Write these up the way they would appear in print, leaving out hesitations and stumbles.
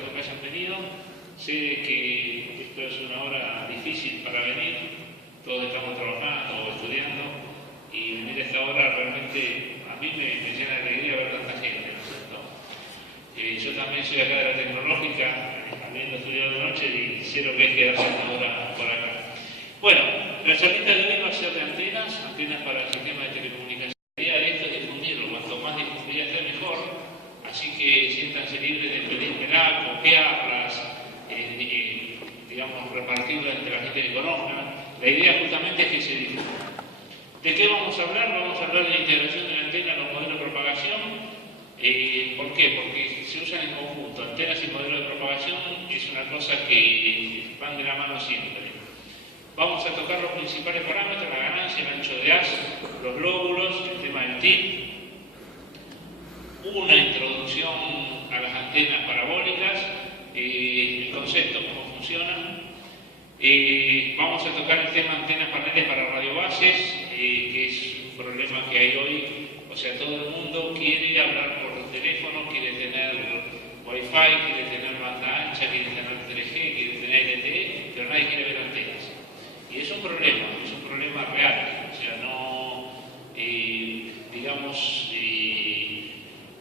agradezco que hayan venido. Sé que esto es una hora difícil para venir, todos estamos trabajando o estudiando, y venir a esta hora realmente a mí me llena de alegría ver tanta gente, ¿no es cierto? Yo también soy acá de la tecnológica, habiendo estudiado de noche, y sé lo que es quedarse esta hora por acá. Bueno, la charlita de hoy va a ser de antenas para el sistema de telecomunicaciones. La idea de esto es difundirlo, cuanto más difundiría esté mejor, así que siéntanse libres de pedírmela, copiarlas, digamos, repartirlas entre la gente que conozca. La idea justamente es que se difunda. ¿De qué vamos a hablar? Vamos a hablar de la integración de la antena en los modelos de propagación. ¿Por qué? Porque se usan en conjunto. Antenas y modelos de propagación es una cosa que van de la mano siempre. Vamos a tocar los principales parámetros: la ganancia, el ancho de haz, los lóbulos, el tema del TIP, una introducción a las antenas parabólicas, el concepto, cómo funcionan. Vamos a tocar el tema antenas paneles para radiobases, que es un problema que hay hoy. O sea, todo el mundo quiere hablar por teléfono, quiere tener Wi-Fi, quiere tener banda ancha, quiere tener 3G, quiere tener LTE, pero nadie quiere ver antenas. Y es un problema real. O sea, no, digamos,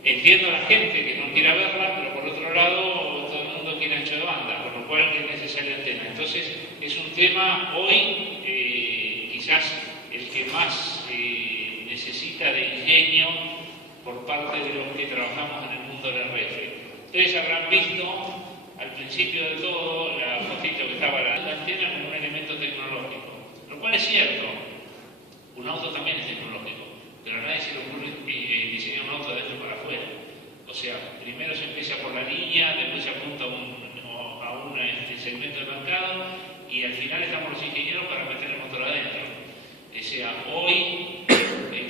entiendo a la gente que no quiera verla, pero por otro lado, todo el mundo quiere ancho de banda, por lo cual es necesaria antena. Entonces, es un tema hoy, quizás el que más necesita de ingenio por parte de los que trabajamos en el mundo de la RF. Ustedes habrán visto al principio de todo la fotito que estaba la antena como un elemento tecnológico, lo cual es cierto. Un auto también es tecnológico, pero a nadie se le ocurre diseñar un auto de dentro para afuera. O sea, primero se empieza por la línea, después se apunta a un segmento de mercado, y al final estamos los ingenieros para meter el motor adentro. O sea, hoy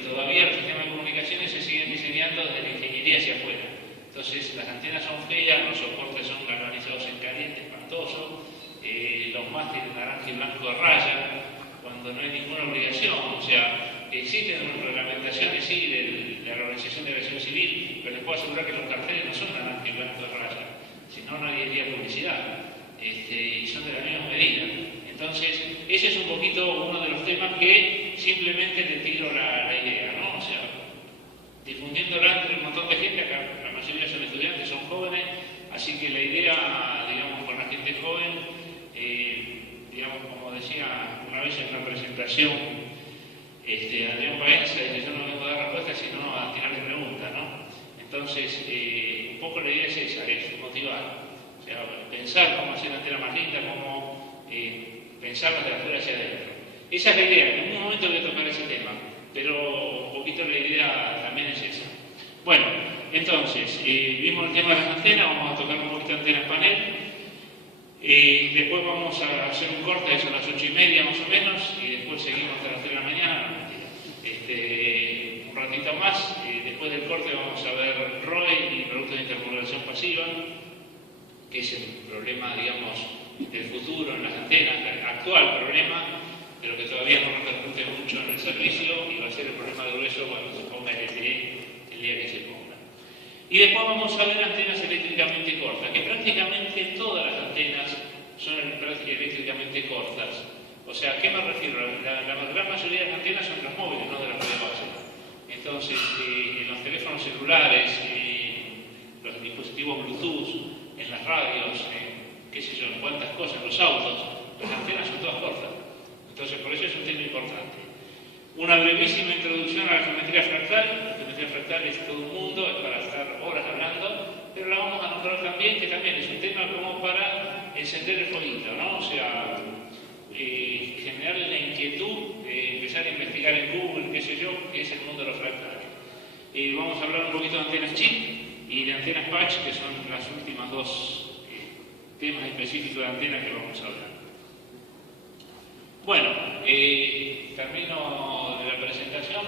todavía los sistemas de comunicaciones se siguen diseñando desde la ingeniería hacia afuera. Entonces, las antenas son feas, los soportes son galvanizados en caliente, espantoso, los mástiles naranja y blanco de raya, cuando no hay ninguna obligación. O sea, existen unas reglamentaciones, sí, de la Organización de Aviación Civil, pero les puedo asegurar que los carteles no son naranja y blanco de raya, si no, nadie haría publicidad, y son de la misma medida. Entonces, ese es un poquito uno de los temas que simplemente le tiro la idea, ¿no? O sea, difundiéndola entre un montón de gente. Acá la mayoría son estudiantes, son jóvenes, así que la idea, digamos, con la gente joven, digamos, como decía una vez en una presentación, Adrián Paenza, dice: yo no vengo a dar respuestas, sino a tirarle preguntas, ¿no? Entonces, un poco la idea es esa, es motivar. O sea, pensar cómo hacer una antena más linda, cómo pensar de afuera hacia adentro. Esa es la idea. En un momento voy a tocar ese tema, pero un poquito la idea también es esa. Bueno, entonces, vimos el tema de las antenas, vamos a tocar un poquito de antenas panel. Después vamos a hacer un corte, eso a las 8:30 más o menos, y después seguimos hasta las 3 de la mañana, un ratito más. Después del corte vamos a ver ROE y productos de interpolación pasiva, que es el problema, digamos, del futuro en las antenas, el actual problema, pero que todavía no repercute mucho en el servicio, y va a ser el problema grueso cuando se ponga LTE el día que se ponga. Y después vamos a ver antenas eléctricamente cortas, que prácticamente todas las antenas son eléctricamente cortas. O sea, ¿a qué me refiero? La gran mayoría de las antenas son los móviles, no de las radiobases. Entonces, en los teléfonos celulares, los dispositivos Bluetooth, en las radios, qué sé yo, en cuántas cosas, en los autos, las antenas son todas cortas. Entonces, por eso es un tema importante. Una brevísima introducción a la geometría fractal. La geometría fractal es todo un mundo, es para estar horas hablando, pero la vamos a nombrar también, que también es un tema como para encender el fueguito, ¿no? O sea, generarle la inquietud de empezar a investigar en Google, qué sé yo, que es el mundo de los fractales. Vamos a hablar un poquito de antenas chip y de antenas patch, que son las últimas dos temas específicos de antenas que vamos a hablar. Bueno, termino de la presentación.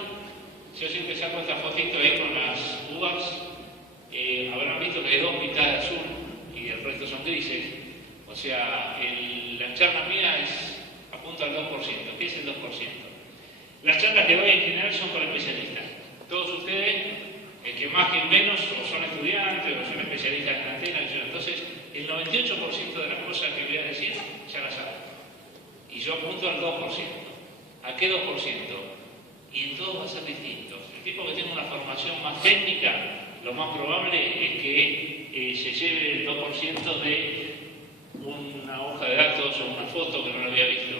Yo siempre saco esta fotito ahí con las uvas. Habrán visto que hay dos mitades azul y el resto son grises. O sea, la charla mía apunta al 2%. ¿Qué es el 2%? Las charlas que doy en general son para especialistas. Todos ustedes que más que menos o son estudiantes o son especialistas en antenas. Entonces, el 98% de las cosas que voy a decir ya las saben. Y yo apunto al 2%. ¿A qué 2%? Y en todo va a ser distinto. El tipo que tiene una formación más técnica, lo más probable es que se lleve el 2% de una hoja de datos o una foto que no lo había visto.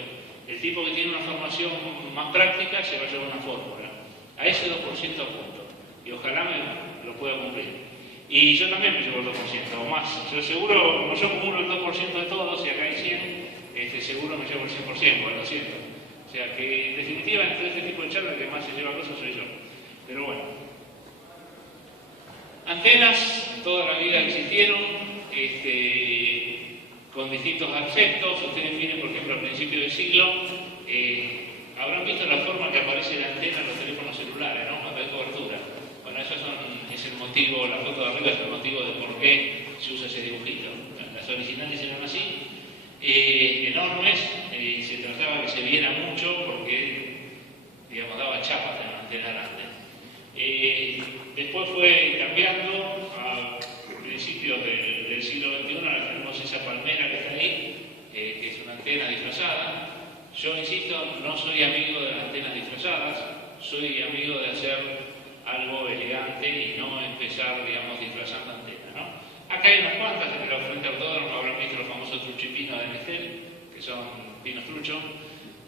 El tipo que tiene una formación más práctica se va a llevar una fórmula. A ese 2% apunto. Y ojalá me lo pueda cumplir. Y yo también me llevo el 2% o más. Yo seguro, como yo acumulo el 2% de todos y acá hay 100, seguro me llevo el 100% o el 200%. O sea que en definitiva entre este tipo de charlas el que más se lleva cosas soy yo. Pero bueno. Antenas toda la vida existieron, con distintos aspectos. Ustedes miren, por ejemplo, al principio del siglo, habrán visto la forma que aparece la antena en los teléfonos celulares, ¿no? Cuando hay cobertura. Bueno, eso es el motivo, la foto de arriba es el motivo de por qué se usa ese dibujito. Las originales eran así, enormes, y se trataba que se viera mucho porque, digamos, daba chapas de la antena grande. Después fue cambiando a principios del siglo XXI, ahora tenemos esa palmera que está ahí, que es una antena disfrazada. Yo insisto, no soy amigo de las antenas disfrazadas, soy amigo de hacer algo elegante y no empezar, digamos, disfrazando antenas, ¿no? Acá hay unas cuantas, frente al autódromo habrán visto los famosos truchipinos de Nestlé, que son pinos truchos.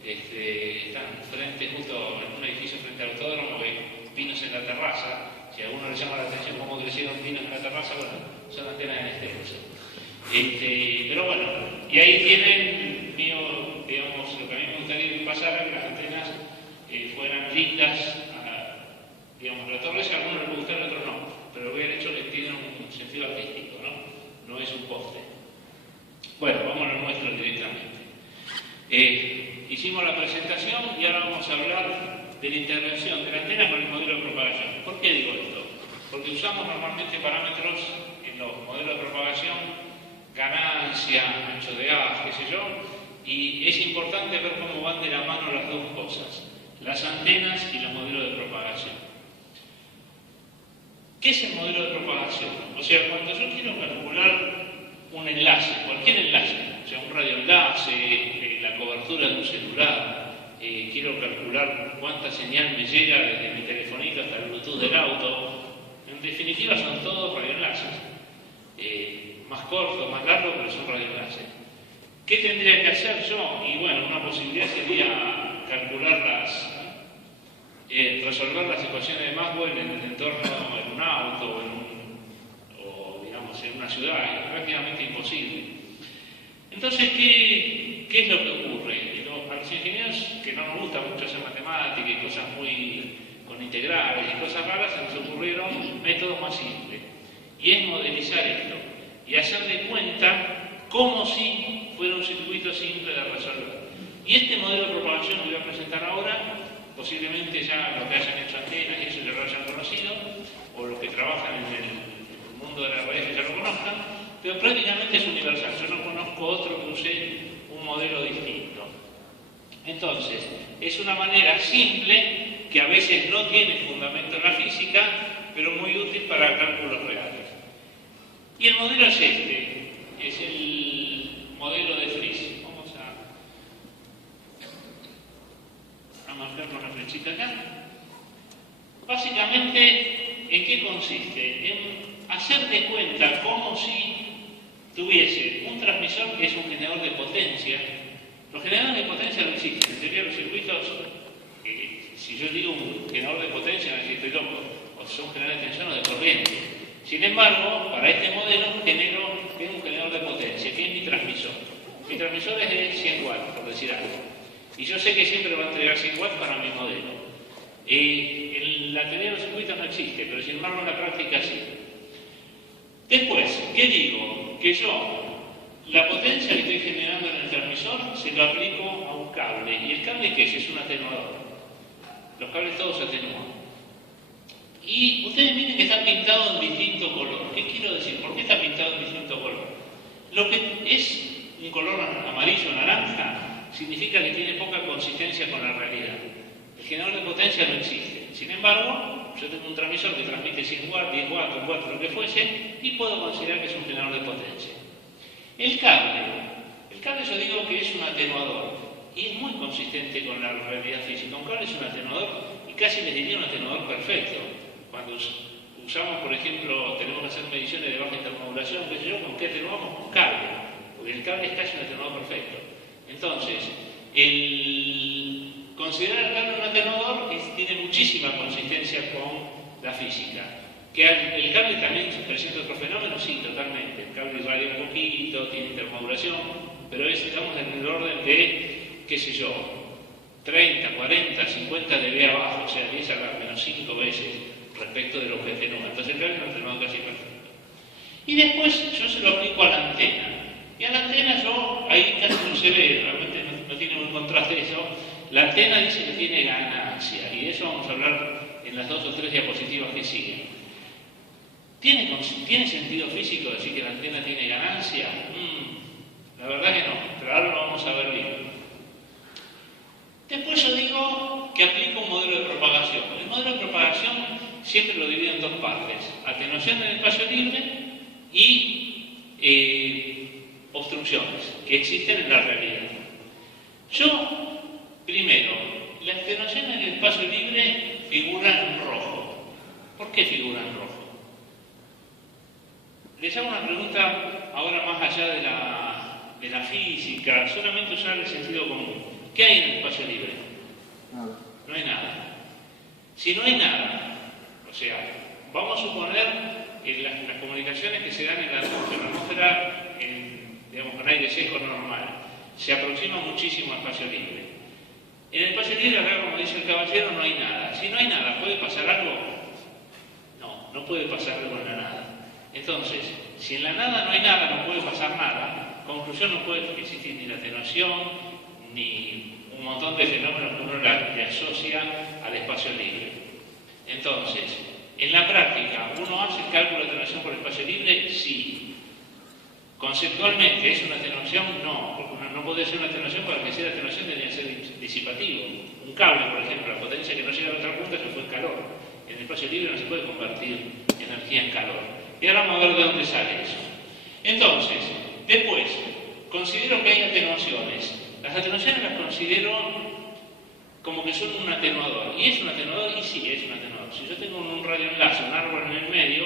Están frente, justo en un edificio frente al autódromo, hay pinos en la terraza. Si a uno le llama la atención cómo crecieron pinos en la terraza, bueno, son antenas de Nestlé. Pero bueno, y ahí tienen digamos, lo que a mí me gustaría que pasara, que las antenas fueran lindas, digamos, la torre, a algunos les puede gustar, a otros no, pero lo que han hecho les tiene un sentido artístico, ¿no? No es un poste. Bueno, vamos a lo nuestro directamente. Hicimos la presentación y ahora vamos a hablar de la intervención de la antena con el modelo de propagación. ¿Por qué digo esto? Porque usamos normalmente parámetros en los modelos de propagación, ganancia, ancho de haz, qué sé yo, y es importante ver cómo van de la mano las dos cosas, las antenas y los modelos de propagación. ¿Qué es el modelo de propagación? O sea, cuando yo quiero calcular un enlace, cualquier enlace, o sea, un radioenlace, la cobertura de un celular, quiero calcular cuánta señal me llega desde mi telefonito hasta el Bluetooth del auto, en definitiva son todos radioenlaces. Más cortos, más largos, pero son radioenlaces. ¿Qué tendría que hacer yo? Y bueno, una posibilidad sería calcular resolver las ecuaciones de Maxwell en el entorno, en un auto o digamos en una ciudad. Es prácticamente imposible. Entonces, ¿qué es lo que ocurre? A los ingenieros que no nos gusta mucho hacer matemáticas y cosas con integrales y cosas raras, se nos ocurrieron métodos más simples. Y es modelizar esto y hacer de cuenta como si fuera un circuito simple de resolver. Y este modelo de propagación que voy a presentar ahora, posiblemente ya los que hayan hecho antenas y eso ya lo hayan conocido, o los que trabajan en el mundo de las redes ya lo conozcan, pero prácticamente es universal. Yo no conozco otro que use un modelo distinto. Entonces, es una manera simple que a veces no tiene fundamento en la física, pero muy útil para cálculos reales. Y el modelo es es el modelo de Friis. Vamos a marcar con la flechita acá. Básicamente, ¿en qué consiste? En hacer de cuenta como si tuviese un transmisor que es un generador de potencia. Los generadores de potencia no existen. En teoría los circuitos, si yo digo un generador de potencia, no sé si estoy loco, o son generadores de tensión o de corriente. Sin embargo, para este modelo tengo un generador de potencia, que es mi transmisor. Mi transmisor es de 100 watts, por decir algo. Y yo sé que siempre va a entregar 100 watts para mi modelo. En la teoría de los circuitos no existe, pero sin embargo en la práctica sí. Después, ¿qué digo? Que yo, la potencia que estoy generando en el transmisor, se lo aplico a un cable. ¿Y el cable qué es? Es un atenuador. Los cables todos se atenúan. Y ustedes miren que está pintado en distinto color. ¿Qué quiero decir? ¿Por qué está pintado en distinto color? Lo que es un color amarillo o naranja significa que tiene poca consistencia con la realidad. El generador de potencia no existe. Sin embargo, yo tengo un transmisor que transmite 100 watts, 10 watts, 1 watt, lo que fuese, y puedo considerar que es un generador de potencia. El cable yo digo que es un atenuador, y es muy consistente con la realidad física. Un cable es un atenuador, y casi les diría un atenuador perfecto. Cuando usamos, por ejemplo, tenemos que hacer mediciones de baja intermodulación, qué sé yo, ¿con qué atenuamos? Con cable, porque el cable es casi un atenuador perfecto. Entonces, considerar el cable un atenuador tiene muchísima consistencia con la física. ¿Que el cable también presenta otros fenómenos? Sí, totalmente. El cable irradia un poquito, tiene intermodulación, pero es, digamos, en el orden de, qué sé yo, 30, 40, 50 dB abajo, o sea, 10 a la menos 5 veces respecto de lo que atenúa. Entonces el cable es un atenuador casi perfecto. Y después yo se lo aplico a la antena. Y a la antena ahí casi no se ve, realmente no tiene un contraste eso. La antena dice que tiene ganancia, y de eso vamos a hablar en las 2 o 3 diapositivas que siguen. ¿Tiene sentido físico decir que la antena tiene ganancia? La verdad que no, pero ahora lo vamos a ver bien. Después yo digo que aplico un modelo de propagación. El modelo de propagación siempre lo divido en 2 partes: atenuación del espacio libre y obstrucciones que existen en la realidad. Yo, primero, la atenuación en el espacio libre figura en rojo. ¿Por qué figura en rojo? Les hago una pregunta ahora más allá de la física, solamente usar el sentido común. ¿Qué hay en el espacio libre? Nada. No hay nada. Si no hay nada, o sea, vamos a suponer las comunicaciones que se dan en la atmósfera, digamos, con aire seco normal, se aproxima muchísimo al espacio libre. En el espacio libre, acá, como dice el caballero, no hay nada. Si no hay nada, ¿puede pasar algo? No, no puede pasar algo en la nada. Entonces, si en la nada no hay nada, no puede pasar nada, conclusión, no puede existir ni la atenuación, ni un montón de fenómenos que uno le asocia al espacio libre. Entonces, en la práctica, ¿uno hace el cálculo de atenuación por espacio libre? Sí. Conceptualmente, ¿es una atenuación? No, porque no puede ser una atenuación. Para que sea atenuación tendría que ser disipativo. Un cable, por ejemplo, la potencia que no llega a la otra punta se fue en calor. En el espacio libre no se puede convertir energía en calor. Y ahora vamos a ver de dónde sale eso. Entonces, después, considero que hay atenuaciones. Las atenuaciones las considero como que son un atenuador. ¿Y es un atenuador? Y sí, es un atenuador. Si yo tengo un radioenlace, un árbol en el medio,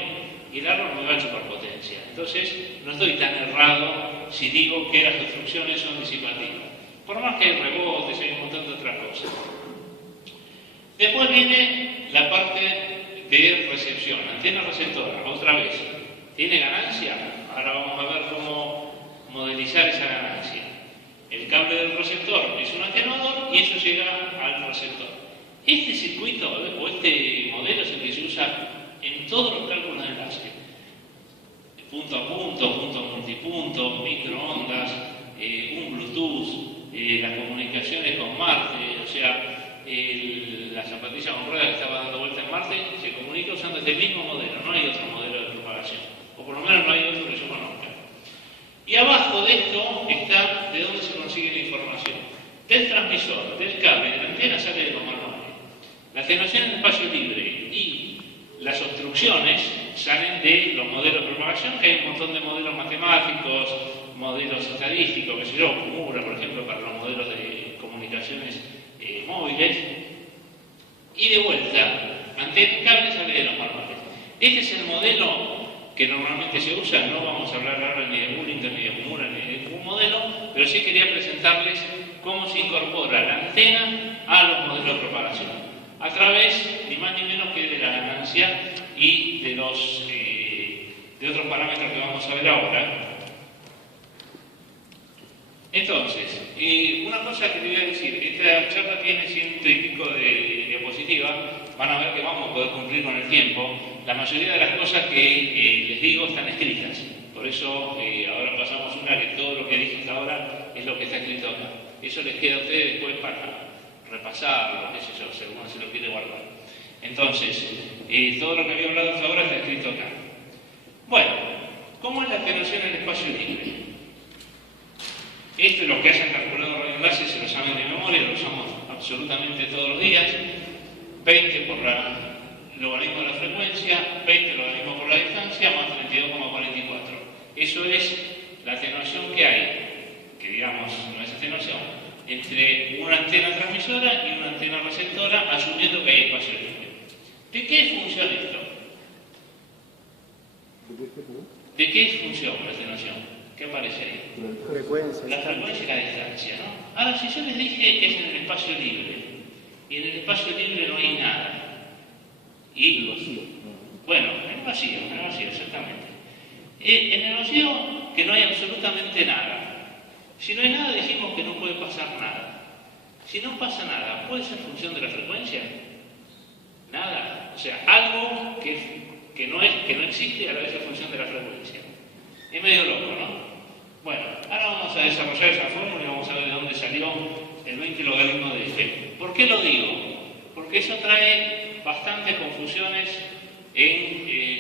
y el árbol me va a chupar potencia. Entonces, no estoy tan errado si digo que las obstrucciones son disipativas. Por más que hay rebotes, hay un montón de otras cosas. Después viene la parte de recepción, antena receptora, otra vez. ¿Tiene ganancia? Ahora vamos a ver cómo modelizar esa ganancia. El cable del receptor es un atenuador y eso llega al receptor. Este circuito o este modelo es el que se usa en todos los cálculos de enlace. Punto a punto, punto multipunto, microondas, un Bluetooth, las comunicaciones con Marte, o sea, la zapatilla con ruedas que estaba dando vuelta en Marte se comunica usando este mismo modelo, no hay otro modelo de propagación, o por lo menos no hay otro que yo conozca. Y abajo de esto está de dónde se consigue la información. Del transmisor, del cable, de la antena sale de como el nombre. La atenuación en espacio libre y las obstrucciones salen de los modelos de propagación, que hay un montón de modelos matemáticos, modelos estadísticos, que sé yo, Mura, por ejemplo, para los modelos de comunicaciones móviles. Y de vuelta, antena y cable sale de los manuales. Este es el modelo que normalmente se usa. No vamos a hablar ahora ni de Bullinger, ni de Mura, ni de ningún modelo, pero sí quería presentarles cómo se incorpora la antena a los modelos de propagación, a través, ni más ni menos que de la ganancia y de otros parámetros que vamos a ver ahora. Entonces, una cosa que te voy a decir, esta charla tiene 100 y pico de diapositivas, van a ver que vamos a poder cumplir con el tiempo. La mayoría de las cosas que les digo están escritas, por eso ahora pasamos una que todo lo que dije hasta ahora es lo que está escrito acá. Eso les queda a ustedes después para repasarlo, qué sé yo, si alguno se lo quiere guardar. Entonces, todo lo que había hablado hasta ahora está escrito acá. Bueno, ¿cómo es la atenuación en el espacio libre? Esto es lo que hayan calculado radioenlaces, se lo saben de memoria, lo usamos absolutamente todos los días. 20 por la logaritmo de la frecuencia, 20 logaritmo por la distancia, más 32,44. Eso es la atenuación que hay, que digamos no es atenuación, entre una antena transmisora y una antena receptora, asumiendo que hay espacio libre. ¿De qué es función esto? ¿De qué es función la atenuación? ¿Qué aparece ahí? La frecuencia y la distancia, ¿no? Ahora, si yo les dije que es en el espacio libre, y en el espacio libre no hay nada, y vacío. Bueno, en el vacío, exactamente. En el vacío, que no hay absolutamente nada. Si no hay nada, dijimos que no puede pasar nada. Si no pasa nada, ¿puede ser función de la frecuencia? Nada. O sea, algo que no existe a la vez es función de la frecuencia. Es medio loco, ¿no? Bueno, ahora vamos a desarrollar esa fórmula y vamos a ver de dónde salió el 20 logaritmo de f. ¿Por qué lo digo? Porque eso trae bastantes confusiones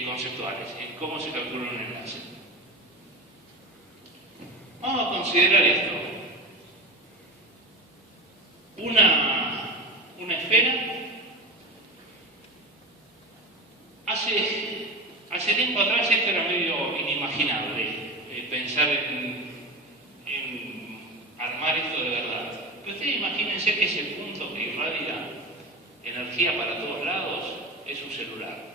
conceptuales, en cómo se calcula un enlace. Vamos a considerar esto. Una esfera. Hace tiempo atrás esto era medio inimaginable, pensar en armar esto de verdad. Pero ustedes imagínense que ese punto que irradia energía para todos lados es un celular.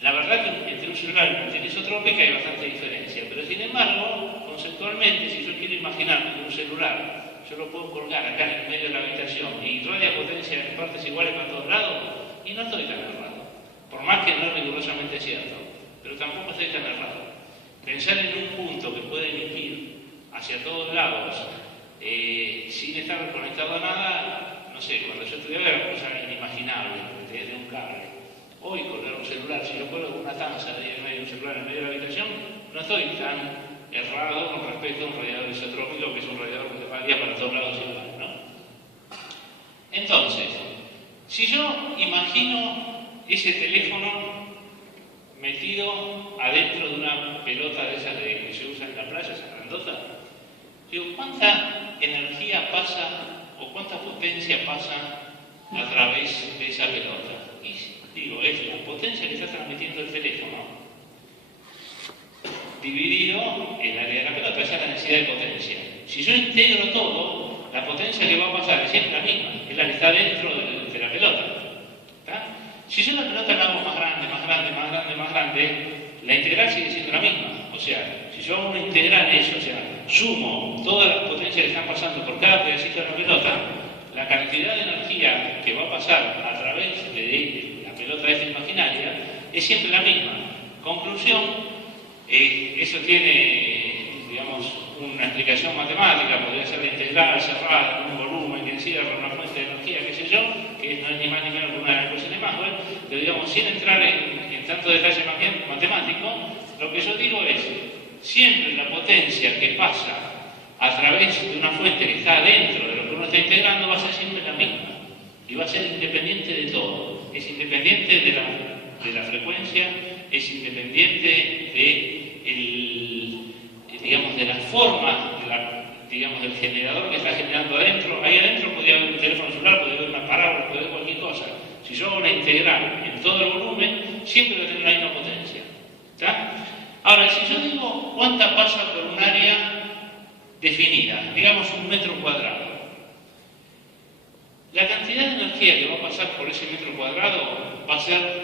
La verdad que entre un celular y una antena isotrópica hay bastante diferencia, pero sin embargo, conceptualmente, si yo quiero imaginar que un celular yo lo puedo colgar acá en el medio de la habitación y irradia potencia en partes iguales para todos lados, y no estoy tan errado. Por más que no es rigurosamente cierto, pero tampoco estoy tan errado. Pensar en un punto que puede emitir hacia todos lados sin estar conectado a nada, no sé, cuando yo estudiaba era una cosa inimaginable, desde un cable. Hoy colgar un celular, si yo cuelgo una taza de un celular en medio de la habitación, no estoy tan errado con respecto a un radiador isotrópico, que es un radiador que varía para todos lados igual, ¿no? Entonces, si yo imagino ese teléfono metido adentro de una pelota de esas que se usa en la playa, esa grandota, digo, ¿cuánta energía pasa o cuánta potencia pasa a través de esa pelota? Y digo, es la potencia que está transmitiendo el teléfono dividido el área de la pelota, esa es la densidad de potencia. Si yo integro todo, la potencia que va a pasar es siempre la misma, es la que está dentro de la pelota. ¿Está? Si yo la pelota la hago más grande, la integral sigue siendo la misma. O sea, si yo hago una integral eso, o sea, sumo todas las potencias que están pasando por cada pedacito de la pelota, la cantidad de energía que va a pasar a través de la pelota esta imaginaria es siempre la misma. Conclusión, eso tiene, digamos, una explicación matemática, podría ser la integral cerrada en un volumen que encierra una fuente de energía, qué sé yo, que no es ni más ni menos que una de las ecuaciones más, bueno, pero digamos, sin entrar en tanto detalle matemático, lo que yo digo es, siempre la potencia que pasa a través de una fuente que está dentro de lo que uno está integrando va a ser siempre la misma, y va a ser independiente de todo, es independiente de la frecuencia, es independiente de la forma, del generador que está generando adentro. Ahí adentro podría haber un teléfono celular, podría haber una parábola, podría haber cualquier cosa. Si yo hago una integral en todo el volumen, siempre va a tener la misma potencia. ¿Está? Ahora, si yo digo cuánta pasa por un área definida, digamos 1 metro cuadrado, la cantidad de energía que va a pasar por ese metro cuadrado va a ser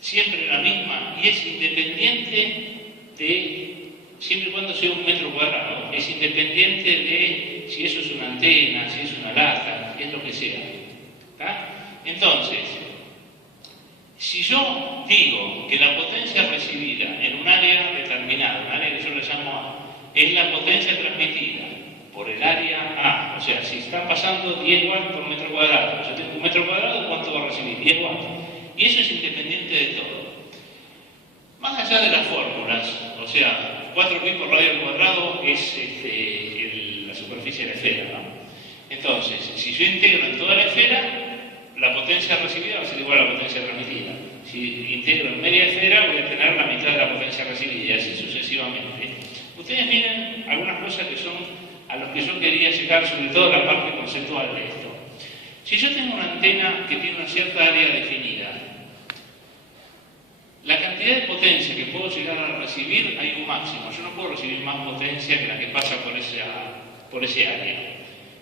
siempre la misma y es independiente siempre y cuando sea 1 metro cuadrado, es independiente de si eso es una antena, si es una lata, si es lo que sea. ¿Está? Entonces, si yo digo que la potencia recibida en un área determinada, un área que yo le llamo A, es la potencia transmitida por el área A, o sea, si están pasando 10 watts por metro cuadrado, yo tengo 1 metro cuadrado, ¿cuánto va a recibir? 10 watts. Y eso es independiente de todo. Más allá de las fórmulas, o sea, 4pi por radio al cuadrado es la superficie de la esfera, ¿no? Entonces, si yo integro en toda la esfera, la potencia recibida va a ser igual a la potencia transmitida. Si integro en media esfera, voy a tener la mitad de la potencia recibida, y así sucesivamente. Ustedes miren algunas cosas que son a los que yo quería llegar, sobre todo la parte conceptual de esto. Si yo tengo una antena que tiene una cierta área definida, la cantidad de potencia que puedo llegar a recibir hay un máximo. Yo no puedo recibir más potencia que la que pasa por ese área.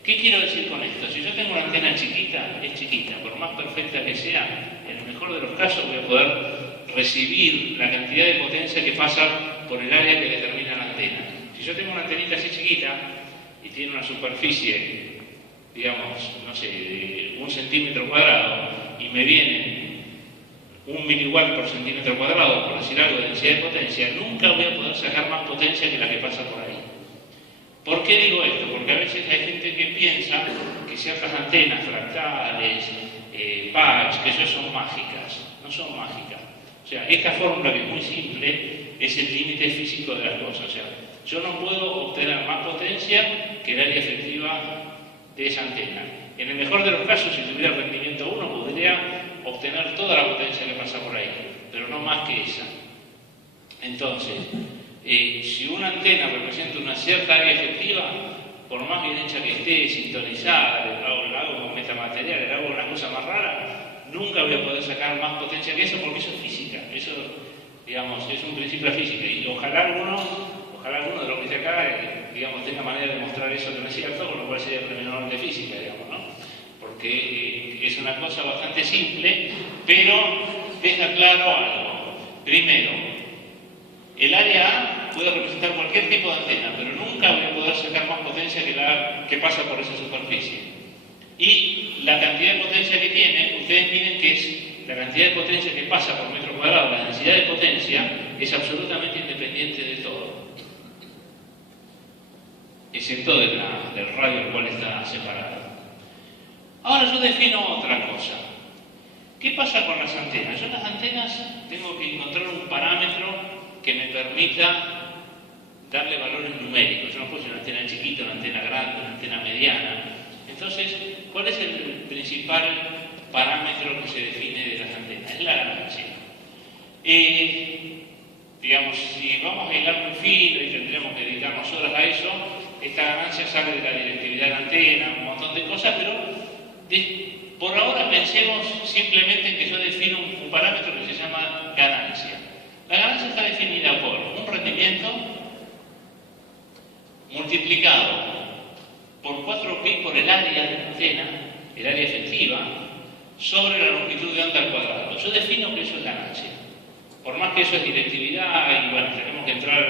¿Qué quiero decir con esto? Si yo tengo una antena chiquita, es chiquita. Por más perfecta que sea, en el mejor de los casos voy a poder recibir la cantidad de potencia que pasa por el área que determina la antena. Si yo tengo una antenita así chiquita y tiene una superficie, digamos, no sé, de 1 centímetro cuadrado y me viene 1 miliwatt por centímetro cuadrado, por decir algo de densidad de potencia, nunca voy a poder sacar más potencia que la que pasa por ahí. ¿Por qué digo esto? Porque a veces hay gente que piensa que ciertas antenas fractales, patch, que eso son mágicas. No son mágicas. O sea, esta fórmula, que es muy simple, es el límite físico de las cosas. O sea, yo no puedo obtener más potencia que el área efectiva de esa antena. En el mejor de los casos, si tuviera rendimiento 1, podría obtener toda la potencia que pasa por ahí, pero no más que esa. Entonces, si una antena representa una cierta área efectiva, por más bien hecha que esté, sintonizada, le hago con metamaterial, le hago una cosa más rara, nunca voy a poder sacar más potencia que eso, porque eso es física. Eso, digamos, es un principio de física. Y ojalá alguno de los que esté acá, digamos, tenga manera de mostrar eso que no es cierto, con lo cual sería terminador de física, digamos, ¿no? Porque es una cosa bastante simple, pero deja claro algo. Primero, el área A puede representar cualquier tipo de antena, pero nunca voy a poder sacar más potencia que la que pasa por esa superficie. Y la cantidad de potencia que tiene, ustedes miren que es la cantidad de potencia que pasa por metro cuadrado, la densidad de potencia es absolutamente independiente de todo, excepto del radio al cual está separado. Ahora yo defino otra cosa. ¿Qué pasa con las antenas? Yo en las antenas tengo que encontrar un parámetro que me permita darle valores numéricos. Yo no puedo ser una antena chiquita, una antena grande, una antena mediana. Entonces, ¿cuál es el principal parámetro que se define de las antenas? Es la ganancia. Digamos, si vamos a hilar muy fino y tendremos que dedicarnos horas a eso, esta ganancia sale de la directividad de la antena, un montón de cosas, pero por ahora pensemos simplemente en que yo defino un parámetro que se llama ganancia. La ganancia está definida por un rendimiento multiplicado por 4pi por el área de la antena, el área efectiva, sobre la longitud de onda al cuadrado. Yo defino que eso es ganancia. Por más que eso es directividad, y bueno, tenemos que entrar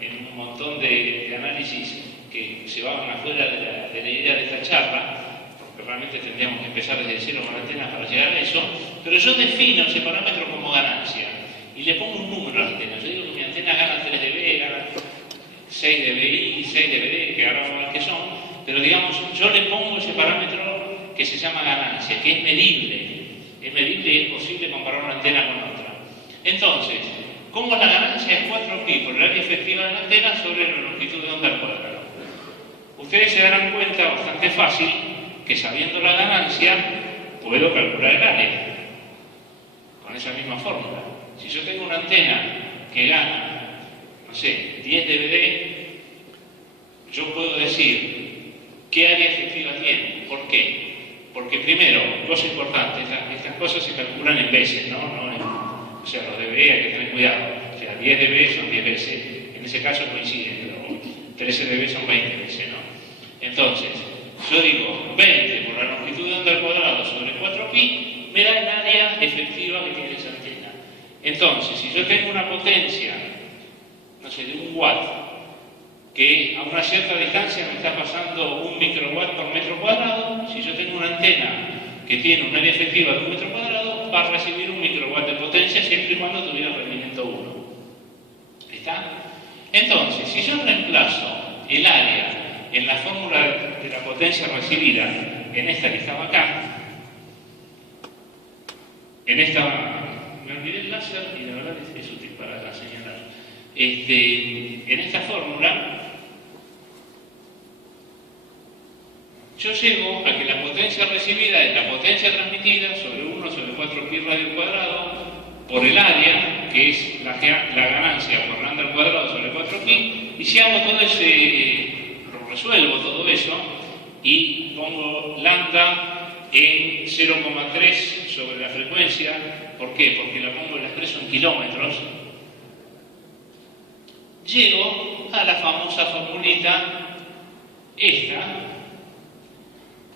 en un montón de análisis que se van afuera de la idea de esta charla, porque realmente tendríamos que empezar desde cero con antenas para llegar a eso, pero yo defino ese parámetro como ganancia y le pongo un número a la antena. Yo digo que mi antena gana 3 dB, gana 6 dBi, 6 dBd, que ahora vamos a ver qué son, pero digamos, yo le pongo ese parámetro que se llama ganancia, que es medible. Es medible y es posible comparar una antena con otra. Entonces, ¿cómo la ganancia es 4pi por el área efectiva de la antena sobre la longitud de onda al cuadrado? Ustedes se darán cuenta bastante fácil que sabiendo la ganancia puedo calcular el área con esa misma fórmula. Si yo tengo una antena que gana, no sé, 10 dBd, yo puedo decir qué área efectiva tiene. ¿Por qué? Porque primero, cosa importante, estas cosas se calculan en veces, ¿no? O sea, los dB hay que tener cuidado. O sea, 10 dB son 10 veces. En ese caso coinciden, pero 13 dB son 20 veces, ¿no? Entonces, yo digo 20 por la longitud de onda al cuadrado sobre 4pi, me da el área efectiva que tiene esa antena. Entonces, si yo tengo una potencia, no sé, de 1 watt, que a una cierta distancia me está pasando 1 microwatt por metro cuadrado, si yo tengo una antena que tiene un área efectiva de 1 metro cuadrado, va a recibir 1 microwatt de potencia siempre y cuando tuviera rendimiento 1. ¿Está? Entonces, si yo reemplazo el área en la fórmula de la potencia recibida, en esta que estaba acá, en esta, me olvidé el láser y la verdad es útil para señalar. En esta fórmula, yo llego a que la potencia recibida es la potencia transmitida sobre 1 sobre 4pi radio al cuadrado por el área, que es la ganancia por lambda al cuadrado sobre 4pi, y si hago todo ese, resuelvo todo eso y pongo lambda en 0,3 sobre la frecuencia. ¿Por qué? Porque la expreso en kilómetros. Llego a la famosa formulita esta,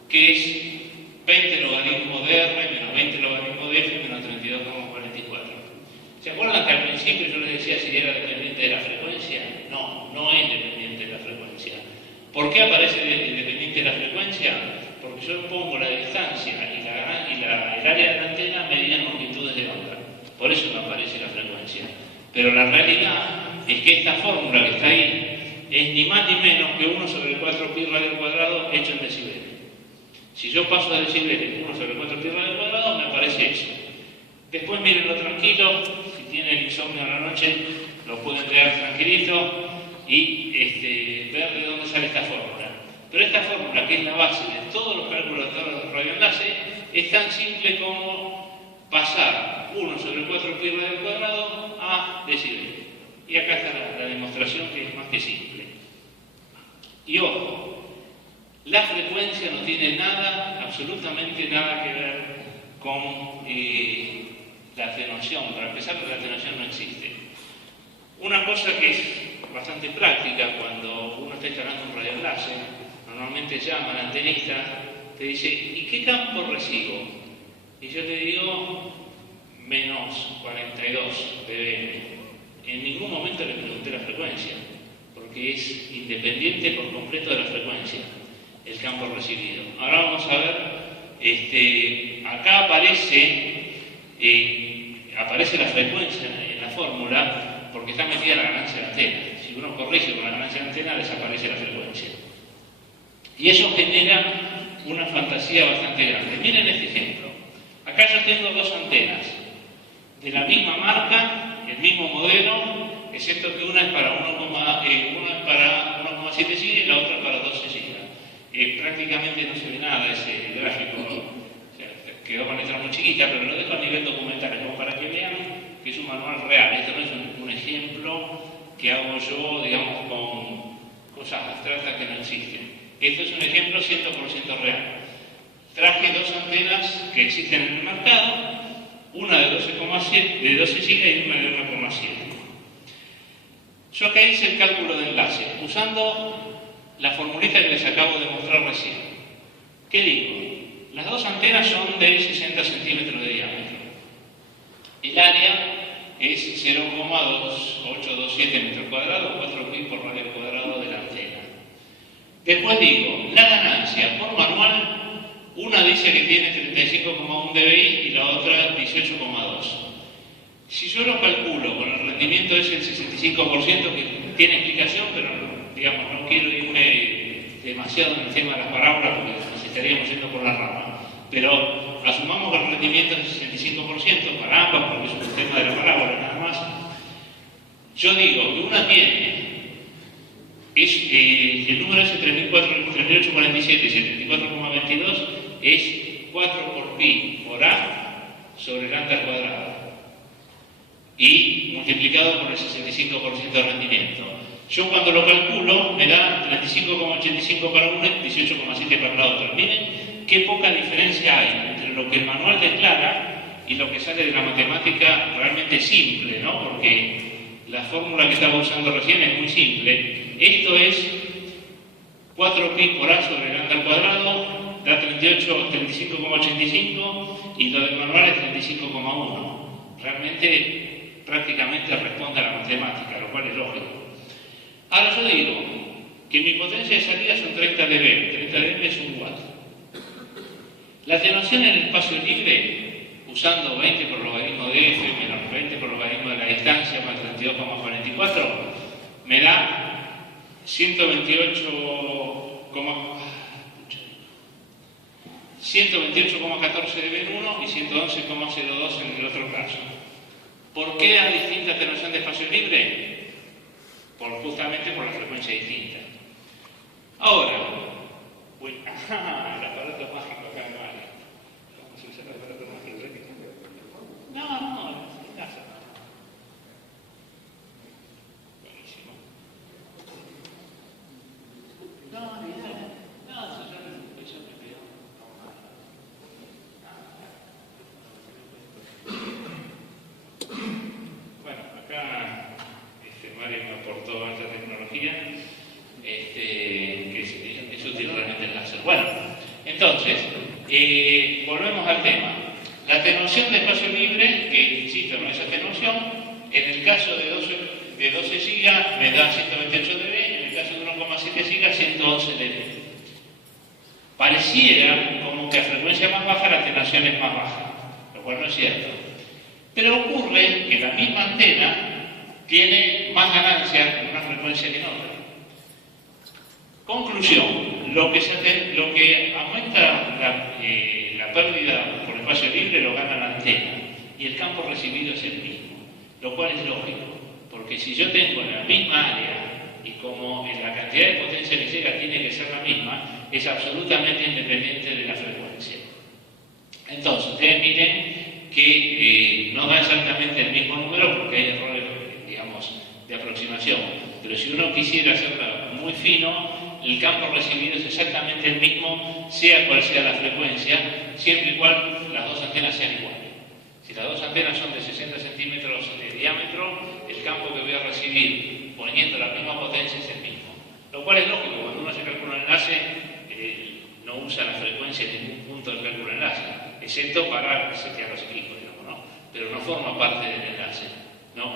que es 20 logaritmo de R menos 20 logaritmo de F menos 32,44. ¿Se acuerdan que al principio yo les decía si era dependiente de la frecuencia? No, no es dependiente de la frecuencia. ¿Por qué aparece dependiente de la frecuencia? Porque yo pongo la distancia y el área de la antena medida longitudes de onda. Por eso no aparece la frecuencia. Pero la realidad es que esta fórmula que está ahí es ni más ni menos que 1 sobre 4 pi radio al cuadrado hecho en decibeles. Si yo paso a decibeles 1 sobre 4 pi radio al cuadrado, me aparece eso. Después mírenlo tranquilo, si tienen insomnio a la noche, lo pueden leer tranquilito y ver de dónde sale esta fórmula. Pero esta fórmula, que es la base de todos los cálculos de todos los radioenlaces, es tan simple como pasar 1 sobre 4 pi radio al cuadrado a decibeles. Y acá está la demostración, que es más que simple. Y ojo, la frecuencia no tiene nada, absolutamente nada que ver con la atenuación. Para empezar, la atenuación no existe. Una cosa que es bastante práctica cuando uno está instalando un radioenlace, normalmente llama al antenista, te dice, ¿y qué campo recibo? Y yo le digo, menos 42 dB. En ningún momento le pregunté la frecuencia, porque es independiente por completo de la frecuencia, el campo recibido. Ahora vamos a ver, acá aparece la frecuencia en la fórmula, porque está metida la ganancia de antena. Si uno corrige con la ganancia de antena, desaparece la frecuencia. Y eso genera una fantasía bastante grande. Miren este ejemplo. Acá yo tengo dos antenas de la misma marca, el mismo modelo, excepto que una es para 1,7 gigas y la otra para 12 gigas. Prácticamente no se ve nada ese gráfico, o sea, quedó con letra muy chiquita, pero lo dejo a nivel documental, como para que vean que es un manual real. Esto no es un ejemplo que hago yo, digamos, con cosas abstractas que no existen. Esto es un ejemplo 100% real. Traje dos antenas que existen en el mercado, una de 12 gigas y una de 1,7. Yo acá hice el cálculo de enlace, usando la formulita que les acabo de mostrar recién. ¿Qué digo? Las dos antenas son de 60 centímetros de diámetro. El área es 0,2827 metros cuadrados, 4 pi por radio cuadrado de la antena. Después digo, la ganancia por manual, una dice que tiene 35,1 dBi y la otra 18,2. Si yo lo calculo con el rendimiento ese del 65%, que tiene explicación, pero digamos, no quiero irme demasiado en el tema de las parábolas porque nos estaríamos yendo por la rama. Pero asumamos que el rendimiento es el 65% para ambas, porque es un tema de la parábola nada más. Yo digo que una tiene el número ese 3847 y 74,22 es 4 por pi por A sobre el lambda al cuadrado y multiplicado por el 65% de rendimiento. Yo cuando lo calculo me da 35,85 para una y 18,7 para la otra. Miren qué poca diferencia hay entre lo que el manual declara y lo que sale de la matemática realmente simple, ¿no? Porque la fórmula que estaba usando recién es muy simple. Esto es 4 pi por A sobre el lambda al cuadrado, da 35,85 y lo del manual es 35,1. Realmente, prácticamente responde a la matemática, lo cual es lógico. Ahora yo digo que mi potencia de salida son 30 dB, 30 dB es un watt. La atenuación en el espacio libre, usando 20 por logaritmo de F menos 20 por logaritmo de la distancia más 32,44, me da 128,14 dB en uno y 111,02 en el otro caso. ¿Por qué a distinta atenuación de espacio libre? Justamente por la frecuencia distinta. Ahora, el aparato mágico acá no vale. Vamos a usar el aparato mágico. No, en casa. Buenísimo. No, si yo me pido. Volvemos al tema. La atenuación de espacio libre, que insisto, no es atenuación, en el caso de 12 GB me da 128 dB, en el caso de 1,7 GB 111 dB. Pareciera como que a frecuencia más baja la atenuación es más baja, lo cual no es cierto. Pero ocurre que la misma antena tiene más ganancias en una frecuencia que en otra. Conclusión, lo que aumenta la pérdida por espacio libre lo gana la antena y el campo recibido es el mismo, lo cual es lógico, porque si yo tengo en la misma área y como la cantidad de potencia que llega tiene que ser la misma, es absolutamente independiente de la frecuencia. Entonces, ustedes miren que no da exactamente el mismo número porque hay errores, digamos, de aproximación, pero si uno quisiera hacerlo muy fino, el campo recibido es exactamente el mismo, sea cual sea la frecuencia, siempre y cuando las dos antenas sean iguales. Si las dos antenas son de 60 centímetros de diámetro, el campo que voy a recibir poniendo la misma potencia es el mismo. Lo cual es lógico, cuando uno se calcula un enlace, no usa la frecuencia en ningún punto del cálculo de enlace, excepto para setear los equipos, digamos, ¿no? Pero no forma parte del enlace, ¿no?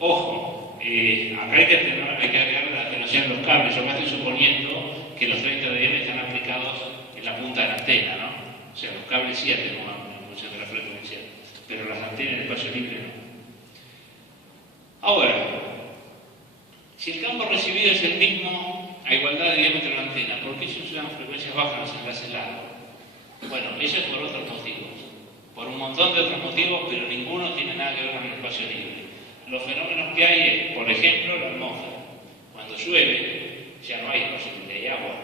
Ojo, acá hay que agregar la atenuación de los cables. Yo me estoy suponiendo que los 30 dB están aplicados en la punta de la antena, ¿no? O sea, los cables sí atenúan en función de la frecuencia, pero las antenas de espacio libre no. Ahora, si el campo recibido es el mismo a igualdad de diámetro de la antena, ¿por qué se usan frecuencias bajas en los enlaces largos? Bueno, eso es por otros motivos, por un montón de otros motivos, pero ninguno tiene nada que ver con el espacio libre. Los fenómenos que hay es, por ejemplo, la atmósfera. Cuando llueve, ya no hay espacio libre, hay agua.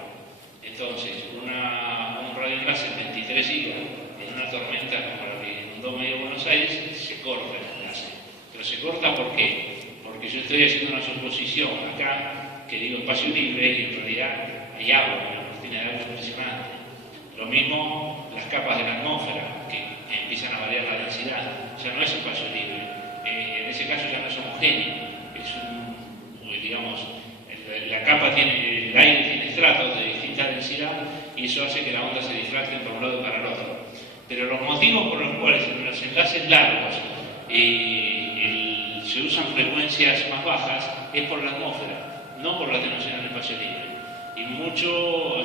Entonces, un radioenlace en 23 GB en una tormenta como la que inundó medio Buenos Aires, se corta el enlace. Pero se corta ¿por qué? Porque yo estoy haciendo una suposición acá, que digo espacio libre, y en realidad hay agua, una cortina de agua impresionante. Lo mismo las capas de la atmósfera, que empiezan a variar la densidad, ya no es espacio libre. En ese caso ya no es homogéneo, es digamos, la capa tiene, el aire tiene estratos de distinta densidad y eso hace que la onda se difracte por un lado y para el otro. Pero los motivos por los cuales en los enlaces largos se usan frecuencias más bajas es por la atmósfera, no por la atenuación del espacio libre. Y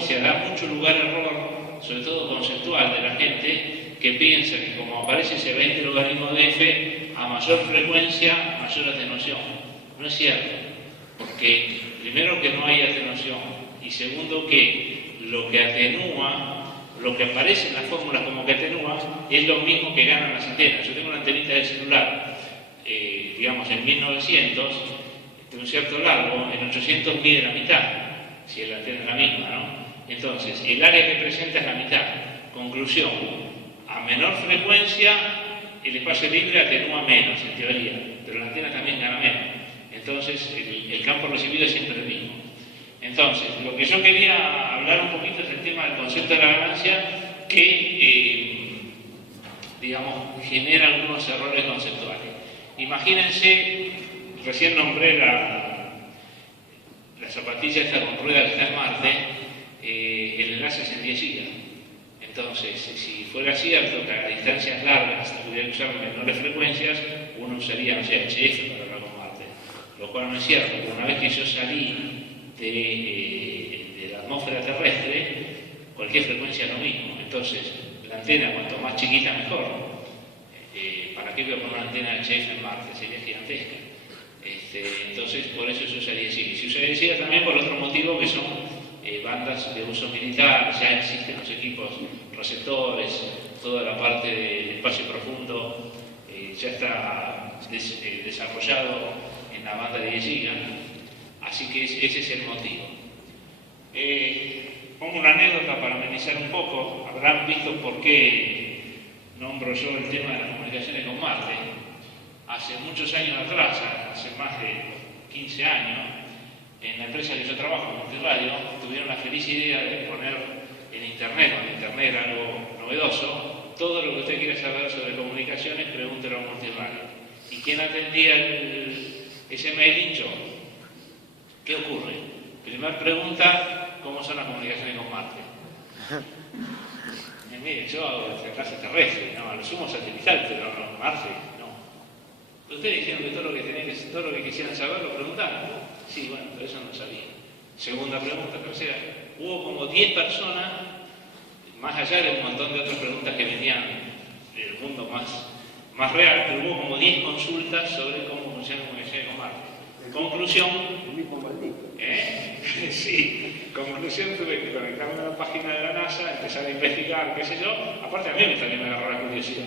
se da mucho lugar a error, sobre todo conceptual, de la gente que piensa que como aparece ese 20 logaritmo de f, a mayor frecuencia, mayor atenuación. No es cierto, porque primero que no hay atenuación y segundo que lo que atenúa, lo que aparece en las fórmulas como que atenúa, es lo mismo que ganan las antenas. Yo tengo una antenita de celular, digamos en 1900, de un cierto largo, en 800 mide la mitad, si la antena es la misma, ¿no? Entonces, el área que presenta es la mitad. Conclusión, a menor frecuencia, el espacio libre atenúa menos, en teoría, pero la antena también gana menos. Entonces, el campo recibido es siempre el mismo. Entonces, lo que yo quería hablar un poquito es el tema del concepto de la ganancia, que, digamos, genera algunos errores conceptuales. Imagínense, recién nombré la zapatilla esta con rueda que está en Marte, el enlace es en 10 GB. Entonces, si fuera cierto que a distancias largas se pudieran usar menores frecuencias, uno usaría, no sé, HF para hablar con Marte. Lo cual no es cierto, porque una vez que yo salí de la atmósfera terrestre, cualquier frecuencia es lo mismo. Entonces, la antena, cuanto más chiquita, mejor. ¿Para qué voy a poner una antena HF en Marte? Sería gigantesca. Entonces, por eso se usaría SIGA. Se usaría SIGA también por otro motivo, que son bandas de uso militar. Ya existen los equipos receptores, toda la parte del espacio profundo ya está desarrollado en la banda de 10 GB. Así que ese es el motivo. Pongo una anécdota para amenizar un poco. Habrán visto por qué nombro yo el tema de las comunicaciones con Marte. Hace muchos años atrás, hace más de 15 años, en la empresa que yo trabajo, Multiradio, tuvieron la feliz idea de poner en Internet, cuando Internet era algo novedoso, todo lo que usted quiera saber sobre comunicaciones, pregúntelo a Multiradio. ¿Y quién atendía ese mailing? Yo. ¿Qué ocurre? Primera pregunta, ¿cómo son las comunicaciones con Marte? mire, yo hago enlace terrestre, no, a lo sumo satelital, pero no, Marte, no. Ustedes dijeron que todo lo que quisieran saber lo preguntaron. Sí, bueno, pero eso no sabía. Segunda pregunta, tercera. Hubo como 10 personas, más allá de un montón de otras preguntas que venían del mundo más real, pero hubo como 10 consultas sobre cómo funciona la comunicación con Marte. Conclusión. Sí, conclusión, tuve que conectarme a la página de la NASA, empezar a investigar, qué sé yo. Aparte a mí también me agarró la curiosidad.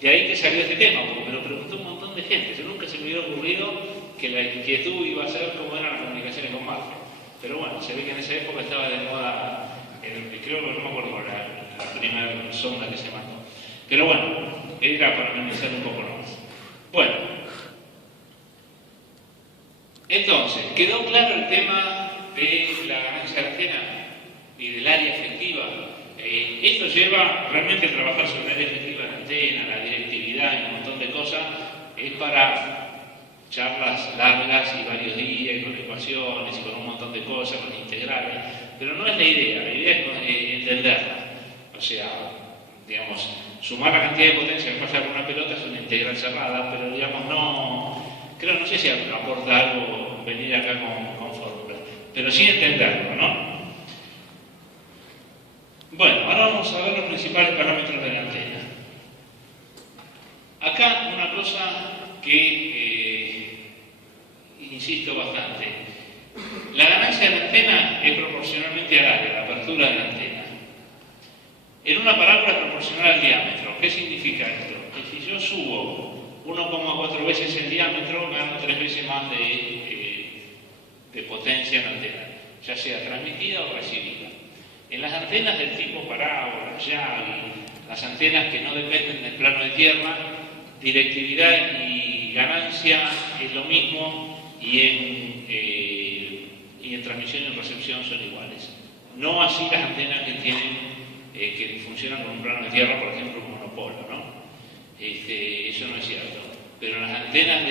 De ahí que salió este tema, porque me lo preguntó un montón de gente. Yo nunca se me hubiera ocurrido que la inquietud iba a ser cómo eran las comunicaciones con Marte. Pero bueno, se ve que en esa época estaba de moda, creo que no me acuerdo la primera sonda que se mandó. Pero bueno, era para analizar un poco más. Bueno. Entonces, ¿quedó claro el tema de la ganancia de la antena y del área efectiva? Esto lleva realmente a trabajar sobre el área efectiva de la antena, la directividad y un montón de cosas. Es para charlas largas y varios días, y con ecuaciones y con un montón de cosas, con integrales. Pero no es la idea es entenderla. O sea, digamos, sumar la cantidad de potencia que pasa por una pelota es una integral cerrada, pero digamos no sé si aporta algo venir acá con fórmulas, pero sí entenderlo, ¿no? Bueno, ahora vamos a ver los principales parámetros de la antena. Acá una cosa que insisto bastante. La ganancia de la antena es proporcionalmente al área, la apertura de la antena. En una parábola es proporcional al diámetro. ¿Qué significa esto? Que si yo subo 1,4 veces el diámetro, gano 3 veces más de potencia en la antena, ya sea transmitida o recibida. En las antenas del tipo parábola, las antenas que no dependen del plano de tierra, directividad y ganancia es lo mismo y en transmisión y en recepción son iguales. No así las antenas que funcionan con un plano de tierra, por ejemplo, un monopolo, ¿no? Eso no es cierto. Pero las antenas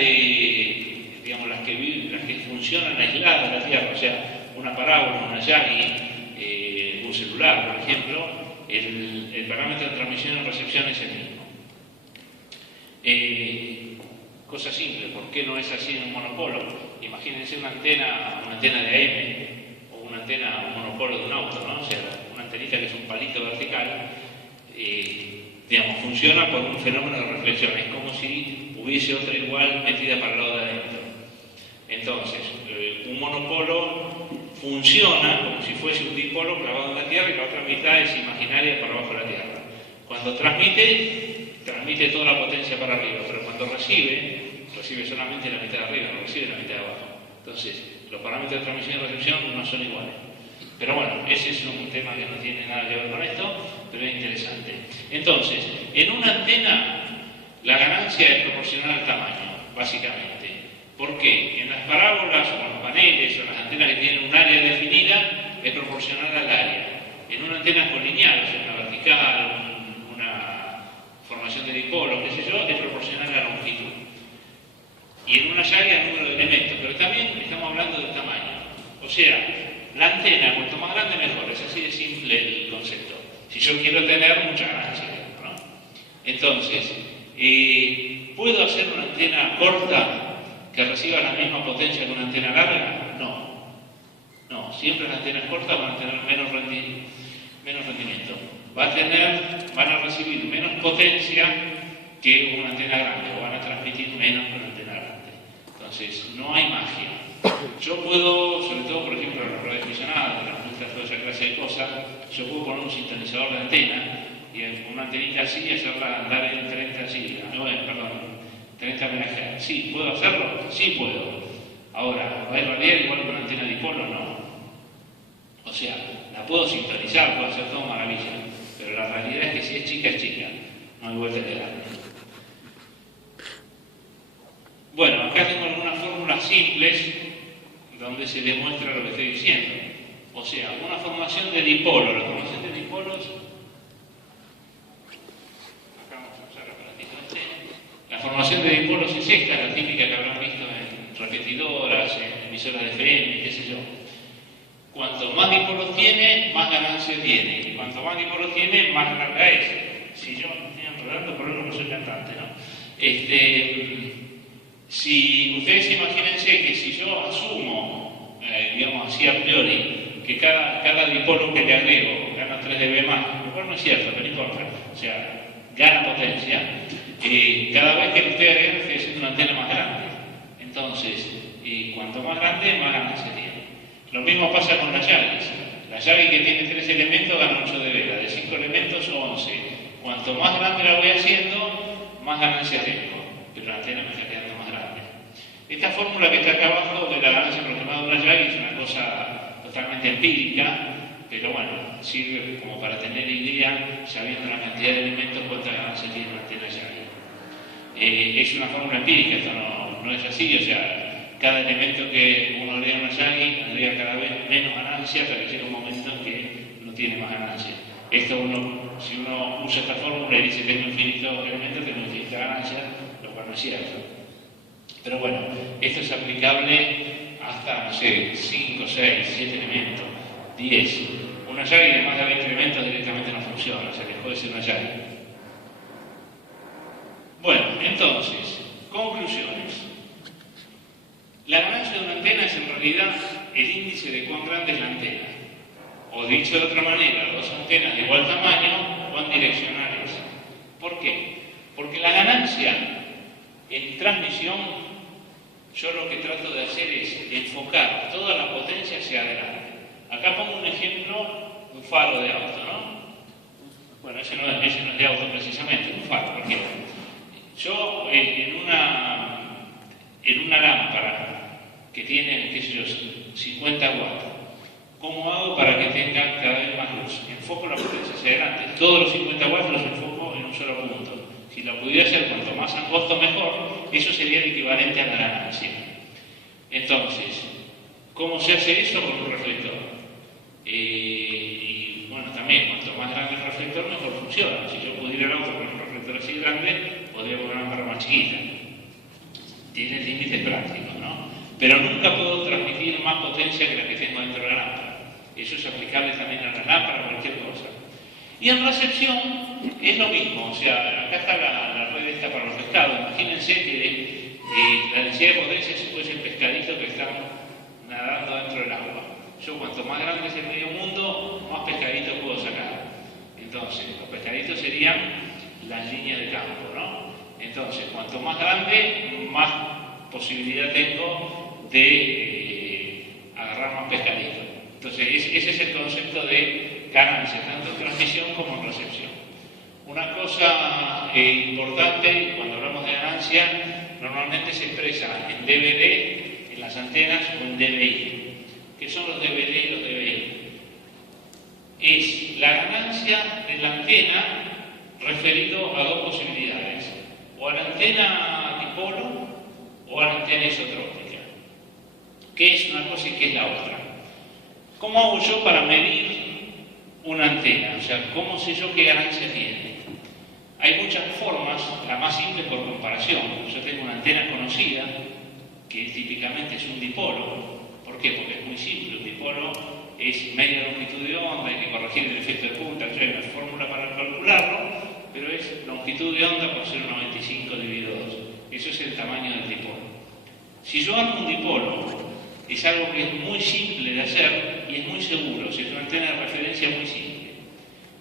digamos, las que funcionan aisladas de la Tierra, o sea, una parábola, una Yagi, un celular, por ejemplo, el parámetro de transmisión y recepción es el mismo. Cosa simple, ¿por qué no es así en un monopolo? Imagínense una antena de AM o un monopolo de un auto, ¿no? O sea, una antenita que es un palito vertical. Digamos, funciona por un fenómeno de reflexión, es como si hubiese otra igual metida para el lado de adentro. Entonces, un monopolo funciona como si fuese un dipolo clavado en la Tierra y la otra mitad es imaginaria para abajo de la Tierra. Cuando transmite toda la potencia para arriba, pero cuando recibe solamente la mitad de arriba, no recibe la mitad de abajo. Entonces, los parámetros de transmisión y recepción no son iguales. Pero bueno, ese es un tema que no tiene nada que ver con esto, pero es interesante. Entonces, en una antena, la ganancia es proporcional al tamaño, básicamente. ¿Por qué? En las parábolas o en los paneles o las antenas que tienen un área definida, es proporcional al área. En una antena colineal, o sea, una vertical, una formación de dipolos, qué sé yo, es proporcional a la longitud. Y en una llave al número de elementos, pero también estamos hablando del tamaño. O sea, la antena, cuanto más grande mejor, es así de simple el concepto. Si yo quiero tener mucha ganancia, ¿no? Entonces, ¿puedo hacer una antena corta que reciba la misma potencia que una antena larga? No, siempre las antenas cortas van a tener menos rendimiento. Van a recibir menos potencia que una antena grande, o van a transmitir menos que una antena grande. Entonces, no hay magia. Yo puedo, sobre todo, por ejemplo, en las radioaficionadas, en las multas, toda esa clase de cosas, yo puedo poner un sintonizador de antena y una antenita así y hacerla andar en 30 MHz. ¿Sí? ¿Puedo hacerlo? Sí puedo. Ahora, ¿va a irradiar igual que una antena dipolo? No. O sea, la puedo sintonizar, puedo hacer todo maravilla, pero la realidad es que si es chica, es chica. No hay vuelta que darle. Bueno, acá tengo algunas fórmulas simples donde se demuestra lo que estoy diciendo. O sea, una formación de dipolos. La formación de dipolos, acá vamos a usar el aparatito este. La formación de dipolos es esta, la típica que habrán visto en repetidoras, en emisoras de FM, qué sé yo. Cuanto más dipolos tiene, más ganancia tiene. Y cuanto más dipolos tiene, más larga es. Si yo me estoy enredando, por eso no soy cantante, ¿no? Si ustedes imagínense que si yo asumo, digamos así a priori, que cada dipolo que le agrego gana 3 dB más, lo cual no es cierto, pero no importa, o sea, gana potencia, cada vez que le estoy agregando estoy haciendo una antena más grande. Entonces, cuanto más grande, más ganancia tiene. Lo mismo pasa con las Yagis. La Yagi que tiene 3 elementos gana 8 dB, la de 5 elementos 11. Cuanto más grande la voy haciendo, más ganancia tengo, pero la antena me está quedando más grande. Esta fórmula que está acá abajo de la ganancia aproximada de una Yagi es una cosa totalmente empírica, pero bueno, sirve como para tener idea, sabiendo la cantidad de elementos, cuánta ganancia tiene una antena Yagi. Es una fórmula empírica, esto no es así, o sea, cada elemento que uno agrega en una Yagi agrega cada vez menos ganancia hasta que llega un momento en que no tiene más ganancia. Esto si uno usa esta fórmula y dice tengo infinitos elementos, tengo infinita ganancia, lo cual no es cierto. Pero bueno, esto es aplicable hasta, no sé, 5, 6, 7 elementos, 10. Una Yagi de más de 20 elementos directamente no funciona, o sea, dejó de ser una Yagi. Bueno, entonces, conclusiones. La ganancia de una antena es en realidad el índice de cuán grande es la antena. O dicho de otra manera, dos antenas de igual tamaño, cuán direccionales. ¿Por qué? Porque la ganancia en transmisión, yo lo que trato de hacer es enfocar toda la potencia hacia adelante. Acá pongo un ejemplo, un faro de auto, ¿no? Bueno, ese no es de auto precisamente, un faro, porque yo en una lámpara que tiene, qué sé yo, 50 watts, ¿cómo hago para que tenga cada vez más luz? Enfoco la potencia hacia adelante. Todos los 50 watts los enfoco en un solo punto. Si lo pudiera hacer cuanto más angosto mejor, eso sería el equivalente a la ganancia. Entonces, ¿cómo se hace eso? Con un reflector. Y bueno, también, cuanto más grande el reflector, mejor funciona. Si yo pudiera el auto con un reflector así grande, podría poner una lámpara más chiquita. Tiene límites prácticos, ¿no? Pero nunca puedo transmitir más potencia que la que tengo dentro de la lámpara. Eso es aplicable también a la lámpara o cualquier cosa. Y en recepción es lo mismo, o sea, acá está la red esta para los pescados. Imagínense que la densidad de potencia es el pescadito que está nadando dentro del agua. Yo cuanto más grande es el medio mundo, más pescaditos puedo sacar. Entonces, los pescaditos serían las líneas de campo, ¿no? Entonces, cuanto más grande, más posibilidad tengo de agarrar más pescaditos. Entonces, ese es el concepto de ganancia, tanto en transmisión como en recepción. Una cosa importante, cuando hablamos de ganancia, normalmente se expresa en dBd en las antenas o en dBi. ¿Qué son los dBd y los dBi? Es la ganancia de la antena referido a dos posibilidades, o a la antena dipolo o a la antena isotrópica. ¿Qué es una cosa y qué es la otra? ¿Cómo hago yo para medir una antena? O sea, ¿cómo sé yo qué ganancia tiene? Hay muchas formas, la más simple por comparación. Yo tengo una antena conocida, que típicamente es un dipolo. ¿Por qué? Porque es muy simple. Un dipolo es media longitud de onda, hay que corregir el efecto de punta, hay una fórmula para calcularlo, pero es longitud de onda por 0,95 dividido 2. Eso es el tamaño del dipolo. Si yo armo un dipolo, es algo que es muy simple de hacer y es muy seguro, es una antena de referencia muy simple.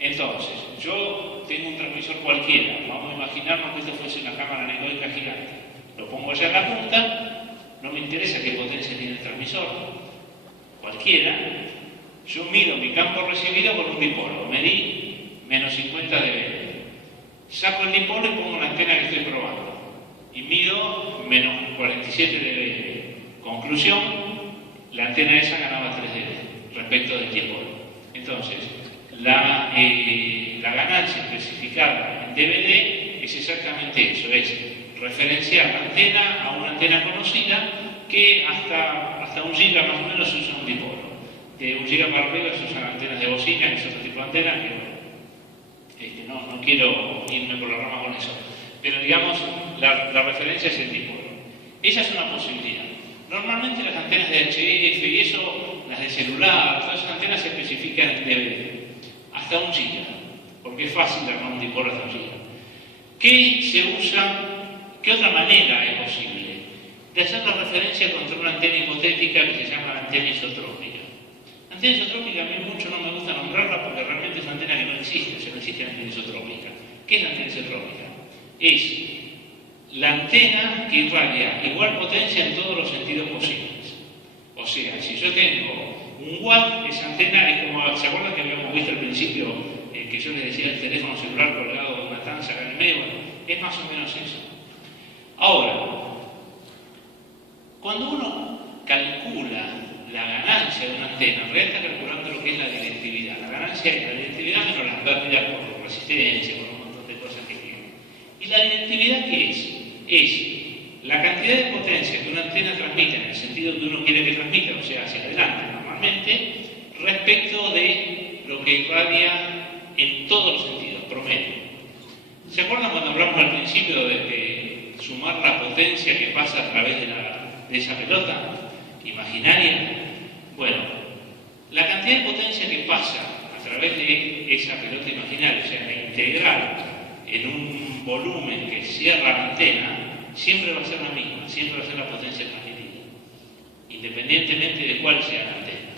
Entonces, yo tengo un transmisor cualquiera, vamos a imaginarnos que esto fuese una cámara anecoica gigante. Lo pongo allá en la punta, no me interesa qué potencia tiene el transmisor, cualquiera. Yo mido mi campo recibido con un dipolo, medí menos 50 dB. Saco el dipolo y pongo una antena que estoy probando y mido menos 47 dB. Conclusión, la antena esa ganaba 3 dB respecto del dipolo. Entonces, la ganancia especificada en dBd es exactamente eso, es referenciar la antena a una antena conocida que hasta 1 giga más o menos se usa un dipolo. De 1 giga para arriba se usan antenas de bocina, que es otro tipo de antena, que no quiero irme por la rama con eso. Pero digamos, la referencia es el dipolo. Esa es una posibilidad. Normalmente las antenas de HF y eso las de celular, todas esas antenas se especifican en dB, hasta 1 giga, porque es fácil armar un dipolo hasta 1 giga. ¿Qué se usa? ¿Qué otra manera es posible? De hacer la referencia contra una antena hipotética que se llama la antena isotrópica. La antena isotrópica a mí mucho no me gusta nombrarla porque realmente es una antena que no existe, o sea, no existe la antena isotrópica. ¿Qué es la antena isotrópica? Es la antena que irradia igual potencia en todos los sentidos posibles. O sea, si yo tengo 1 watt, esa antena es como, ¿se acuerdan que habíamos visto al principio que yo les decía el teléfono celular colgado de una tanza acá en el medio? Bueno, es más o menos eso. Ahora, cuando uno calcula la ganancia de una antena, en realidad está calculando lo que es la directividad. La ganancia es la directividad menos las pérdidas por resistencia, por un montón de cosas que tiene. ¿Y la directividad qué es? Es la cantidad de potencia que una antena transmite en el sentido que uno quiere que transmita, o sea, hacia adelante normalmente, respecto de lo que irradia en todos los sentidos, promedio. ¿Se acuerdan cuando hablamos al principio de sumar la potencia que pasa a través de esa pelota imaginaria? Bueno, la cantidad de potencia que pasa a través de esa pelota imaginaria, o sea, la integral en un volumen que cierra la antena, siempre va a ser la misma, siempre va a ser la potencia transmitida, independientemente de cuál sea la antena.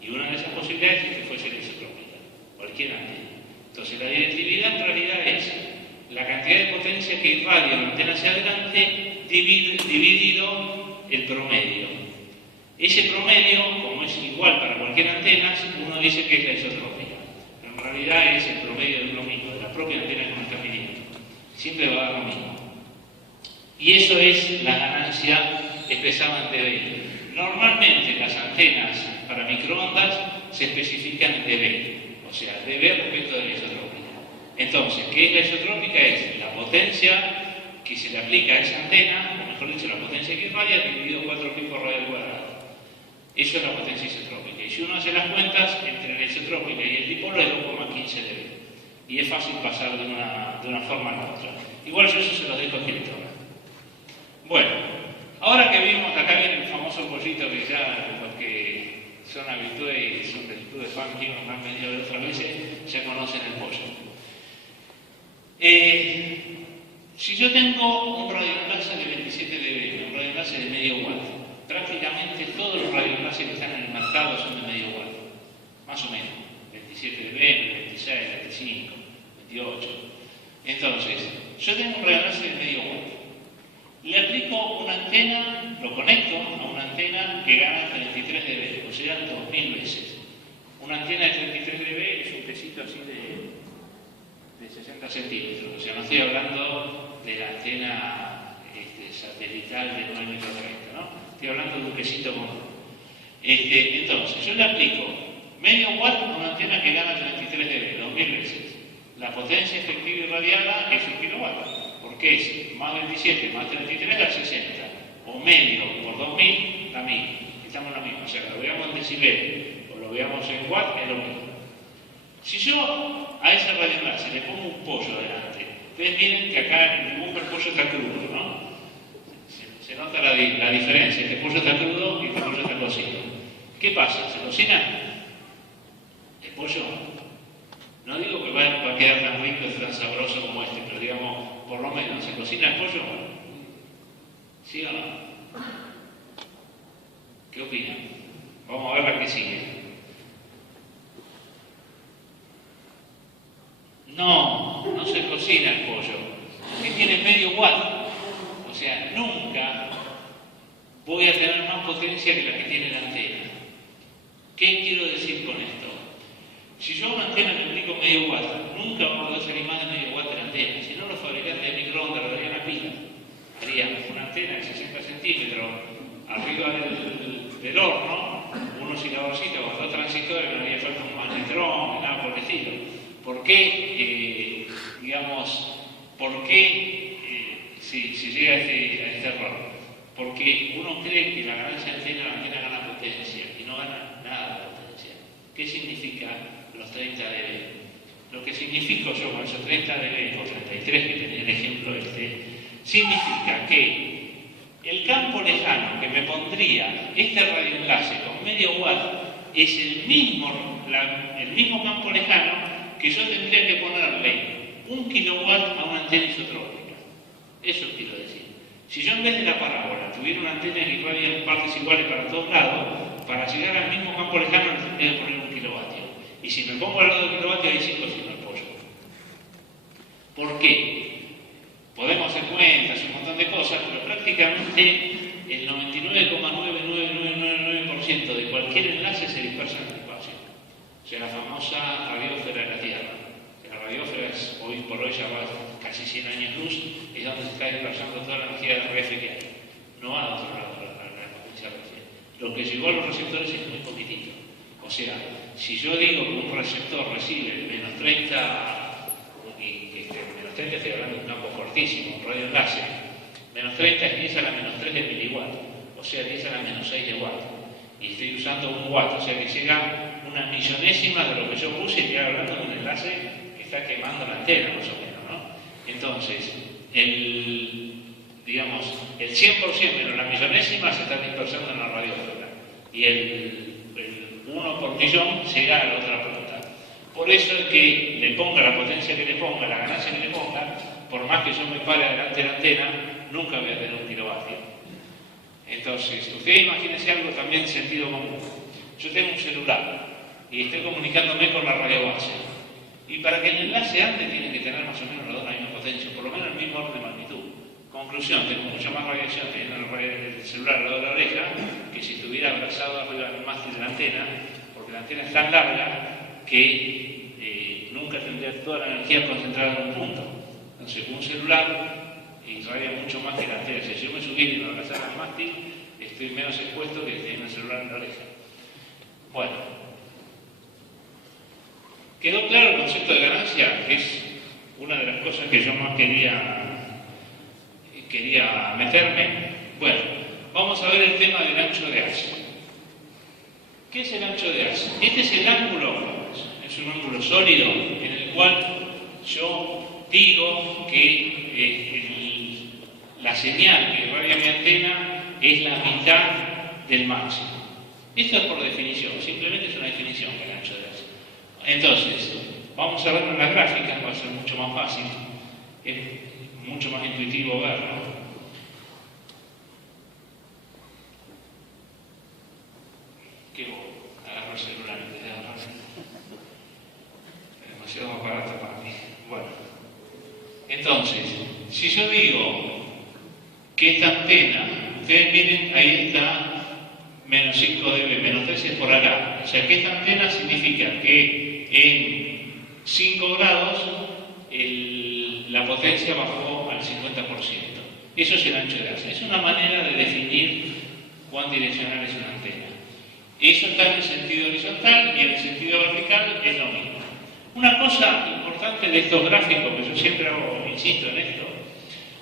Y una de esas posibilidades es que fuese la isotrópica, cualquier antena. Entonces, la directividad en realidad es la cantidad de potencia que irradia la antena hacia adelante dividido el promedio. Ese promedio, como es igual para cualquier antena, uno dice que es la isotrópica, pero en realidad es el promedio de uno mismo, de la propia antena que uno está midiendo. Siempre va a dar lo mismo. Y eso es la ganancia expresada en dB. Normalmente las antenas para microondas se especifican en dB, o sea, dB respecto de la isotrópica. Entonces, ¿qué es la isotrópica? Es la potencia que se le aplica a esa antena, o mejor dicho, la potencia que irradia dividido 4π por radio al cuadrado. Eso es la potencia isotrópica. Y si uno hace las cuentas, entre la isotrópica y el dipolo es 2,15 dB. Y es fácil pasar de una forma a la otra. Igual yo eso se los dejo escrito. Bueno, ahora que vimos, acá viene el famoso pollito que ya los que son habitués y son del club de fan que nos han venido de otras veces, ya conocen el pollo. Si yo tengo un radioenlace de 27 dB, un radioenlace de medio watt, prácticamente todos los radioenlaces que están en el mercado son de medio watt, más o menos, 27 dB, 26, 25, 28. Entonces, yo tengo un radioenlace de medio watt. Le aplico una antena, lo conecto a una antena que gana 33 dB, o sea, 2000 veces. Una antena de 33 dB es un pesito así de 60 centímetros, o sea, no estoy hablando de la antena satelital de 9,30 metros, ¿no? Estoy hablando de un pesito común. Entonces, yo le aplico medio watt a una antena que gana 33 dB, 2000 veces. La potencia efectiva irradiada es 1 kilowatt, porque es más 27 más 33 da 60, o medio por 2000 da 1000. Estamos en lo mismo, o sea, lo veamos en decibel o lo veamos en watt, es lo mismo. Si yo a ese radioenlace le pongo un pollo delante, ustedes miren que acá en el dibujo el pollo está crudo, ¿no? Se nota la diferencia, este pollo está crudo y este pollo está cocido. ¿Qué pasa? ¿Se cocina? El pollo, no digo que va a quedar tan rico y tan sabroso como este, pero digamos, por lo menos, ¿se cocina el pollo? ¿Sí o no? ¿Qué opinan? Vamos a ver la que sigue. No se cocina el pollo, que tiene medio watt. O sea, nunca voy a tener más potencia que la que tiene la antena. ¿Qué quiero decir con esto? Si yo a una antena le aplico medio watt, nunca vamos a poder salir más de medio watt de la antena. Si no, los fabricantes de microondas le darían la pila. Harían una antena de 60 centímetros arriba del horno, unos osciladorcitos con 2 transistores, que no haría falta un magnetrón, nada por el estilo. ¿Por qué, si llega a este error? Porque uno cree que la ganancia antena, la antena gana potencia y no gana nada de potencia. ¿Qué significa los 30 dB? Lo que significo yo con esos 30 dB o 33 que tenía el ejemplo significa que el campo lejano que me pondría este radioenlace con medio watt es el mismo campo lejano que yo tendría que ponerle 1 kilowatt a una antena isotrópica. Eso quiero decir. Si yo en vez de la parábola tuviera una antena que irradia en partes iguales para todos lados, para llegar al mismo campo lejano tendría que poner 1 kilovatio. Y si me pongo al lado del kilovatio, ahí sí cocino el pollo. ¿Por qué? Podemos hacer cuentas y un montón de cosas, pero prácticamente el 99,99999% de cualquier enlace se dispersa en el espacio. O sea, la famosa radiósfera de la Tierra. La radiósfera es, hoy por hoy ya va casi 100 años luz, es donde se está dispersando toda la energía de RF que hay. No a otro lado de la potencia RF. Lo que llegó a los receptores es muy poquitito. O sea, si yo digo que un receptor recibe menos 30, menos 30 estoy hablando de un campo fortísimo, un radio enlace, menos 30 es 10 a la menos 3 de miliwatt, o sea, 10 a la menos 6 de watt. Y estoy usando 1 watt, o sea que llega una millonésima de lo que yo puse y estoy hablando de un enlace que está quemando la antena, más o menos, ¿no? Entonces, el 100% menos la millonésima se está dispersando en la radiósfera y el 1 por millón llega a la otra punta. Por eso es que le ponga la potencia que le ponga, la ganancia que le ponga, por más que yo me pare delante de la antena, nunca voy a tener 1 kilovatio. Entonces, ustedes imagínense algo también de sentido común. Yo tengo un celular y estoy comunicándome con la radio base. Y para que el enlace ande tiene que tener más o menos los dos la misma potencia, por lo menos el mismo orden de magnitud. Conclusión, tengo mucha más radiación teniendo el celular al lado de la oreja que si estuviera abrazado arriba del mástil de la antena, porque la antena es tan larga que nunca tendría toda la energía concentrada en un punto. Entonces, un celular irradia mucho más que la antena. Si yo me subiera y me abrazara al mástil, estoy menos expuesto que teniendo el celular en la oreja. Bueno, ¿quedó claro el concepto de ganancia? Que es una de las cosas que yo más quería meterme. Bueno, vamos a ver el tema del ancho de haz. ¿Qué es el ancho de haz? Este es el ángulo, es un ángulo sólido en el cual yo digo que la señal que irradia mi antena es la mitad del máximo. Esto es por definición, simplemente es una definición del ancho de haz. Entonces, vamos a verlo en la gráfica, va a ser mucho más fácil, es mucho más intuitivo verlo. ¿Qué voy? Agarro el celular en vez de agarrarlo. Es demasiado más barato para mí. Bueno, entonces, si yo digo que esta antena, ustedes miren, ahí está menos 5 dB, menos 13 es por acá. O sea que esta antena significa que en 5 grados la potencia bajó al 50%. Eso es el ancho de haz. Es una manera de definir cuán direccional es una antena. Eso está en el sentido horizontal y en el sentido vertical es lo mismo. Una cosa importante de estos gráficos, que yo siempre insisto en esto,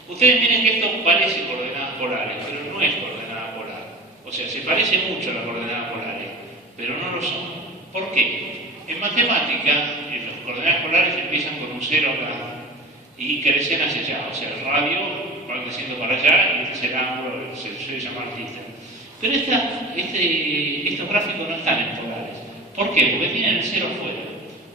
ustedes miren que esto parece coordenadas polares, pero no es coordenada polar. O sea, se parece mucho a las coordenadas polares, pero no lo son. ¿Por qué? En matemática, las coordenadas polares empiezan con un 0 acá y crecen hacia allá. O sea, el radio va creciendo para allá y este es el ángulo, se suele llamar θ. Pero estos gráficos no están en polares. ¿Por qué? Porque tienen el 0 afuera.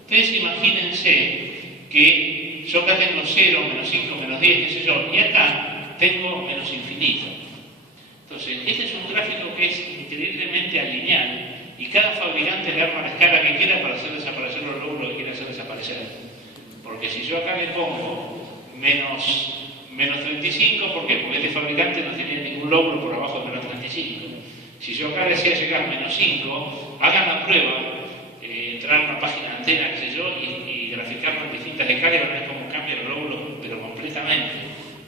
Ustedes imagínense que yo acá tengo 0, menos 5, menos 10, qué sé yo, y acá tengo menos infinito. Entonces, este es un gráfico que es increíblemente alineal y cada fabricante le arma la escala que quiera para hacer desaparecer los lóbulos que quiere hacer desaparecer. Porque si yo acá le pongo menos 35, ¿por qué? Porque este fabricante no tenía ningún lóbulo por abajo de menos 35. Si yo acá le hacía llegar menos 5, hagan la prueba, entrar a una página de antena, qué sé yo, y graficarlo en distintas escalas y van a ver cómo cambian los lóbulos, pero completamente.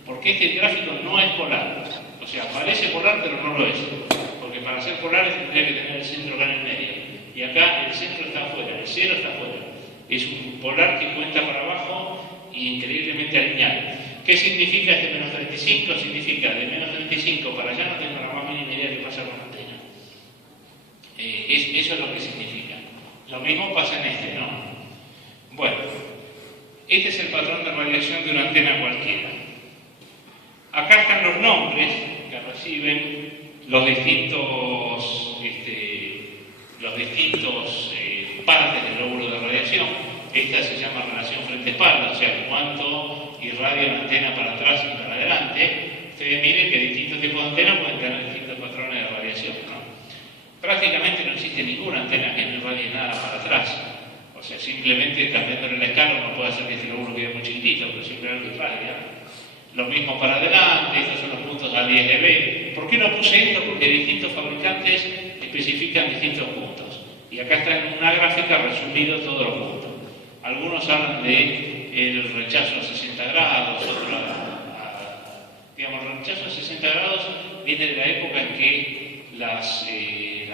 Porque este gráfico no es polar. O sea, parece polar, pero no lo es. Porque para ser polar tendría que tener el centro acá en el medio. Y acá el centro está afuera, el 0 está afuera. Es un polar que cuenta para abajo y increíblemente alineado. ¿Qué significa este menos 35? Significa de menos 35 para allá no tengo la más mínima idea de qué pasa con la antena. Eso es lo que significa. Lo mismo pasa en este, ¿no? Bueno, este es el patrón de radiación de una antena cualquiera. Acá están los nombres que reciben los distintos los distintos partes del lóbulo de radiación. Esta se llama relación frente-espalda, o sea, cuánto irradia la antena para atrás y para adelante. Ustedes miren que distintos tipos de antenas pueden tener distintos patrones de radiación, ¿no? Prácticamente no existe ninguna antena que no irradie nada para atrás. O sea, simplemente cambiándole la escala uno puede hacer que este lóbulo quede muy chiquitito, pero siempre algo irradia. Lo mismo para adelante, estos son los puntos A10 dB. ¿Por qué no puse esto? Porque distintos fabricantes especifican distintos puntos. Y acá está en una gráfica resumido todos los puntos. Algunos hablan de el rechazo a 60 grados, otros digamos, el rechazo a 60 grados viene de la época en que las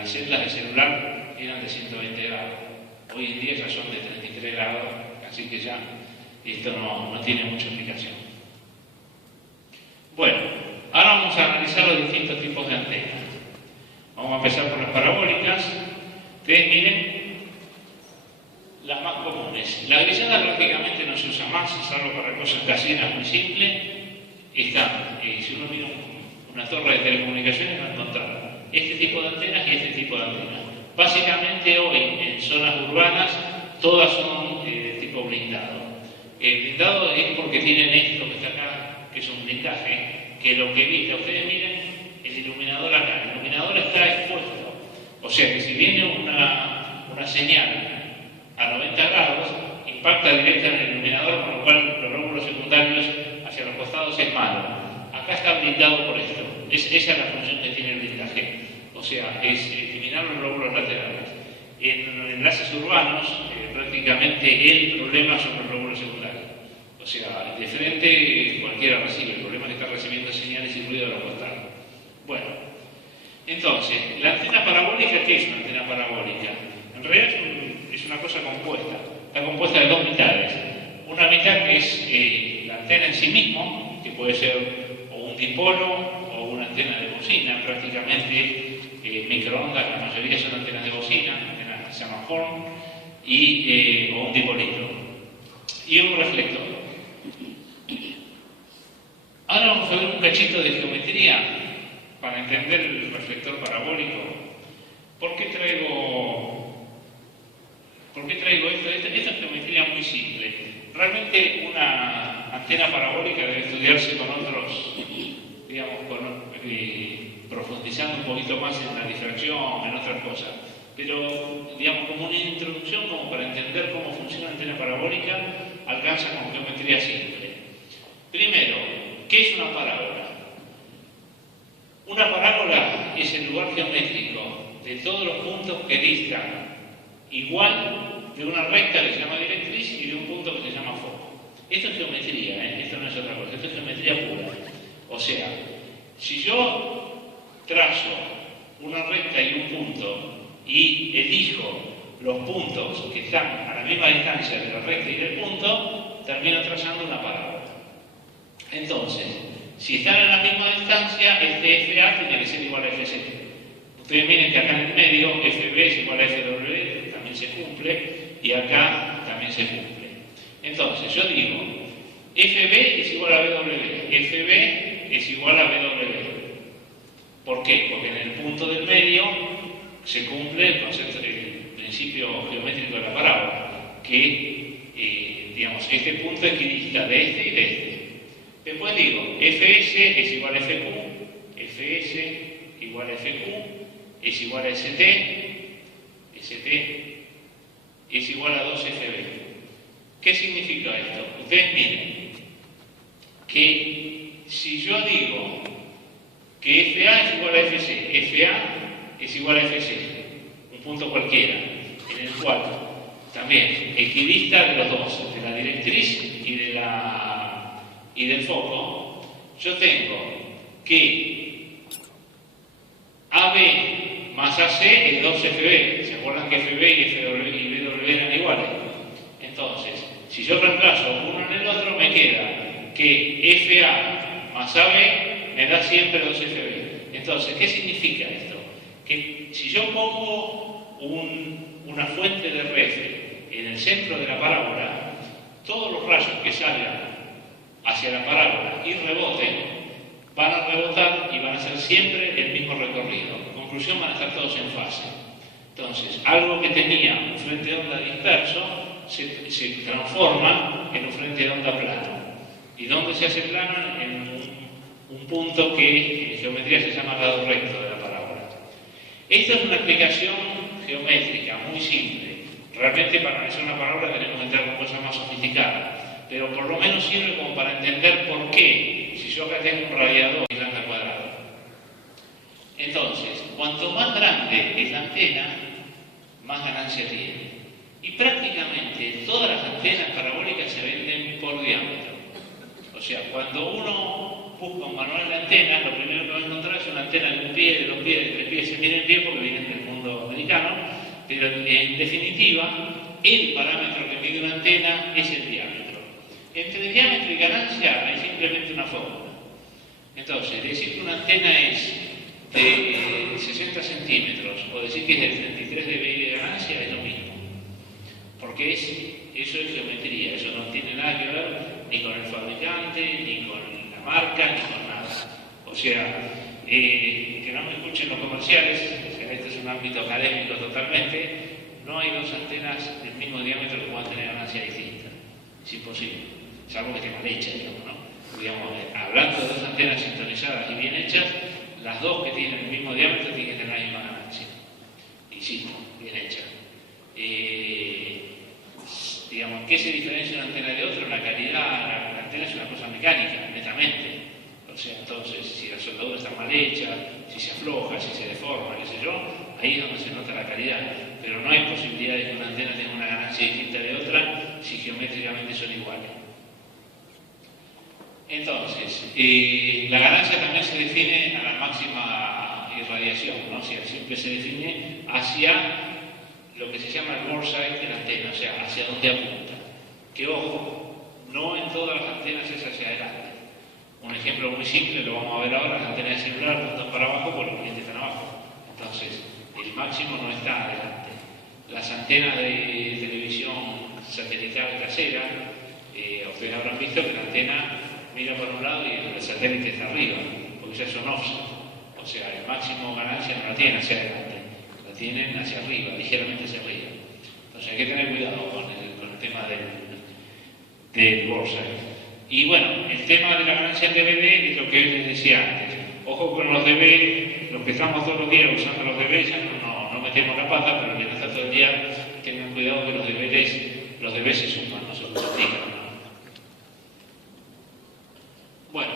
celdas de celular eran de 120 grados. Hoy en día ya son de 33 grados, así que ya esto no tiene mucha explicación. Bueno, ahora vamos a analizar los distintos tipos de antenas. Vamos a empezar por las parabólicas. Ustedes miren las más comunes. La grisada prácticamente no se usa más, salvo para cosas caseras muy simples. Están, si uno mira una torre de telecomunicaciones, va a encontrar este tipo de antenas y este tipo de antenas. Básicamente hoy en zonas urbanas todas son de tipo blindado. El blindado es porque tienen esto que está acá, que es un blindaje, que lo que evita, ustedes miren el iluminador acá, el iluminador está expuesto. O sea que si viene una señal a 90 grados, impacta directamente en el iluminador, con lo cual los lóbulos secundarios hacia los costados es malo. Acá está blindado por esto. Esa es la función que tiene el blindaje. O sea, es eliminar los lóbulos laterales. En enlaces urbanos, prácticamente el problema son los lóbulos secundarios. O sea, de frente cualquiera recibe. El problema es que está recibiendo señales y ruido de los costados. Bueno, entonces, la antena parabólica, ¿qué es una antena parabólica? En realidad es una cosa compuesta. Está compuesta de dos mitades. Una mitad que es la antena en sí mismo, que puede ser o un dipolo o una antena de bocina, prácticamente microondas, la mayoría son antenas de bocina, antenas que se llaman horn, o un dipolito. Y un reflector. Ahora vamos a ver un cachito de geometría para entender el reflector parabólico. ¿Por qué traigo esto? Esta es geometría muy simple. Realmente una antena parabólica debe estudiarse con otros, digamos, profundizando un poquito más en la difracción, en otras cosas. Pero, digamos, como una introducción, como para entender cómo funciona la antena parabólica, alcanza con geometría simple. Primero, ¿qué es una parábola? Una parábola es el lugar geométrico de todos los puntos que distan igual de una recta que se llama directriz y de un punto que se llama foco. Esto es geometría, esto no es otra cosa, esto es geometría pura. O sea, si yo trazo una recta y un punto y elijo los puntos que están a la misma distancia de la recta y del punto, termino trazando una parábola. Entonces, si están a la misma distancia, este FA tiene que ser igual a FC. Ustedes miren que acá en el medio FB es igual a FW, también se cumple, y acá también se cumple. Entonces, yo digo, FB es igual a BW, FB es igual a BW. ¿Por qué? Porque en el punto del medio se cumple el concepto, el principio geométrico de la parábola, que, digamos, este punto equidista de este y de este. Después digo, Fs es igual a Fq, Fs igual a Fq, es igual a St, St es igual a 2Fb. ¿Qué significa esto? Ustedes miren que si yo digo que Fa es igual a Fc, Fa es igual a Fc, un punto cualquiera, en el cual también equidista de los dos, de la directriz y del foco, yo tengo que AB más AC es 2FB. ¿Se acuerdan que FB y BW eran iguales? Entonces, si yo reemplazo uno en el otro, me queda que FA más AB me da siempre 2FB. Entonces, ¿qué significa esto? Que si yo pongo una fuente de RF en el centro de la parábola, todos los rayos que salgan hacia la parábola y reboten, van a rebotar y van a hacer siempre el mismo recorrido. En conclusión, van a estar todos en fase. Entonces, algo que tenía un frente de onda disperso se transforma en un frente de onda plano. ¿Y dónde se hace plano? En un punto que en geometría se llama lado recto de la parábola. Esta es una explicación geométrica muy simple. Realmente para analizar una parábola tenemos que entrar con cosas más sofisticadas, pero por lo menos sirve como para entender por qué, si yo acá tengo un radiador y lambda cuadrado. Entonces, cuanto más grande es la antena, más ganancia tiene. Y prácticamente todas las antenas parabólicas se venden por diámetro. O sea, cuando uno busca un manual de antenas, lo primero que va a encontrar es una antena de un pie, de 2 pies, de 3 pies, se mide en pie porque vienen del mundo americano, pero en definitiva, el parámetro que mide una antena es el diámetro. Entre diámetro y ganancia hay simplemente una fórmula. Entonces, decir que una antena es de 60 centímetros o decir que es de 33 dB de ganancia es lo mismo. Porque eso es geometría, eso no tiene nada que ver ni con el fabricante, ni con la marca, ni con nada. O sea, que no me escuchen los comerciales, este es un ámbito académico totalmente, no hay dos antenas del mismo diámetro que puedan tener ganancia distinta. Es imposible, salvo que esté mal hecha, digamos, ¿no? Digamos, hablando de dos antenas sintonizadas y bien hechas, las dos que tienen el mismo diámetro tienen que tener la misma ganancia. Insisto, bien hecha. Digamos, ¿qué se diferencia una antena de otra? La calidad, la antena es una cosa mecánica, netamente. O sea, entonces, si la soldadura está mal hecha, si se afloja, si se deforma, qué sé yo, ahí es donde se nota la calidad. Pero no hay posibilidad de que una antena tenga una ganancia distinta de otra si geométricamente son iguales. Entonces, la ganancia también se define a la máxima irradiación, ¿no? O sea, siempre se define hacia lo que se llama el bore side de la antena, o sea, hacia dónde apunta. Que ojo, no en todas las antenas es hacia adelante. Un ejemplo muy simple, lo vamos a ver ahora, las antenas de celular no están para abajo porque los clientes están abajo. Entonces, el máximo no está adelante. Las antenas de televisión satelital casera, ustedes habrán visto que la antena mira por un lado y el satélite está arriba, porque ya son offset. O sea, el máximo ganancia no la tienen hacia adelante, la tienen hacia arriba, ligeramente hacia arriba. Entonces hay que tener cuidado con el tema del bore side. Y bueno, el tema de la ganancia en DVD es lo que les decía antes. Ojo con los DB, los que estamos todos los días usando los DB, ya no metemos la pata, pero que no está todo el día, tengan cuidado que los DB se suman, no se multiplican. Bueno,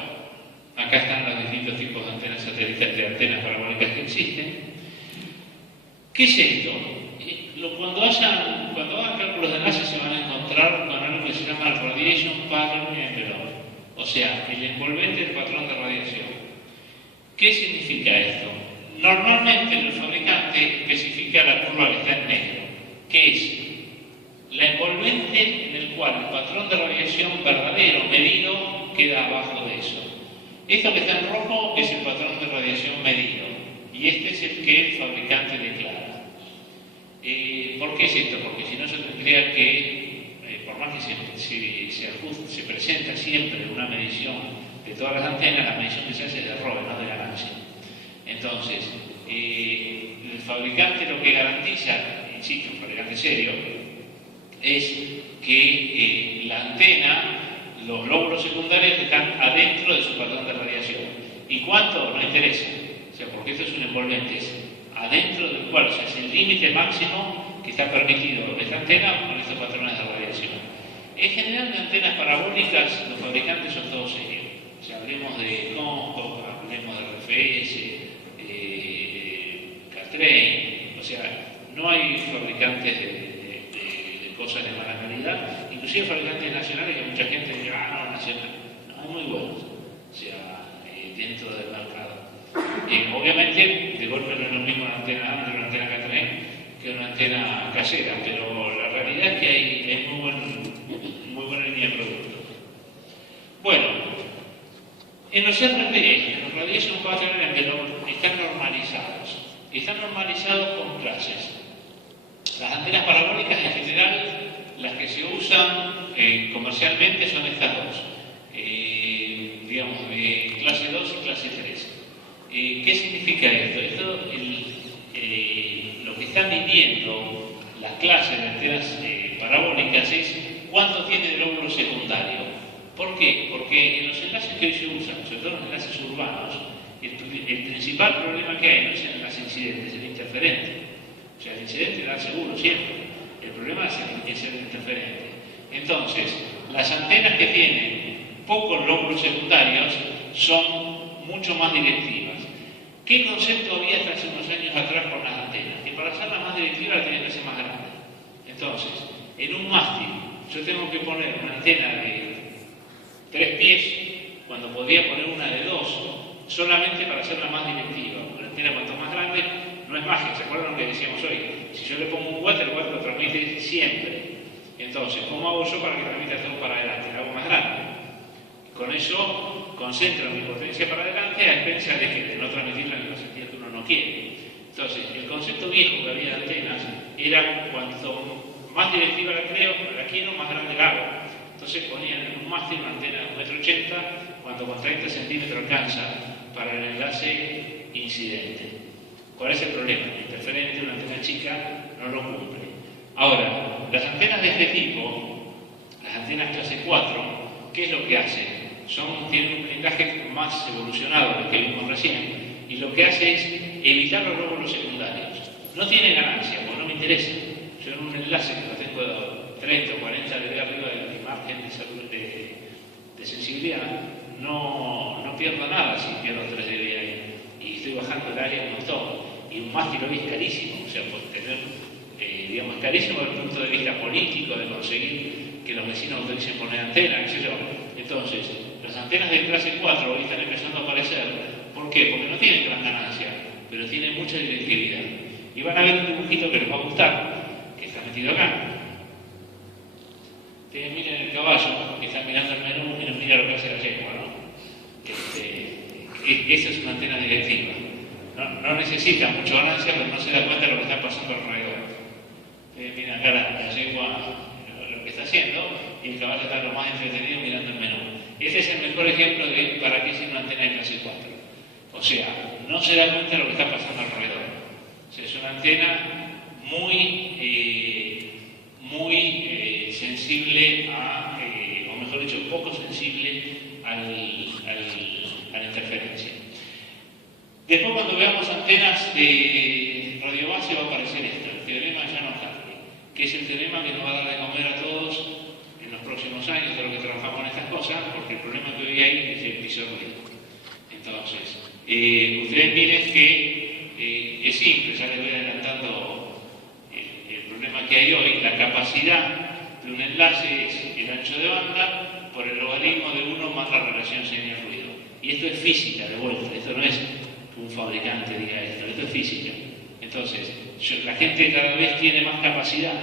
acá están los distintos tipos de antenas satelitales, de antenas parabólicas que existen. ¿Qué es esto? Cuando hagan cálculos de NASA se van a encontrar con algo que se llama el Radiation Pattern Envelope, o sea, el envolvente del patrón de radiación. ¿Qué significa esto? Normalmente el fabricante especifica la curva que está en negro, que es la envolvente en el cual el patrón de radiación verdadero medido queda abajo de eso. Esto que está en rojo es el patrón de radiación medido y este es el que el fabricante declara. ¿Por qué es esto? Porque si no, yo tendría que, por más que se presenta siempre una medición de todas las antenas, la medición que se hace es de error, no de ganancia. Entonces, el fabricante lo que garantiza, insisto, un fabricante serio, es que la antena, los lóbulos secundarios están adentro de su patrón de radiación. ¿Y cuánto? No interesa. O sea, porque esto es un envolvente, es adentro del cual, o sea, es el límite máximo que está permitido de esta antena con estos patrones de radiación. En general, de antenas parabólicas, los fabricantes son todos serios. O sea, hablemos de Comscope, hablemos de RFS, Caltrain, o sea, no hay fabricantes de cosas de mala calidad, inclusive fabricantes nacionales que mucha gente dice, no, nacional, no, es muy buenos, o sea, dentro del mercado. Obviamente, de golpe no es lo mismo una antena Android, una antena Caltrain, que una antena casera, pero la realidad es que hay muy buena línea de productos. Bueno, en los RPE, en los Radiation Pattern Envelope, están normalizados con clases. Las antenas parabólicas en general, las que se usan comercialmente son estas dos, digamos, clase 2 y clase 3. ¿Qué significa esto? Los que están midiendo las clases de antenas parabólicas es cuánto tiene de lóbulo secundario. ¿Por qué? Porque en los enlaces que hoy se usan, sobre todo en los enlaces urbanos, el principal problema que hay no es el enlace incidente, es el interferente. O sea, el incidente da seguro siempre. El problema es el interferente. Entonces, las antenas que tienen pocos lóbulos secundarios son mucho más directivas. ¿Qué concepto había hasta hace unos años atrás con las antenas? Que para hacerla más directiva la tenían que hacer más grande. Entonces, en un mástil, yo tengo que poner una antena de 3 pies cuando podría poner una de 2, solamente para hacerla más directiva. La antena cuanto más grande, no es magia, ¿se acuerdan lo que decíamos hoy? Si yo le pongo un watt, el watt lo transmite siempre. Entonces, ¿cómo hago yo para que transmita todo para adelante? Lo hago más grande. Con eso concentro mi potencia para adelante a expensas de no transmitirla en los sentidos que uno no quiere. Entonces, el concepto viejo que había de antenas era cuanto más directiva la quiero, más grande la hago. Entonces ponían en un mástil una antena de 1,80 m, cuando con 30 centímetros alcanza para el enlace incidente. ¿Cuál es el problema? El interferente, una antena chica, no lo cumple. Ahora, las antenas de este tipo, las antenas clase 4, ¿qué es lo que hacen? Tienen un blindaje más evolucionado del que vimos recién, y lo que hace es evitar los lóbulos secundarios. No tiene ganancia, porque no me interesa. Yo en un enlace que lo tengo 30 o 40 dB arriba de mi margen de sensibilidad, no pierdo nada si pierdo 3 dB ahí. Y estoy bajando el área un montón. Y un mástil hoy es carísimo, o sea, por tener, digamos, carísimo desde el punto de vista político, de conseguir que los vecinos autoricen poner antenas, qué sé yo. Entonces, las antenas de clase 4 hoy están empezando a aparecer. ¿Por qué? Porque no tienen gran ganancia, pero tienen mucha directividad. Y van a ver un dibujito que les va a gustar, que está metido acá. Ustedes miren el caballo, que está mirando el menú y no mira lo que hace la yegua, ¿no? Esa es una antena directiva. No necesita mucha ganancia, pero no se da cuenta de lo que está pasando alrededor. Miren acá la yegua lo que está haciendo y el caballo está lo más entretenido mirando el menú. Ese es el mejor ejemplo de para qué es una antena de clase 4. O sea, no se da cuenta de lo que está pasando alrededor. O sea, es una antena muy sensible a, o mejor dicho, poco sensible a la interferencia. Después, cuando veamos antenas de radiobase, va a aparecer esto, el teorema de Shannon-Hartley, que es el teorema que nos va a dar de comer a todos en los próximos años de lo que trabajamos en estas cosas, porque el problema que hoy hay es el piso de ruido. Entonces, ustedes miren que es simple, ya les voy adelantando el problema que hay hoy. La capacidad de un enlace es el ancho de banda por el logaritmo de 1 más la relación señal-ruido. Y esto es física, de vuelta, esto no es que un fabricante diga esto es física. Entonces, la gente cada vez tiene más capacidad,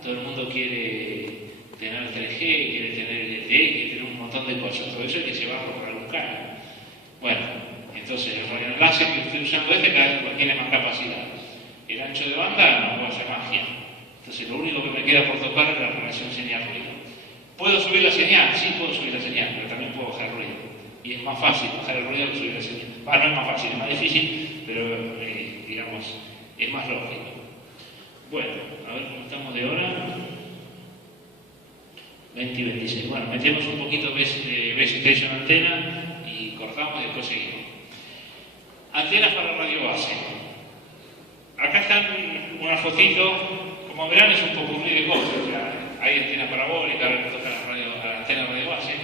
todo el mundo quiere tener 3G, quiere tener LTE, quiere tener un montón de cosas, todo eso hay que llevarlo por algún cambio. Bueno, entonces el radioenlace que estoy usando cada vez tiene más capacidad. El ancho de banda no puedo hacer magia. Entonces lo único que me queda por tocar es la relación señal-ruido. ¿Puedo subir la señal? Sí, puedo subir la señal, pero también puedo bajar el ruido. Y es más fácil bajar el ruido que subir la señal. No es más fácil, es más difícil, pero digamos, es más lógico. Bueno, a ver cómo estamos de hora. 20 y 26. Bueno, metemos un poquito de base station antena y cortamos y después seguimos. Antenas para radiobase. Acá están una fotito, como verán es un poco de cosas. O sea, hay antena parabólica, ahora nos toca la antena radiobase.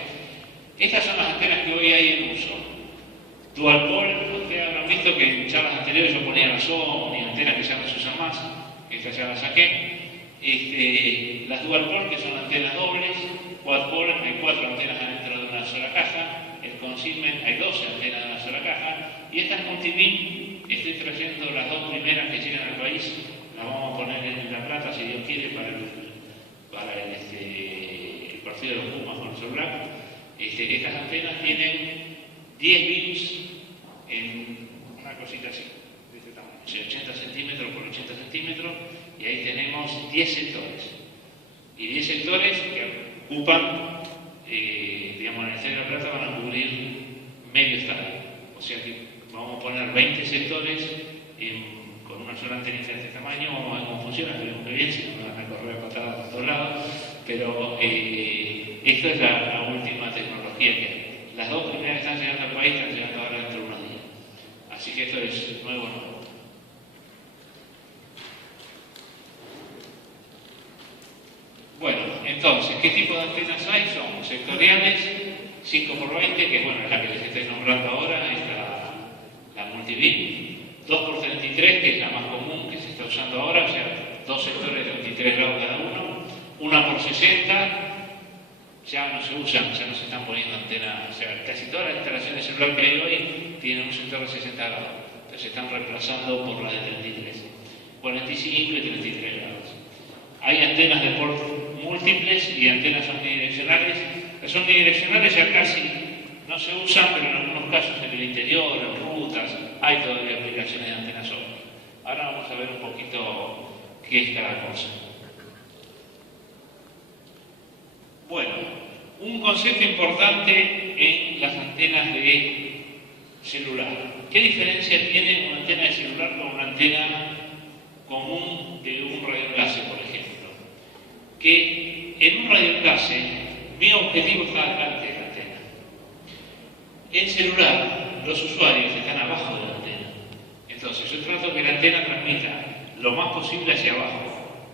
Estas son las antenas que hoy hay en uso. Dual pole, ustedes habrán visto que en charlas anteriores yo ponía la Sony, antenas que ya no se usan más, estas ya las saqué. Las dual pole, que son antenas dobles, quad pole, hay 4 antenas adentro de una sola caja, el consignment, hay 12 antenas de una sola caja, y estas multibeam, estoy trayendo las 2 primeras que llegan al país, las vamos a poner en La Plata, si Dios quiere, para el partido de los Pumas con el Sol Blanco. Estas antenas tienen 10 beams en una cosita así, de este tamaño, o sea, 80 centímetros por 80 centímetros, y ahí tenemos 10 sectores. Y 10 sectores que ocupan, digamos, en el centro de La Plata van a cubrir medio estadio. O sea que vamos a poner 20 sectores con una sola antenita de este tamaño, vamos a ver cómo funciona, veremos que bien, si no me van a correr patadas por todos lados, pero esto es la última tecnología que hay. Las dos primeras que están llegando al país están llegando ahora dentro de unos días. Así que esto es nuevo. Bueno, entonces, ¿qué tipo de antenas hay? Son sectoriales, 5x20, que es la que les estoy nombrando ahora, es la multibeam, 2x33, que es la más común que se está usando ahora, o sea, dos sectores de 23 grados cada uno, 1x60, ya no se usan, ya no se están poniendo antenas, o sea, casi todas las instalaciones de celular que hay hoy tienen un sector de 60 grados, entonces se están reemplazando por las de 33, 45 y 33 grados. Hay antenas de port múltiples y antenas omnidireccionales. Las omnidireccionales ya casi no se usan, pero en algunos casos en el interior, en rutas, hay todavía aplicaciones de antenas omni. Ahora vamos a ver un poquito qué es cada cosa. Bueno, un concepto importante en las antenas de celular. ¿Qué diferencia tiene una antena de celular con una antena común de un radioenlace, por ejemplo? Que en un radioenlace mi objetivo está delante de la antena. En celular, los usuarios están abajo de la antena. Entonces, yo trato que la antena transmita lo más posible hacia abajo.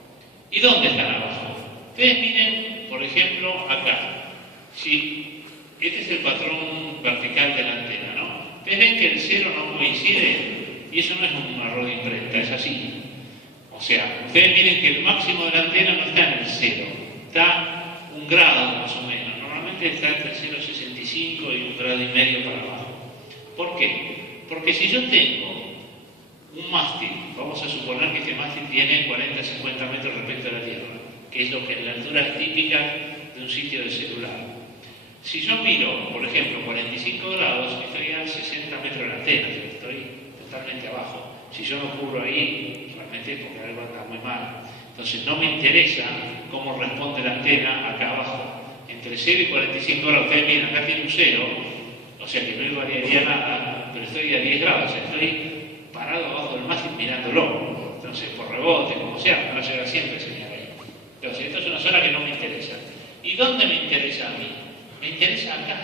¿Y dónde están abajo? Ustedes miren, por ejemplo, acá. Si este es el patrón vertical de la antena, ¿no? Ustedes ven que el cero no coincide, y eso no es un error de imprenta, es así. O sea, ustedes miren que el máximo de la antena no está en el 0, está un grado más o menos. Normalmente está entre 0,65 y 1,5 grados para abajo. ¿Por qué? Porque si yo tengo un mástil, vamos a suponer que este mástil tiene 40-50 metros respecto a la Tierra, que es lo que la altura es típica de un sitio de celular. Si yo miro, por ejemplo, 45 grados, estoy a 60 metros de la antena, estoy totalmente abajo. Si yo no cubro ahí, realmente es porque algo anda muy mal. Entonces no me interesa cómo responde la antena acá abajo. Entre 0 y 45 grados, ustedes miren, acá tiene un 0, o sea que no variaría nada, pero estoy a 10 grados, o sea, estoy parado abajo del mástil mirándolo. Entonces, por rebote, como sea, no va a llegar siempre señal ahí. Entonces, esto es una zona que no me interesa. ¿Y dónde me interesa a mí? Me interesa acá.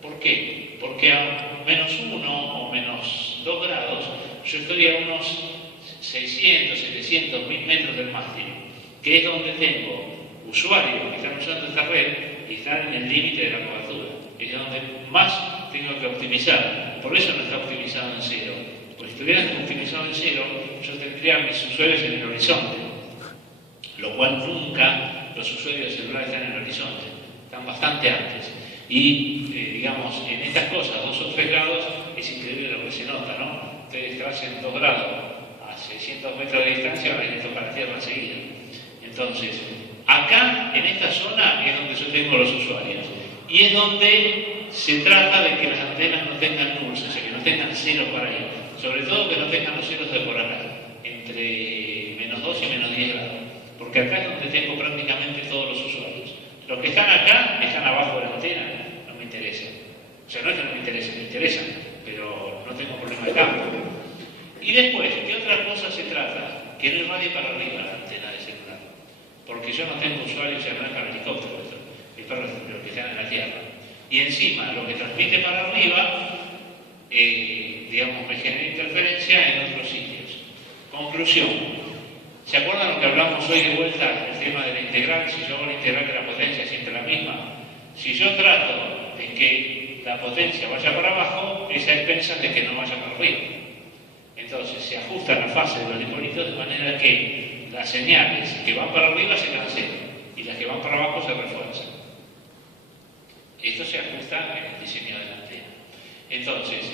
¿Por qué? Porque a -1 o -2 grados, yo estoy a unos 600, 700, 1000 metros del mástil, que es donde tengo usuarios que están usando esta red y están en el límite de la cobertura. Es donde más tengo que optimizar. Por eso no está optimizado en 0. Pues si estuviera optimizado en 0, yo tendría a mis usuarios en el horizonte, lo cual nunca los usuarios de celular están en el horizonte, están bastante antes. Y, digamos, en estas cosas, 2 o 3 grados, es increíble lo que se nota, ¿no? Ustedes hacen 2 grados a 600 metros de distancia, van a tocar la Tierra enseguida. Entonces, acá, en esta zona, es donde yo tengo los usuarios. Y es donde se trata de que las antenas no tengan nulls, o sea, que no tengan ceros para ahí. Sobre todo que no tengan los ceros de por acá, entre -2 y -10 grados. Porque acá es donde tengo prácticamente todos los usuarios. Los que están acá están abajo de la antena, no me interesa. O sea, no es que no me interesen, me interesan, pero no tengo problema de campo. Y después, ¿qué otra cosa se trata? Que no irradie para arriba la antena de celular. Porque yo no tengo usuarios, ya no es para helicópteros, es para los que están en la Tierra. Y encima, lo que transmite para arriba, digamos, me genera interferencia en otros sitios. Conclusión. ¿Se acuerdan lo que hablamos hoy de vuelta, el tema de la integral? Si yo hago la integral de la potencia es siempre la misma. Si yo trato de que la potencia vaya para abajo, es a expensas de que no vaya para arriba. Entonces se ajusta la fase de los dipolitos de manera que las señales que van para arriba se cancelan y las que van para abajo se refuerzan. Esto se ajusta en el diseño de la antena. Entonces,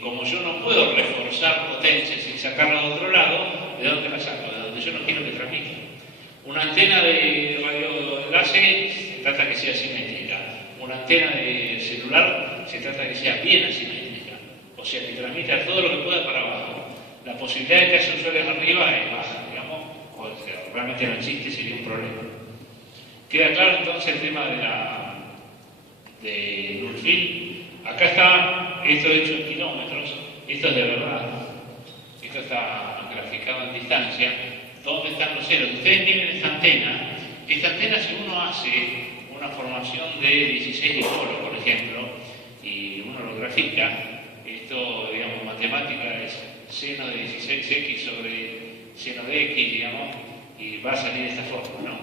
como yo no puedo reforzar potencia sin sacarla de otro lado, ¿de dónde la saco? De donde yo no quiero que transmita. Una antena de radioenlace se trata que sea simétrica. Una antena de celular se trata que sea bien asimétrica. O sea, que transmita todo lo que pueda para abajo. La posibilidad de que haya usuarios arriba es baja, digamos, o sea, realmente no existe, sería un problema. Queda claro entonces el tema de Nullfield. Acá está, esto hecho en kilómetros, esto es de verdad. esto está graficado en distancia, ¿dónde están los ceros? Ustedes miren esta antena, si uno hace una formación de 16 dipolos, por ejemplo, y uno lo grafica, esto, digamos, matemática es seno de 16x sobre seno de x, digamos, y va a salir de esta forma, ¿no?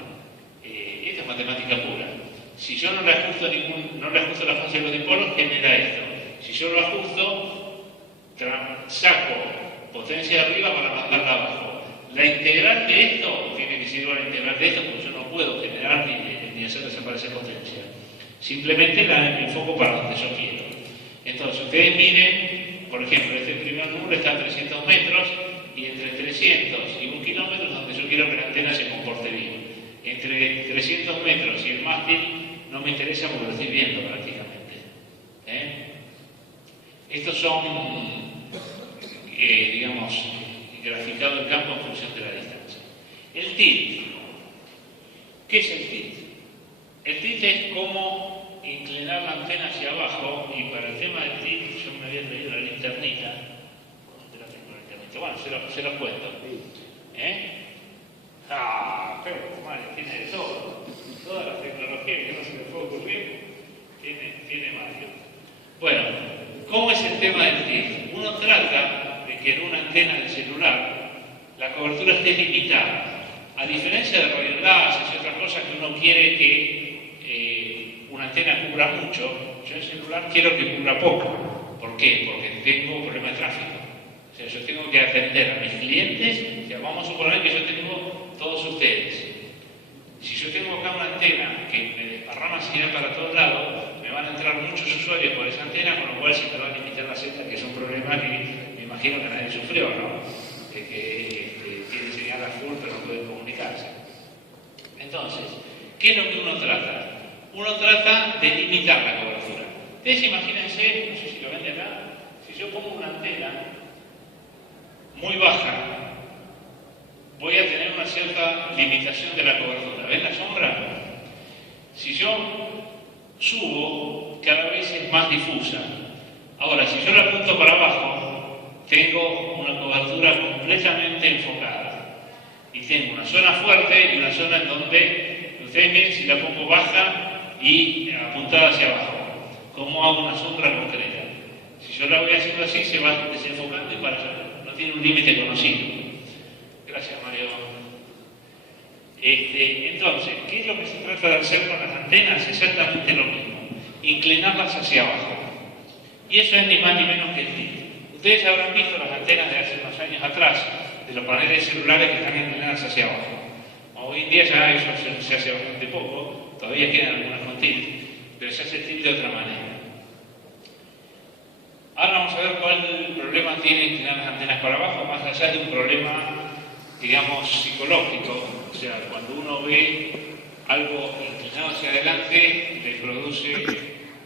Esto es matemática pura. Si yo no le ajusto la fase de los dipolos, genera esto. Si yo lo ajusto, saco potencia de arriba para mandarla abajo. La integral de esto tiene que ser igual a la integral de esto, porque yo no puedo generar ni hacer desaparecer potencia. Simplemente la enfoco para donde yo quiero. Entonces, ustedes miren, por ejemplo, este primer número está a 300 metros, y entre 300 y 1 kilómetro es donde yo quiero que la antena se comporte bien. Entre 300 metros y el mástil no me interesa porque lo estoy viendo prácticamente. Estos son, digamos, graficado el campo en función de la distancia. El tilt. ¿Qué es el tilt? El tilt es cómo inclinar la antena hacia abajo, y para el tema del tilt yo me había traído la linternita. ¿Dónde la tengo la linternita? Bueno, se los cuento. Pero Mario tiene de todo. Toda la tecnología que no se le puede ocurrir, tiene Mario. Bueno, ¿cómo es el tema del tilt? Uno trata de que en una antena de celular la cobertura esté limitada. A diferencia de radioenlaces y otras cosas que uno quiere que una antena cubra mucho, yo en celular quiero que cubra poco. ¿Por qué? Porque tengo problema de tráfico. O sea, yo tengo que atender a mis clientes. O sea, vamos a suponer que yo tengo todos ustedes. Si yo tengo acá una antena que me desparrama señal para todos lados, me van a entrar muchos usuarios por esa antena, con lo cual se me va a limitar la señal, que es un problema que me imagino que nadie sufrió, ¿no? De que tiene señal a full pero no puede comunicarse. Entonces, ¿qué es lo que uno trata? Uno trata de limitar la cobertura. Ustedes imagínense, no sé si lo ven de acá, si yo pongo una antena muy baja, voy a tener una cierta limitación de la cobertura. ¿Ven la sombra? Si yo subo, cada vez es más difusa. Ahora, si yo la apunto para abajo, tengo una cobertura completamente enfocada. Y tengo una zona fuerte y una zona en donde, ustedes miren si la pongo baja y apuntada hacia abajo. ¿Cómo hago una sombra concreta? Si yo la voy haciendo así, se va desenfocando y para allá. No tiene un límite conocido. Gracias, Mario. Entonces, ¿qué es lo que se trata de hacer con las antenas? Exactamente lo mismo. Inclinarlas hacia abajo. Y eso es ni más ni menos que el tilt. Ustedes habrán visto las antenas de hace unos años atrás, de los paneles celulares que están inclinadas hacia abajo. Hoy en día ya eso se hace bastante poco, todavía quedan algunas con tilt, pero se hace el tilt de otra manera. Ahora vamos a ver cuál problema tiene inclinar las antenas para abajo, más allá de un problema, digamos, psicológico. O sea, cuando uno ve algo inclinado hacia adelante, le produce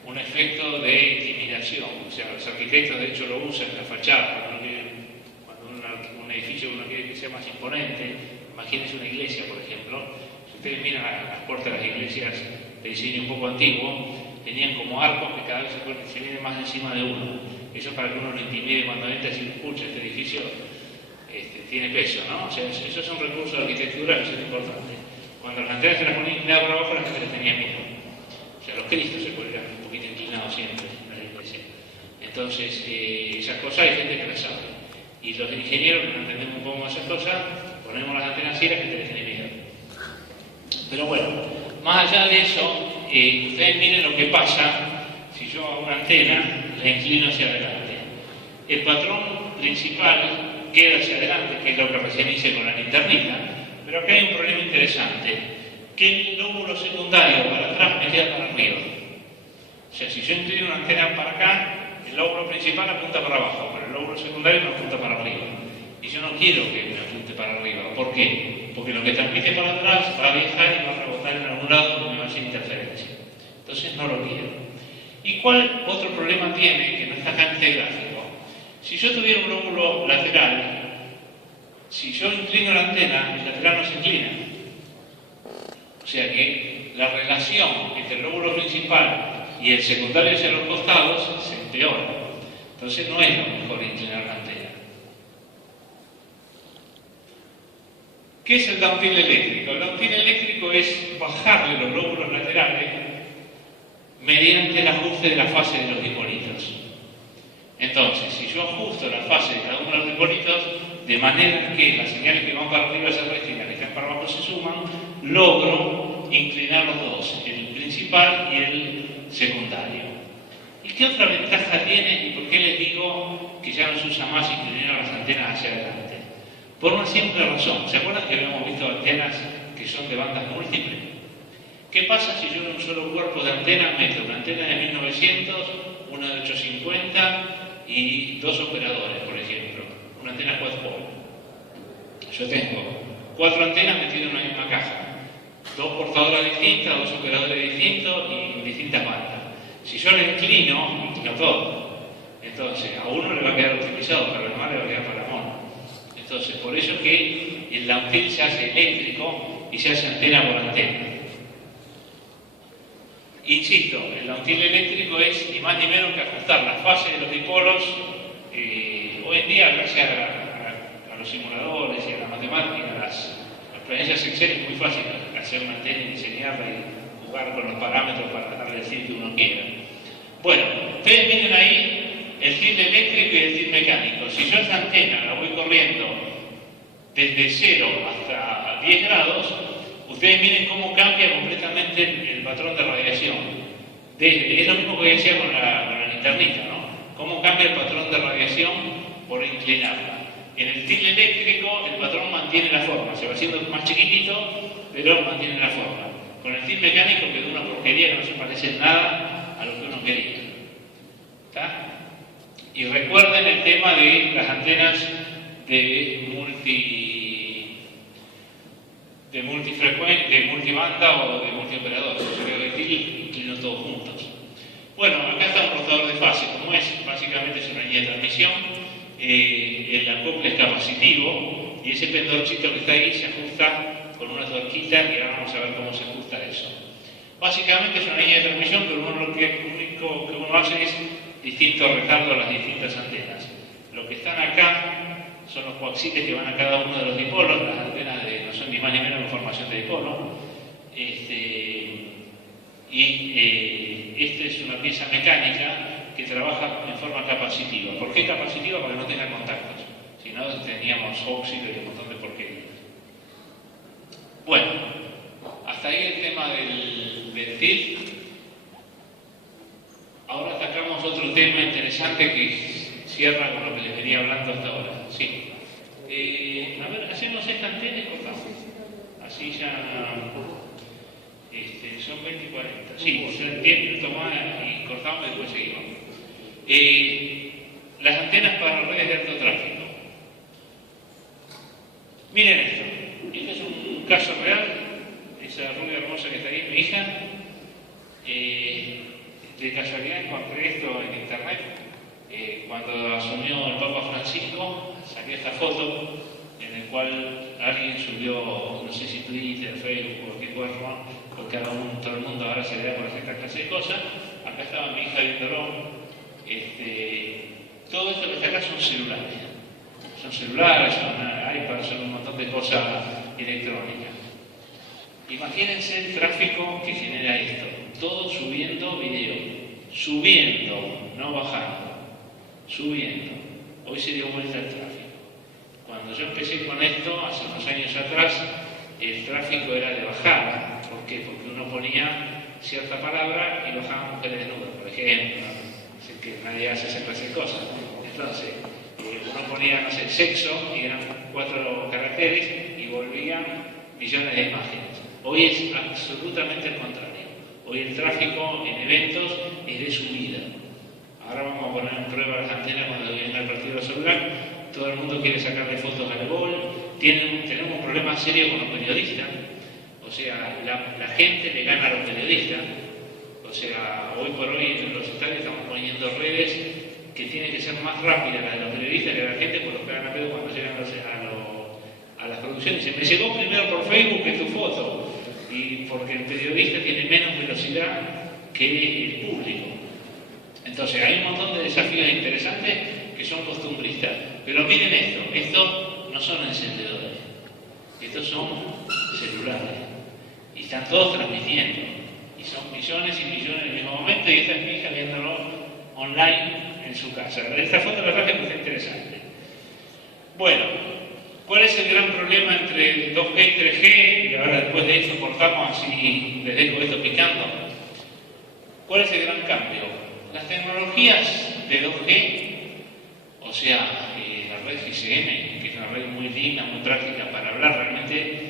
un efecto de intimidación. O sea, los arquitectos de hecho lo usan en la fachada. Cuando un edificio uno quiere que sea más imponente, imagínense una iglesia, por ejemplo. Si ustedes miran las puertas de las iglesias de diseño un poco antiguo, tenían como arcos que cada vez se vienen más encima de uno. Eso para que uno lo intimide cuando entra y se escucha este edificio. Tiene peso, ¿no? O sea, eso es un recurso de arquitectura que es importante. Cuando las antenas se las ponían inclinadas por abajo, la gente les tenía miedo. O sea, los cristos se ponían un poquito inclinados siempre en la iglesia. Entonces, esas cosas hay gente que las sabe. Y los ingenieros que no entendemos un poco esas cosas, ponemos las antenas así y la gente les tiene miedo. Pero bueno, más allá de eso, ustedes miren lo que pasa si yo a una antena la inclino hacia adelante. El patrón principal queda hacia adelante, que es lo que recién hice con la linternita, pero acá hay un problema interesante, que el lóbulo secundario para atrás me queda para arriba. O sea, si yo inclino una antena para acá, el lóbulo principal apunta para abajo, pero el lóbulo secundario me apunta para arriba. Y yo no quiero que me apunte para arriba. ¿Por qué? Porque lo que transmite para atrás va a viajar y va a rebotar en algún lado donde me va a hacer interferencia. Entonces no lo quiero. ¿Y cuál otro problema tiene que no está acá en este gráfico? Si yo tuviera un lóbulo lateral, si yo inclino la antena, el lateral no se inclina. O sea que la relación entre el lóbulo principal y el secundario hacia los costados se empeora. Entonces no es lo mejor inclinar la antena. ¿Qué es el downfield eléctrico? El downfield eléctrico es bajarle los lóbulos laterales mediante el ajuste de la fase de los dipolitos. Entonces, si yo ajusto la fase de cada uno de los dipolitos, de manera que las señales que van para arriba se restan y las que están para abajo se suman, logro inclinar los dos, el principal y el secundario. ¿Y qué otra ventaja tiene y por qué les digo que ya no se usa más inclinar las antenas hacia adelante? Por una simple razón. ¿Se acuerdan que habíamos visto antenas que son de bandas múltiples? ¿Qué pasa si yo en un solo cuerpo de antena meto una antena de 1900, una de 850 y dos operadores, por ejemplo? Una antena quad-pole. Yo tengo 4 antenas metidas en una misma caja. 2 portadoras distintas, 2 operadores distintos y distintas bandas. Si yo le inclino todo. Entonces, a uno le va a quedar optimizado, pero al demás le va a quedar para mono. Entonces, por eso que el downfield se hace eléctrico y se hace antena por antena. Insisto, el downfield eléctrico es ni más ni menos que ajustar la fase de los dipolos. Hoy en día, gracias a los simuladores y a la matemática, a las experiencias Excel, es muy fácil hacer una antena y diseñarla y jugar con los parámetros para darle el tilt que uno quiera. Bueno, ustedes miren ahí el tilt eléctrico y el tilt mecánico. Si yo esa antena la voy corriendo desde 0 hasta 10 grados, ustedes miren cómo cambia completamente el patrón de radiación. Es lo mismo que decía con la linternita, ¿no? Cómo cambia el patrón de radiación por inclinarla. En el tilt eléctrico el patrón mantiene la forma, se va haciendo más chiquitito, pero mantiene la forma. Con el tilt mecánico quedó una porquería que no se parece en nada a lo que uno quería. ¿Está? Y recuerden el tema de las antenas de multibanda o de multioperador. Yo creo que el tilt inclinó todos juntos. Bueno, acá está un rotador de fase, como es, básicamente es una línea de transmisión. El acople es capacitivo y ese pendorchito que está ahí se ajusta con una tuerquita y ahora vamos a ver cómo se ajusta eso. Básicamente es una línea de transmisión, pero lo único que uno hace es distintos retardos a las distintas antenas. Lo que están acá son los coaxiles que van a cada uno de los dipolos, las antenas no son ni más ni menos que formación de dipolo. Esta es una pieza mecánica que trabaja en forma capacitiva. ¿Por qué capacitiva? Porque no tenga contactos. Si no, teníamos óxido y un montón de porquería. Bueno, hasta ahí el tema del tilt. Ahora atacamos otro tema interesante que cierra con lo que les venía hablando hasta ahora. Sí. A ver, hacemos esta antena y cortamos. Así ya... son 20 y 40. Sí, son 10 minutos más y cortamos y después seguimos. Las antenas para redes de alto tráfico. Miren esto. Este es un caso real. Esa rubia hermosa que está ahí, mi hija. De casualidad encontré esto en internet. Cuando asumió el Papa Francisco, saqué esta foto en la cual alguien subió, no sé si Twitter, Facebook o cualquier cosa, porque todo el mundo ahora se le da por hacer esta clase de cosas. Acá estaba mi hija viéndolo. Todo esto que está acá son celulares. Son celulares, son iPads, son un montón de cosas electrónicas. Imagínense el tráfico que genera esto. Todo subiendo video. Subiendo, no bajando. Subiendo. Hoy se dio vuelta el tráfico. Cuando yo empecé con esto, hace unos años atrás, el tráfico era de bajada. ¿Por qué? Porque uno ponía cierta palabra y bajaba mujeres desnudas, por ejemplo. Así que nadie hace esa clase de cosas. Entonces, uno ponía, no sé, sexo, y eran 4 caracteres, y volvían millones de imágenes. Hoy es absolutamente el contrario. Hoy el tráfico en eventos es de subida. Ahora vamos a poner en prueba las antenas cuando venga el partido celular. Todo el mundo quiere sacarle fotos al gol. Tenemos un problema serio con los periodistas. O sea, la gente le gana a los periodistas. O sea, hoy por hoy en los estadios estamos poniendo redes que tienen que ser más rápidas las de los periodistas que la gente, por los que hagan a pedo cuando llegan a las producciones. Dicen, me llegó primero por Facebook que tu foto. Y porque el periodista tiene menos velocidad que el público. Entonces, hay un montón de desafíos interesantes que son costumbristas. Pero miren esto no son encendedores. Estos son celulares. Y están todos transmitiendo. Y son millones y millones en el mismo momento, y esta es mi hija viéndolo online en su casa. Esta foto la verdad que es muy interesante. Bueno, ¿cuál es el gran problema entre 2G y 3G? Y ahora después de eso cortamos así, les dejo esto picando. ¿Cuál es el gran cambio? Las tecnologías de 2G, o sea, la red GSM, que es una red muy linda, muy práctica para hablar, realmente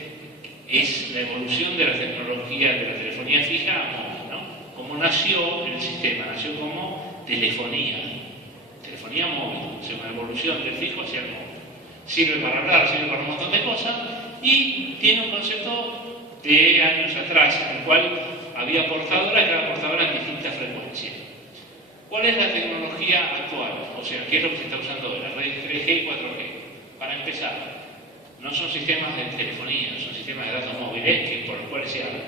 es la evolución de la tecnología de la telefonía fija a móvil, ¿no? Como nació el sistema, nació como telefonía móvil, o sea, una evolución del fijo hacia el móvil. Sirve para hablar, sirve para un montón de cosas, y tiene un concepto de años atrás, en el cual había portadoras y cada portadora en distintas frecuencias. ¿Cuál es la tecnología actual? O sea, ¿qué es lo que se está usando hoy? Las redes 3G y 4G. Para empezar, no son sistemas de telefonía, son sistemas de datos móviles por los cuales se habla.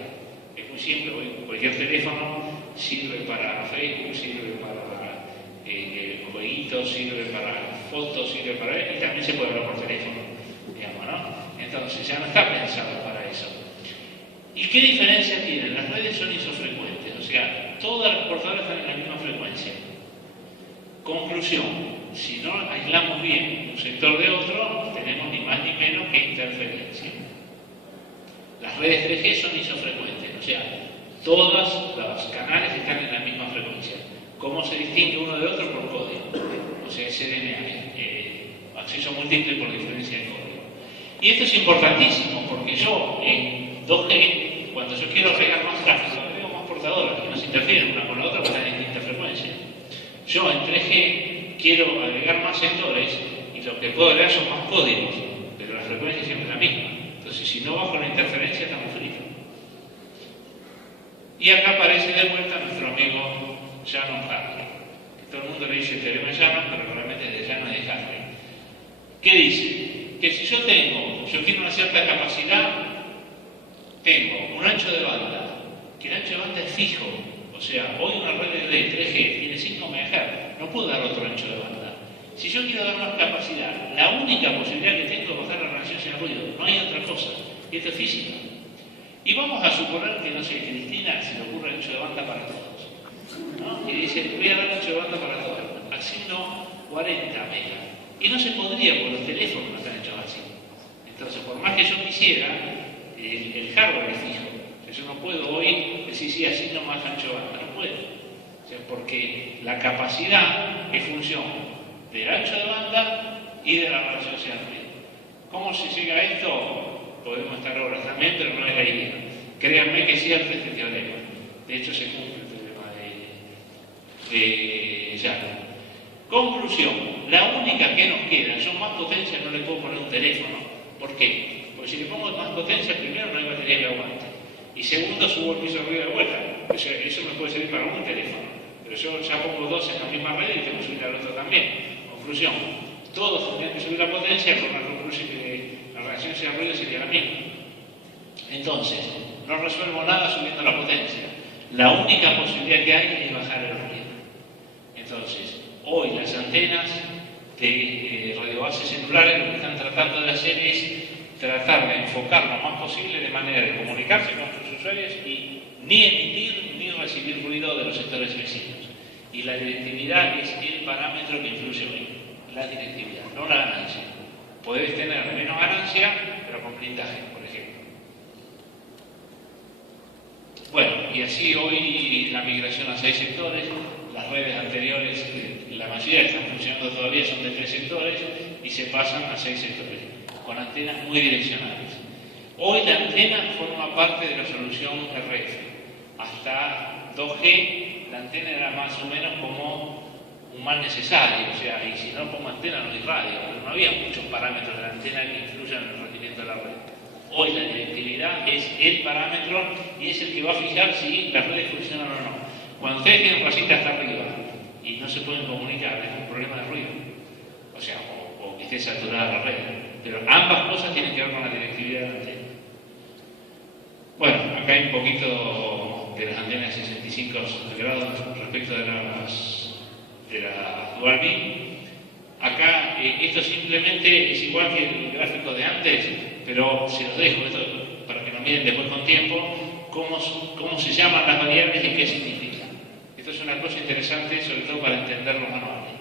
Es muy simple, hoy cualquier teléfono sirve para Facebook, sirve para jueguitos, sirve para fotos, sirve para... y también se puede hablar por teléfono, digamos, ¿no? Entonces ya no está pensado para eso. ¿Y qué diferencia tienen? Las redes son isofrecuentes, o sea, todas las portadoras están en la misma frecuencia. Conclusión, si no aislamos bien un sector de otro, tenemos ni más ni menos que interferencia. Las redes 3G son isofrecuentes, o sea, todos los canales están en la misma frecuencia. ¿Cómo se distingue uno de otro? Por código, o sea, SDMA, acceso múltiple por diferencia de código. Y esto es importantísimo, porque yo en 2G, cuando yo quiero agregar más tráfico, agrego más portadoras que no se interfieren una con la otra para en distintas frecuencias. Yo en 3G quiero agregar más sectores y lo que puedo agregar son más códigos, pero la frecuencia siempre es la misma. Entonces, si no bajo la interferencia, estamos fritos. Y acá aparece de vuelta nuestro amigo Shannon Hartley. Todo el mundo le dice teorema Shannon, pero realmente es de Shannon y de Hartley. ¿Qué dice? Que si yo quiero una cierta capacidad, tengo un ancho de banda, que el ancho de banda es fijo. O sea, hoy una red de 3G tiene 5 MHz, no puedo dar otro ancho de banda. Si yo quiero dar más capacidad, la única posibilidad que tengo es bajar la radiación sin ruido, no hay otra cosa, y esto es física. Y vamos a suponer que, no sé, Cristina se le ocurre ancho de banda para todos, ¿no? Y dice, voy a dar ancho de banda para todos, asigno 40 megas. Y no se podría, porque los teléfonos no están hechos así. Entonces, por más que yo quisiera, el hardware es fijo. O sea, yo no puedo hoy decir, sí, asigno más ancho de banda, no puedo. O sea, porque la capacidad es función del ancho de banda y de la radiación sin ruido. ¿Cómo se llega a esto? Podemos estar horas también, pero no es la idea. Créanme que es cierto este teorema. De hecho, se cumple el teorema de Shannon. Conclusión, la única que nos queda, yo más potencia no le puedo poner un teléfono. ¿Por qué? Porque si le pongo más potencia, primero no hay batería que aguante. Y segundo, subo el piso de ruido de vuelta. O sea, eso me puede servir para un teléfono. Pero yo ya pongo dos en la misma red y tengo que subir al otro también. Conclusión, todos tendrían que subir la potencia, con la conclusión que la reacción sin ruido sería la misma. Entonces, no resuelvo nada subiendo la potencia. La única posibilidad que hay es bajar el ruido. Entonces, hoy las antenas de radiobases celulares lo que están tratando de hacer es tratar de enfocar lo más posible de manera de comunicarse con sus usuarios y ni emitir ni recibir ruido de los sectores vecinos. Y la directividad es el parámetro que influye hoy. La directividad, no la ganancia. Podés tener menos ganancia, pero con blindaje, por ejemplo. Bueno, y así hoy la migración a 6 sectores. Las redes anteriores, la mayoría que están funcionando todavía son de 3 sectores y se pasan a 6 sectores, con antenas muy direccionales. Hoy la antena forma parte de la solución RF. Hasta 2G la antena era más o menos como un mal necesario, o sea, y si no pongo antena no hay radio, no había muchos parámetros de la antena que influyan en el rendimiento de la red. Hoy la directividad es el parámetro y es el que va a fijar si las redes funcionan o no. Cuando ustedes tienen rayita hasta arriba y no se pueden comunicar, es un problema de ruido. O sea, o que esté saturada la red. Pero ambas cosas tienen que ver con la directividad de la antena. Bueno, acá hay un poquito de las antenas de 65 grados respecto de la Dual Beam. Acá esto simplemente es igual que el gráfico de antes, pero se los dejo esto para que lo miren después con tiempo, cómo se llaman las variables y qué significan. Esto es una cosa interesante, sobre todo para entender los manuales.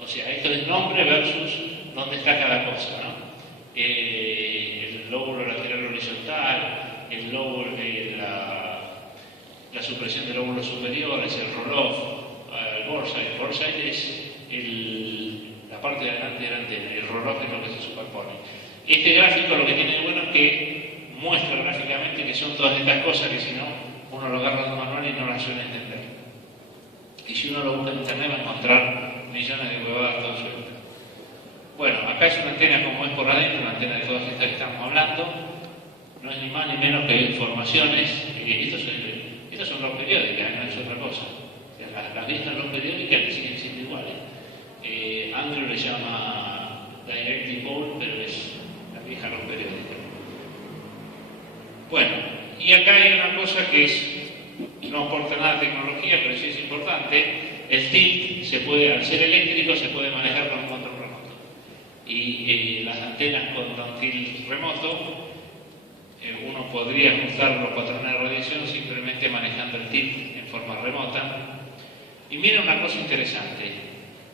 O sea, esto es nombre versus dónde está cada cosa, ¿no? El lóbulo lateral horizontal, el lóbulo, la supresión del lóbulo superior, es el roll-off, el boresight. El boresight es la parte de adelante de la antena, y el roll-off es lo que se superpone. Este gráfico lo que tiene de bueno es que muestra gráficamente que son todas estas cosas que si no, uno lo agarra de un manual y no las suele entender. Y si uno lo busca en internet va a encontrar millones de huevadas todo sueltas. Bueno, acá es una antena como es por adentro, una antena de todas estas que estamos hablando. No es ni más ni menos que informaciones. Estos son los periódicos, no es otra cosa. O sea, las vistas los periódicas que siguen siendo iguales. Andrew le llama Directive Pole, pero es la vieja los periódicos. Bueno, y acá hay una cosa que no aporta nada de tecnología, pero sí es importante. El tilt se puede, al ser eléctrico, se puede manejar con un control remoto. Y las antenas con un tilt remoto, uno podría ajustar los patrones de radiación simplemente manejando el tilt en forma remota. Y mira una cosa interesante.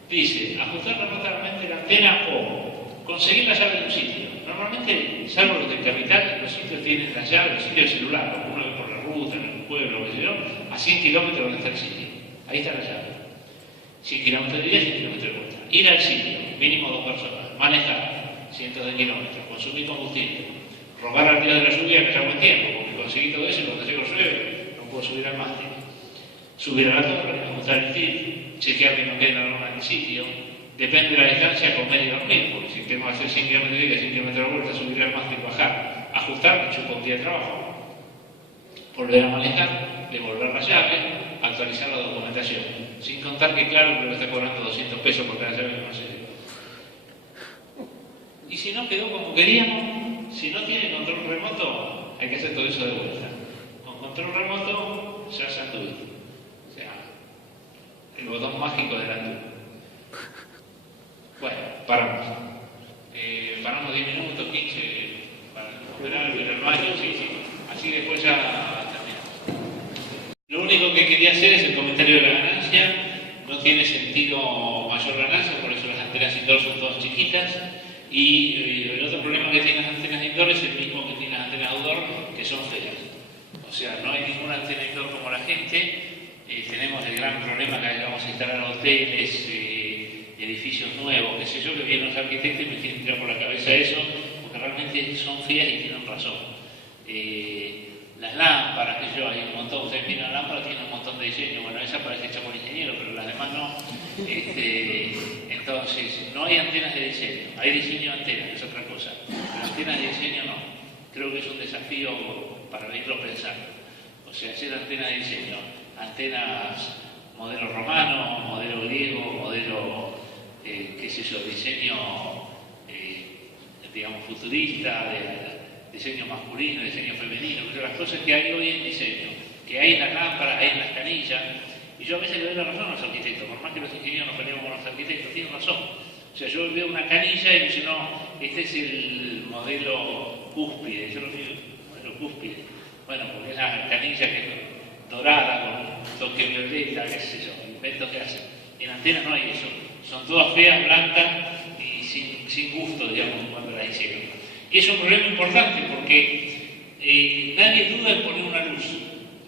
Dice, ajustar remotamente la antena o conseguir la llave de un sitio. Normalmente, salvo los del capital, los sitios tienen la llave, los sitios celulares, uno ve por la ruta, en el pueblo, qué sé yo, a 100 kilómetros donde está el sitio. Ahí está la llave. 100 kilómetros de ida, 100 kilómetros de vuelta. Ir al sitio, mínimo 2 personas. Manejar, cientos de kilómetros. Consumir combustible. Rogar al día de la lluvia, que ya buen tiempo, porque conseguí todo eso y cuando llego llueve, no puedo subir al mástil. Subir a la torre, ajustar el tilt, chequear que no quede la lona en el sitio. Depende de la distancia, comer y dormir, porque si tengo que hacer 100 kilómetros de ida, 100 kilómetros de vuelta, subir al mástil, bajar, ajustar, me chupo un día de trabajo. Volver a manejar, devolver la llave, actualizar la documentación. Sin contar que, claro, me está cobrando 200 pesos por cada llave que no sé. Y si no quedó como queríamos, si no tiene control remoto, hay que hacer todo eso de vuelta. Con control remoto, ya se anduvo. O sea, el botón mágico del anduvo. Bueno, paramos. Paramos 10 minutos, 15, para recuperar, ir al baño, sí. Así después ya terminamos. Lo único que quería hacer es el comentario de la ganancia. No tiene sentido mayor ganancia, por eso las antenas indoor son todas chiquitas. Y el otro problema que tienen las antenas indoor es el mismo que tienen las antenas outdoor, que son feas. O sea, no hay ninguna antena indoor como la gente. Tenemos el gran problema que vamos a instalar hoteles, edificios nuevos, qué sé yo, que vienen los arquitectos y me quieren tirar por la cabeza eso, porque realmente son feas y tienen razón. Las lámparas, que yo, hay un montón, ustedes miran la lámpara, tienen un montón de diseño, bueno, esa parece hecha por ingeniero, pero las demás no. Entonces, no hay antenas de diseño, hay diseño de antenas, que es otra cosa. Las antenas de diseño no. Creo que es un desafío para irlo pensando. O sea, hacer antenas de diseño, antenas modelo romano, modelo griego, modelo, qué sé yo, diseño, digamos, futurista, diseño masculino, diseño femenino, pero las cosas que hay hoy en diseño, que hay en las lámparas, hay en las canillas. Y yo a veces le doy la razón a los arquitectos, por más que los ingenieros nos peleemos con los arquitectos, tienen razón. O sea, yo veo una canilla y me dice, no, este es el modelo cúspide, yo lo digo, modelo cúspide. Bueno, porque es la canilla que es dorada, con un toque violeta, qué sé yo, inventos que hacen. En antenas no hay eso, son todas feas, blancas y sin gusto, digamos, cuando las hicieron. Y es un problema importante porque nadie duda en poner una luz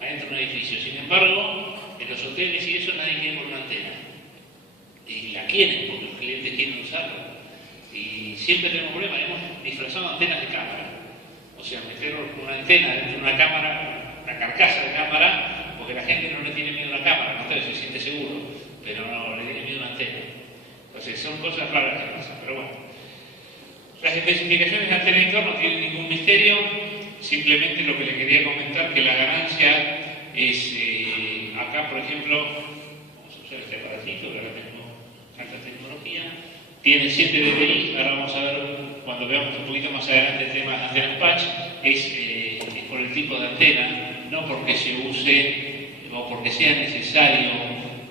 adentro de un edificio, sin embargo, en los hoteles y eso nadie quiere poner una antena. Y la quieren, porque los clientes quieren usarla. Y siempre tenemos problemas, hemos disfrazado antenas de cámara. O sea, meter una antena dentro de una cámara, una carcasa de cámara, porque la gente no le tiene miedo a la cámara, no se siente seguro, pero no le tiene miedo a una antena. Entonces son cosas raras que pasan, pero bueno. Las especificaciones de antena indoor no tienen ningún misterio, simplemente lo que le quería comentar que la ganancia es... acá, por ejemplo, vamos a usar este aparatito, que ahora tengo alta tecnología, tiene 7 dBi, ahora vamos a ver, cuando veamos un poquito más adelante el tema de antenas patch, es por el tipo de antena, no porque se use o porque sea necesario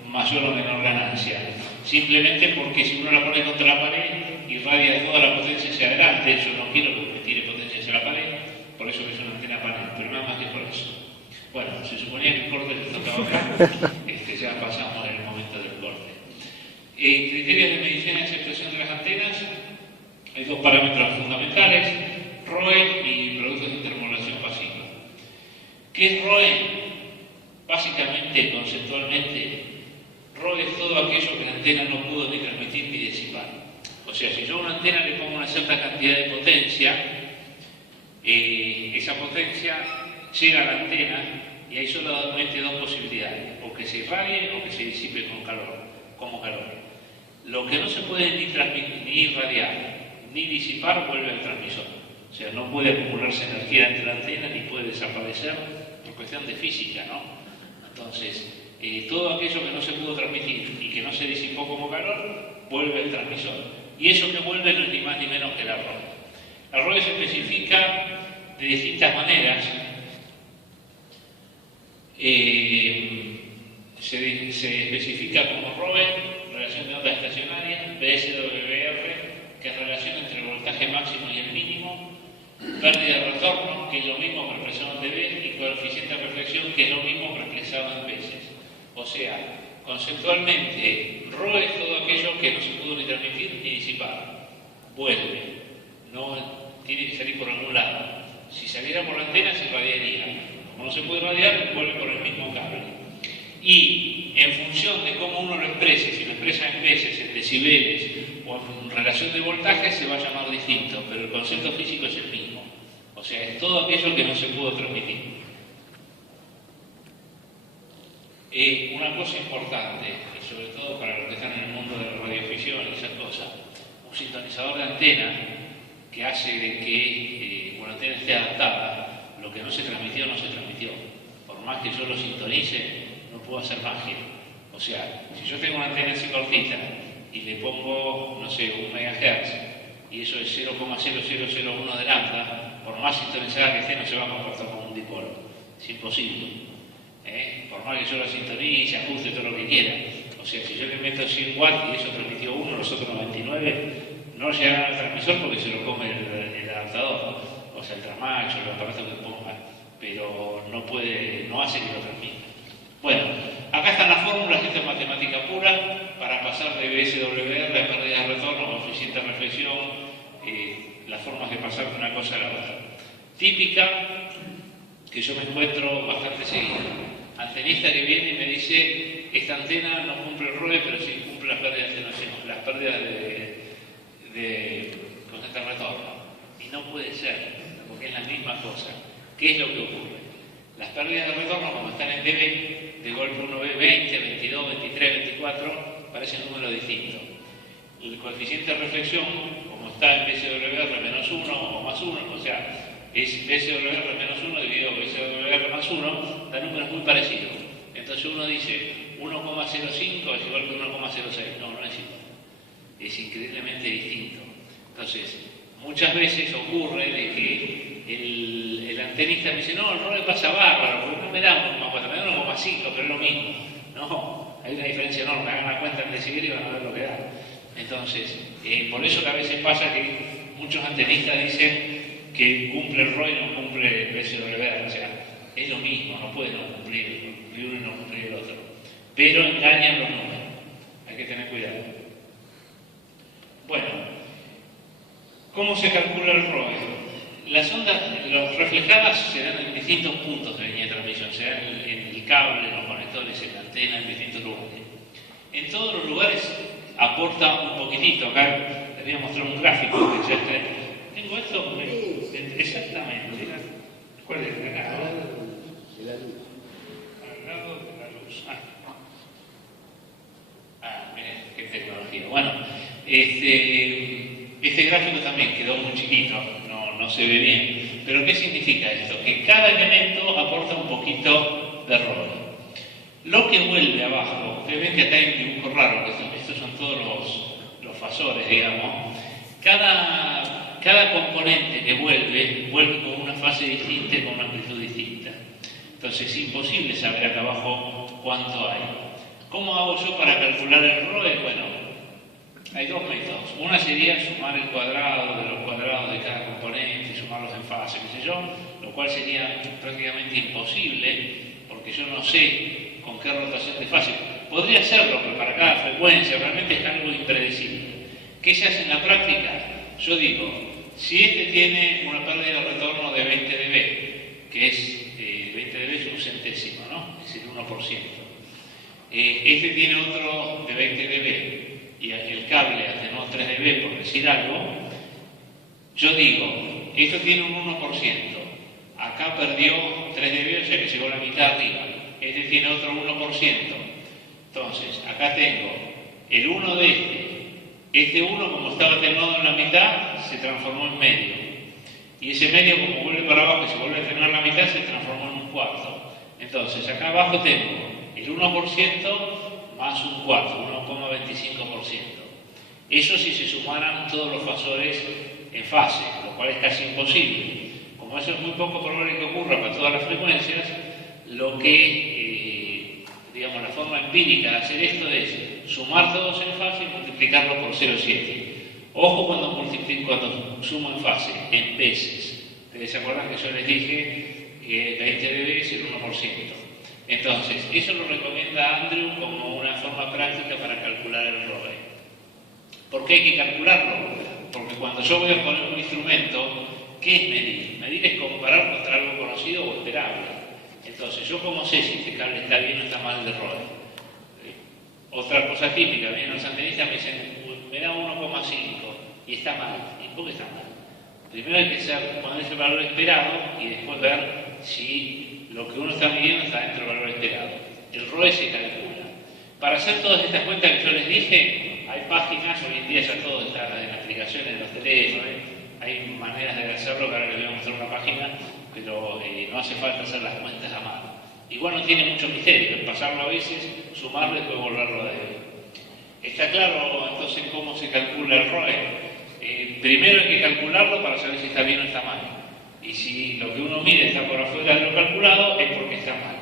mayor o menor ganancia, simplemente porque si uno la pone contra la pared irradia toda la potencia hacia adelante, yo no quiero que me tire potencia hacia la Bueno, se suponía que el corte les tocaba acá, ya pasamos en el momento del corte. En criterios de medición y aceptación de las antenas, hay dos parámetros fundamentales, ROE y productos de intermodulación pasiva. ¿Qué es ROE? Básicamente, conceptualmente, ROE es todo aquello que la antena no pudo ni transmitir ni disipar. O sea, si yo a una antena le pongo una cierta cantidad de potencia, esa potencia llega a la antena y hay solamente dos posibilidades, o que se irradie o que se disipe con calor, como calor. Lo que no se puede ni transmitir, ni irradiar, ni disipar, vuelve al transmisor. O sea, no puede acumularse energía entre la antena ni puede desaparecer por cuestión de física, ¿no? Entonces, todo aquello que no se pudo transmitir y que no se disipó como calor, vuelve al transmisor. Y eso que vuelve no es ni más ni menos que la ROE. La ROE se especifica de distintas maneras. Se especifica como ROE, relación de onda estacionaria, PSWR, que es relación entre el voltaje máximo y el mínimo, pérdida de retorno, que es lo mismo que expresado en dB, y coeficiente de reflexión, que es lo mismo que expresado en veces. O sea, conceptualmente, ROE es todo aquello que no se pudo ni transmitir ni disipar. Vuelve. No tiene que salir por algún lado. Si saliera por la antena, se irradiaría. Como no se puede irradiar, vuelve por el mismo cable. Y en función de cómo uno lo exprese, si lo expresa en veces, en decibeles o en relación de voltaje, se va a llamar distinto, pero el concepto físico es el mismo. O sea, es todo aquello que no se pudo transmitir. Una cosa importante, y sobre todo para los que están en el mundo de la radiodifusión y esas cosas, un sintonizador de antena que hace de que una antena esté adaptada, lo que no se transmitió, no se transmitió. Por más que yo lo sintonice, no puedo hacer magia. O sea, si yo tengo una antena así cortita y le pongo, no sé, 1 MHz, y eso es 0,0001 de lambda, por más sintonizada que esté, no se va a comportar como un dipolo. Es imposible. Por más que yo lo sintonice, ajuste todo lo que quiera. O sea, si yo le meto 100 watts y eso transmitió 1, los otros 99, no llegarán al transmisor porque se lo come el adaptador, o sea, el tramacho, el aparato que ponga, pero no puede, no hace que lo transmita. Bueno, acá están las fórmulas, esta es matemática pura, para pasar de BSWR a pérdida de retorno, coeficiente de reflexión, las formas de pasar de una cosa a la otra. Típica, que yo me encuentro bastante seguido. Antenista que viene y me dice, esta antena no cumple el ROE, pero sí cumple las pérdidas de las pérdidas de constante de retorno. Y no puede ser, porque es la misma cosa. ¿Qué es lo que ocurre? Las pérdidas de retorno, como están en dB, de golpe uno ve 20, 22, 23, 24, parecen números distintos. El coeficiente de reflexión, como está en BSWR menos 1 o más 1, o sea, es BSWR menos 1 dividido BSWR más 1, da números muy parecidos. Entonces uno dice 1,05 es igual que 1,06. No, no es igual. Es increíblemente distinto. Entonces, muchas veces ocurre de que el antenista me dice, no, el ROE pasa bárbaro, porque no me da 1,4, me da 1,5, pero es lo mismo. No, hay una diferencia enorme, hagan la cuenta en decibel y van a ver lo que da. Entonces, por eso que a veces pasa que muchos antenistas dicen que cumple el ROE y no cumple el BSWR, o sea, es lo mismo, no puede no cumplir uno y no cumplir el otro. Pero engañan los números, hay que tener cuidado. Bueno, ¿cómo se calcula el ROE? Las ondas reflejadas se dan en distintos puntos de línea de transmisión, se dan en el cable, en los conectores, en la antena, en distintos lugares. En todos los lugares aporta un poquitito. Acá les voy a mostrar un gráfico que ya está. Tengo esto, exactamente. ¿Cuál es? Acá. Al lado de la luz. Miren, qué tecnología. Bueno, este gráfico también quedó muy chiquito, no se ve bien. Pero ¿qué significa esto? Que cada elemento aporta un poquito de ROE. Lo que vuelve abajo, ustedes ven que acá hay un dibujo raro, que estos son todos los fasores, digamos. Cada componente que vuelve con una fase distinta y con una amplitud distinta. Entonces es imposible saber acá abajo cuánto hay. ¿Cómo hago yo para calcular el ROE? Bueno, hay dos métodos. Una sería sumar el cuadrado de los cuadrados de cada componente, sumarlos en fase, qué sé yo, lo cual sería prácticamente imposible porque yo no sé con qué rotación de fase. Podría hacerlo, pero para cada frecuencia realmente es algo impredecible. ¿Qué se hace en la práctica? Yo digo, si este tiene una pérdida de retorno de 20 dB, que es 20 dB es un centésimo, ¿no? Es el 1%. Este tiene otro de 20 dB y el cable atenuó 3 dB, por decir algo, yo digo, esto tiene un 1%, acá perdió 3 dB, o sea que llegó a la mitad arriba, este tiene otro 1%, entonces acá tengo el 1 de este 1 como estaba atenuado en la mitad, se transformó en medio, y ese medio como vuelve para abajo y se vuelve a atenuar la mitad, se transformó en un cuarto. Entonces acá abajo tengo el 1% más un cuarto, 1,25%. Eso si se sumaran todos los fasores en fase, lo cual es casi imposible. Como eso es muy poco probable que ocurra para todas las frecuencias, lo que, digamos, la forma empírica de hacer esto es sumar todos en fase y multiplicarlo por 0,7. Ojo cuando sumo en fase, en veces. ¿Ustedes se acuerdan que yo les dije que 20 dB es el 1%? Entonces, eso lo recomienda Andrew como una forma práctica para calcular el ROE. ¿Por qué hay que calcularlo? Porque cuando yo voy a poner un instrumento, ¿qué es medir? Medir es comparar contra algo conocido o esperable. Entonces, ¿yo cómo sé si este cable está bien o está mal de ROE? Otra cosa típica, vienen los antenistas me dicen, me da 1,5 y está mal. ¿Y por qué está mal? Primero hay que poner ese valor esperado y después ver si lo que uno está midiendo está dentro del valor esperado. El ROE se calcula. Para hacer todas estas cuentas que yo les dije, hay páginas, hoy en día ya todo está en aplicaciones de los teléfonos, hay maneras de hacerlo, que ahora les voy a mostrar una página, pero no hace falta hacer las cuentas a mano. Igual no tiene mucho misterio, es pasarlo a veces, sumarlo y después volverlo a deber. ¿Está claro entonces cómo se calcula el ROE? Primero hay que calcularlo para saber si está bien o está mal. Y si lo que uno mide está por afuera de lo calculado, es porque está mal.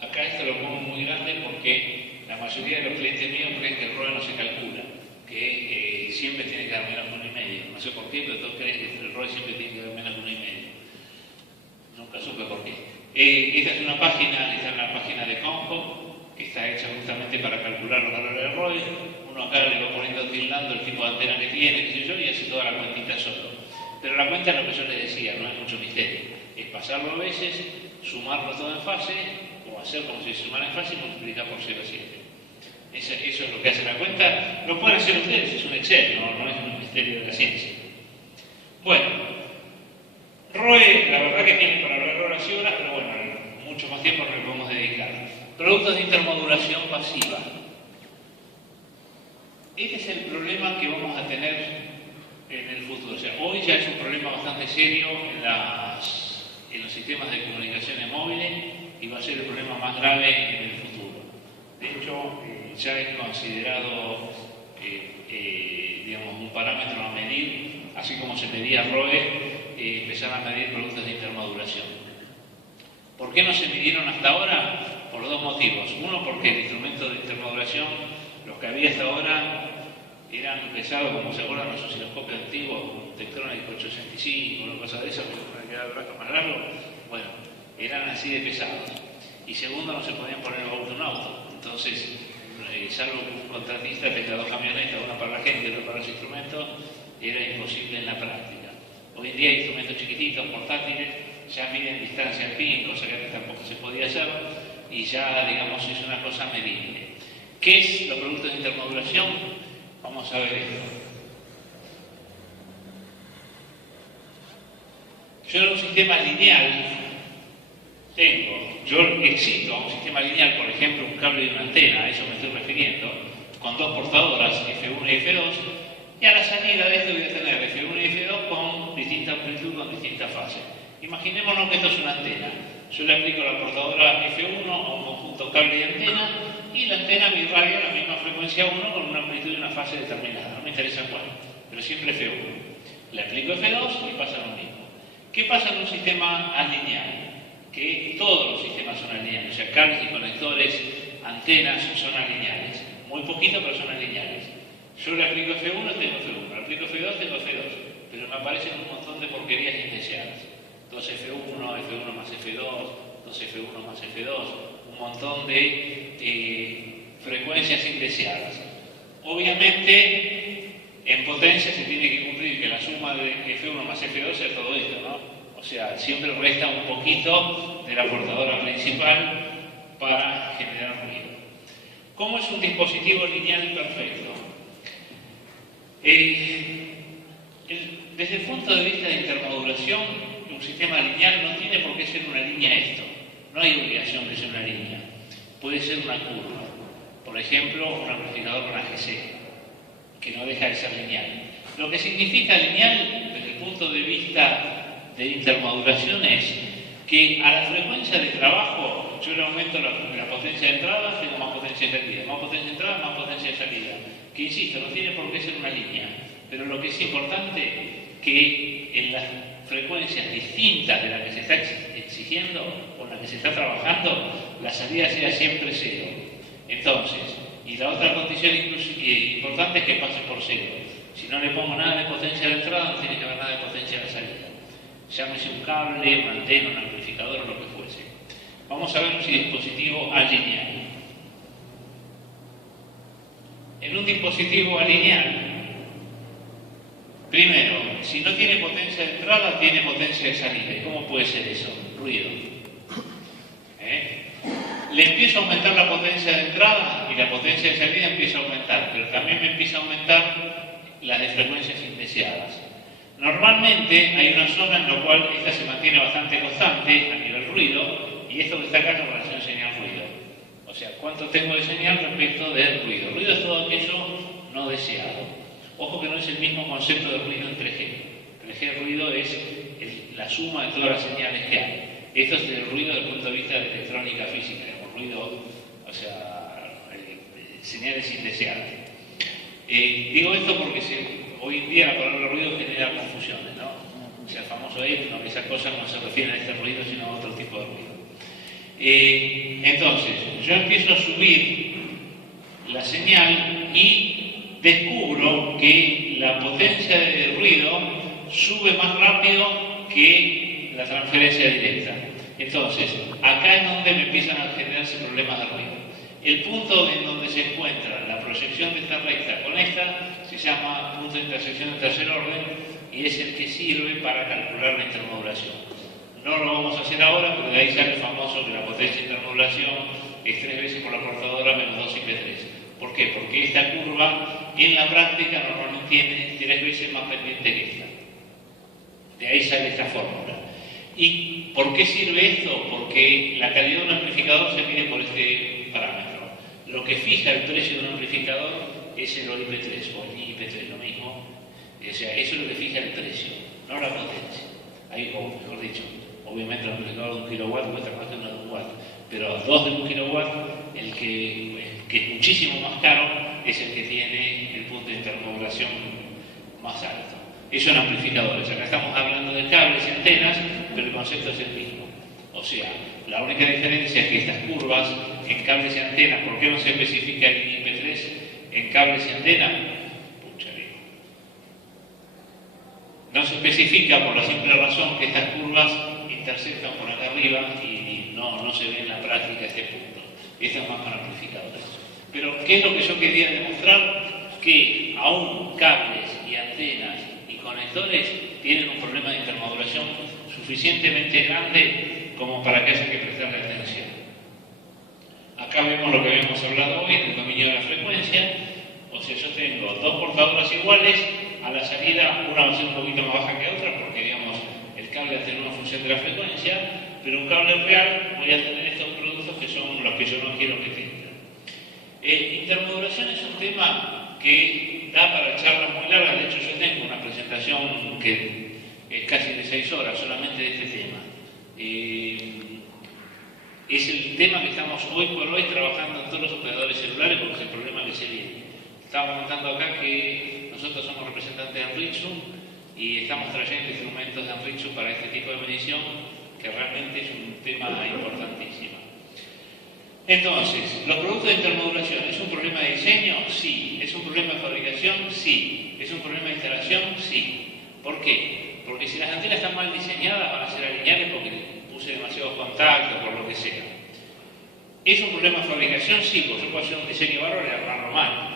Acá esto lo pongo muy grande porque la mayoría de los clientes míos creen que el ROE no se calcula, que siempre tiene que dar menos que 1,5. No sé por qué, pero todos creen que el ROE siempre tiene que dar menos que 1,5. Nunca supe por qué. Esta es una página, está en la página de Conco, que está hecha justamente para calcular los valores de ROE. Uno acá le va poniendo, tildando el tipo de antena que tiene, qué sé yo, y hace toda la cuentita solo. Pero la cuenta es lo que yo les decía, no hay mucho misterio. Es pasarlo a veces, sumarlo todo en fase, o hacer como si se sumara en fase y multiplicar por 0,7. Eso es lo que hace la cuenta. Lo pueden hacer ustedes, es un Excel, no es un misterio de la ciencia. Bueno, ROE, la verdad que tiene para hablar horas y horas, pero bueno, mucho más tiempo no le podemos dedicar. Productos de intermodulación pasiva. Este es el problema que vamos a tener en el futuro. O sea, hoy ya es un problema bastante serio en los sistemas de comunicaciones móviles y va a ser el problema más grave en el futuro. De hecho, ya es considerado digamos, un parámetro a medir, así como se medía ROE, empezar a medir productos de intermodulación. ¿Por qué no se midieron hasta ahora? Por dos motivos. Uno, porque el instrumento de intermodulación, los que había hasta ahora, eran pesados, como se acuerdan los osciloscopios antiguos, Tektronix 865, una cosa de eso, para quedar el rato más largo. Bueno, eran así de pesados. Y segundo, no se podían poner auto en auto. Entonces, salvo que un contratista tenga dos camionetas, una para la gente y otra para los instrumentos, era imposible en la práctica. Hoy en día hay instrumentos chiquititos, portátiles, ya miden distancia en pin, cosa que antes tampoco se podía hacer, y ya, digamos, es una cosa medible. ¿Qué es los productos de intermodulación? Vamos a ver esto. Yo en un sistema lineal yo excito a un sistema lineal, por ejemplo, un cable de una antena, a eso me estoy refiriendo, con dos portadoras, F1 y F2, y a la salida de esto voy a tener F1 y F2 con distinta amplitud, con distintas fases. Imaginémonos que esto es una antena. Yo le aplico la portadora F1 a un conjunto cable y antena, y la antena me irradia la misma frecuencia 1 con una amplitud y una fase determinada. No me interesa cuál, pero siempre F1. Le aplico F2 y pasa lo mismo. ¿Qué pasa en un sistema alineal? Que todos los sistemas son alineales, o sea, cables y conectores, antenas son alineales. Muy poquito, pero son alineales. Yo le aplico F1, tengo F1. Le aplico F2, tengo F2. Pero me aparecen un montón de porquerías indeseadas. 2F1, F1 más F2, 2F1 más F2, un montón de frecuencias indeseadas. Obviamente, en potencia se tiene que cumplir que la suma de F1 más F2 sea todo esto, ¿no? O sea, siempre resta un poquito de la portadora principal para generar ruido. ¿Cómo es un dispositivo lineal perfecto? Desde el punto de vista de intermodulación, un sistema lineal no tiene por qué ser una línea esto. No hay obligación de ser una línea. Puede ser una curva. Por ejemplo, un amplificador con AGC, que no deja de ser lineal. Lo que significa lineal, desde el punto de vista de intermodulación, es que a la frecuencia de trabajo yo le aumento la potencia de entrada, tengo más potencia de salida, más potencia de entrada, más potencia de salida. Que insisto, no tiene por qué ser una línea, pero lo que es importante que en las frecuencias distintas de las que se está exigiendo o en las que se está trabajando, la salida sea siempre cero. Entonces, y la otra condición importante es que pase por cero. Si no le pongo nada de potencia de entrada, no tiene que haber nada de potencia de salida. Llámese un cable, una antena, un amplificador o lo que fuese. Vamos a ver un dispositivo alineal. En un dispositivo alineal, primero, si no tiene potencia de entrada, tiene potencia de salida. ¿Y cómo puede ser eso? Ruido. Le empiezo a aumentar la potencia de entrada y la potencia de salida empieza a aumentar, pero también me empieza a aumentar las de frecuencias indeseadas. Normalmente hay una zona en la cual esta se mantiene bastante constante a nivel ruido, y esto que está acá con relación señal-ruido. O sea, cuánto tengo de señal respecto del ruido. Ruido es todo aquello no deseado. Ojo que no es el mismo concepto de ruido en 3G. 3G ruido es la suma de todas las señales que hay. Esto es el ruido desde el punto de vista de electrónica física, ruido, o sea, señales indeseadas. Digo esto porque hoy en día la palabra ruido genera confusiones, ¿no? O sea, el famoso eco, que esas cosas no se refieren a este ruido, sino a otro tipo de ruido. Entonces, yo empiezo a subir la señal y descubro que la potencia de ruido sube más rápido que la transferencia directa. Entonces, acá es donde me empiezan a generarse problemas de ruido. El punto en donde se encuentra la proyección de esta recta con esta se llama punto de intersección de tercer orden y es el que sirve para calcular la intermodulación. No lo vamos a hacer ahora, pero de ahí sale el famoso que la potencia de intermodulación es 3 veces por la portadora menos 2 IP3. ¿Por qué? Porque esta curva en la práctica normalmente tiene 3 veces más pendiente que esta. De ahí sale esta fórmula. ¿Y por qué sirve esto? Porque la calidad de un amplificador se mide por este parámetro. Lo que fija el precio de un amplificador es el OIP3 o el IP3, lo mismo. O sea, eso es lo que fija el precio, no la potencia. Ahí, o mejor dicho, obviamente el amplificador de 1 kilowatt cuesta más de 1 watt, pero 2 de 1 kilowatt, el que es muchísimo más caro, es el que tiene el punto de intermodulación más alto. Eso son amplificadores. Acá estamos hablando de cables y antenas, pero el concepto es el mismo. O sea, la única diferencia es que estas curvas en cables y antenas, ¿por qué no se especifica el IP3 en cables y antenas? No se especifica por la simple razón que estas curvas intersectan por acá arriba y no se ve en la práctica este punto. Esto es más para amplificadores. Pero, ¿qué es lo que yo quería demostrar? Que aún cables y antenas y conectores tienen un problema de intermodulación suficientemente grande como para que haya que prestarle atención. Acá vemos lo que habíamos hablado hoy en el dominio de la frecuencia. O sea, yo tengo dos portadoras iguales, a la salida una va a ser un poquito más baja que otra porque, digamos, el cable va a tener una función de la frecuencia, pero un cable real voy a tener estos productos que son los que yo no quiero que tenga. Intermodulación es un tema que da para charlas muy largas. De hecho, yo tengo una presentación que es casi de 6 horas solamente de este tema. Es el tema que estamos hoy por hoy trabajando en todos los operadores celulares porque es el problema que se viene. Estaba comentando acá que nosotros somos representantes de Anritsu y estamos trayendo instrumentos de Anritsu para este tipo de medición, que realmente es un tema importantísimo. Entonces, ¿los productos de intermodulación es un problema de diseño? Sí. ¿Es un problema de fabricación? Sí. ¿Es un problema de instalación? Sí. ¿Por qué? porque si las antenas están mal diseñadas van a ser alineables porque puse demasiados contactos, por lo que sea. ¿Es un problema de fabricación? Sí, porque yo puedo hacer un diseño bárbaro y armarlo mal.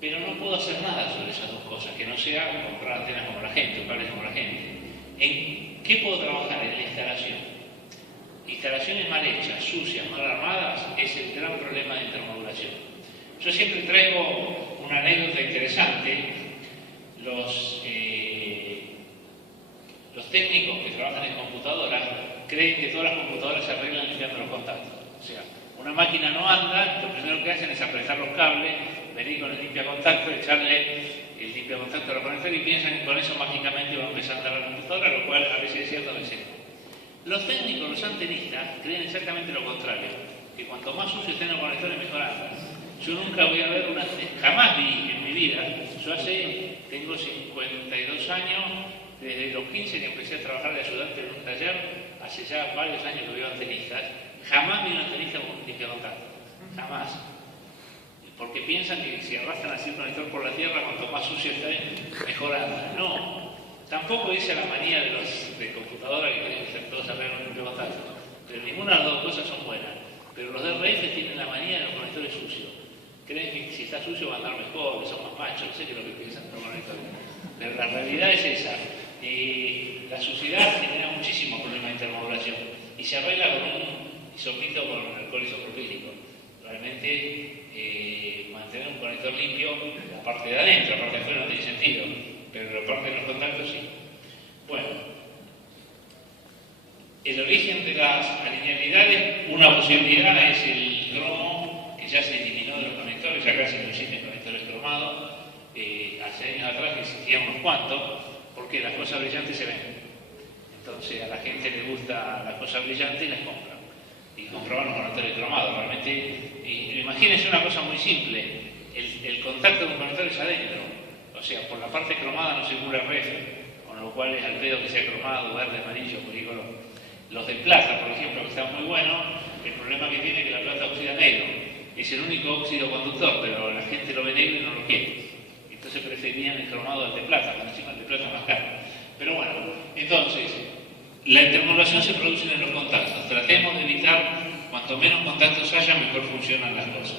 Pero no puedo hacer nada sobre esas dos cosas, que no sea comprar antenas como la gente, o cables como la gente. ¿En qué puedo trabajar? En la instalación. Instalaciones mal hechas, sucias, mal armadas, es el gran problema de intermodulación. Yo siempre traigo una anécdota interesante. Los técnicos que trabajan en computadoras creen que todas las computadoras se arreglan limpiando los contactos. O sea, una máquina no anda, lo primero que hacen es apretar los cables, venir con el limpiacontacto, echarle el limpiacontacto a la conector y piensan que con eso mágicamente va a empezar a andar la computadora, lo cual a veces es cierto, a veces no. Los técnicos, los antenistas, creen exactamente lo contrario, que cuanto más sucio estén los conectores, mejor andan. Yo nunca voy a ver jamás vi en mi vida, yo tengo 52 años, desde los 15 que empecé a trabajar de ayudante en un taller, hace ya varios años que veo antenistas, jamás vi un antenista con un limpiacontacto, jamás. Porque piensan que si arrastran así el conector por la tierra, cuanto más sucio esté, mejor anda. No, tampoco esa es la manía de los de computadora que creen que todos arreglan un limpiacontacto. Pero ninguna de las dos cosas son buenas. Pero los DRF tienen la manía de los conectores sucios. Creen que si está sucio va a andar mejor, que son más machos, no sé qué es lo que piensan los conectores. Pero la realidad es esa. La suciedad genera muchísimos problemas de intermodulación y se arregla con un hisopito con alcohol isopropílico. Realmente mantener un conector limpio, la parte de adentro, la parte de afuera no tiene sentido, pero la parte de los contactos sí. Bueno, el origen de las alineabilidades, una posibilidad es el cromo, que ya se eliminó de los conectores, ya casi no existen conectores cromados. Hace años atrás existían unos cuantos, porque las cosas brillantes se ven. Entonces a la gente le gusta las cosas brillantes y las compra. Y comprobar los conectores cromados. Realmente, imagínense una cosa muy simple, el contacto de un conector es adentro, o sea, por la parte cromada no circula RF, con lo cual es al pedo que sea cromado, verde, amarillo, policolor. Los de plata, por ejemplo, que están muy buenos, el problema que tiene es que la plata oxida negro, es el único óxido conductor, pero la gente lo ve negro y no lo quiere. Entonces preferían el cromado del de plata, cuando encima el de plata es más caro. Pero bueno, entonces, la intermodulación se produce en los contactos. Tratemos de evitar, cuanto menos contactos haya, mejor funcionan las cosas.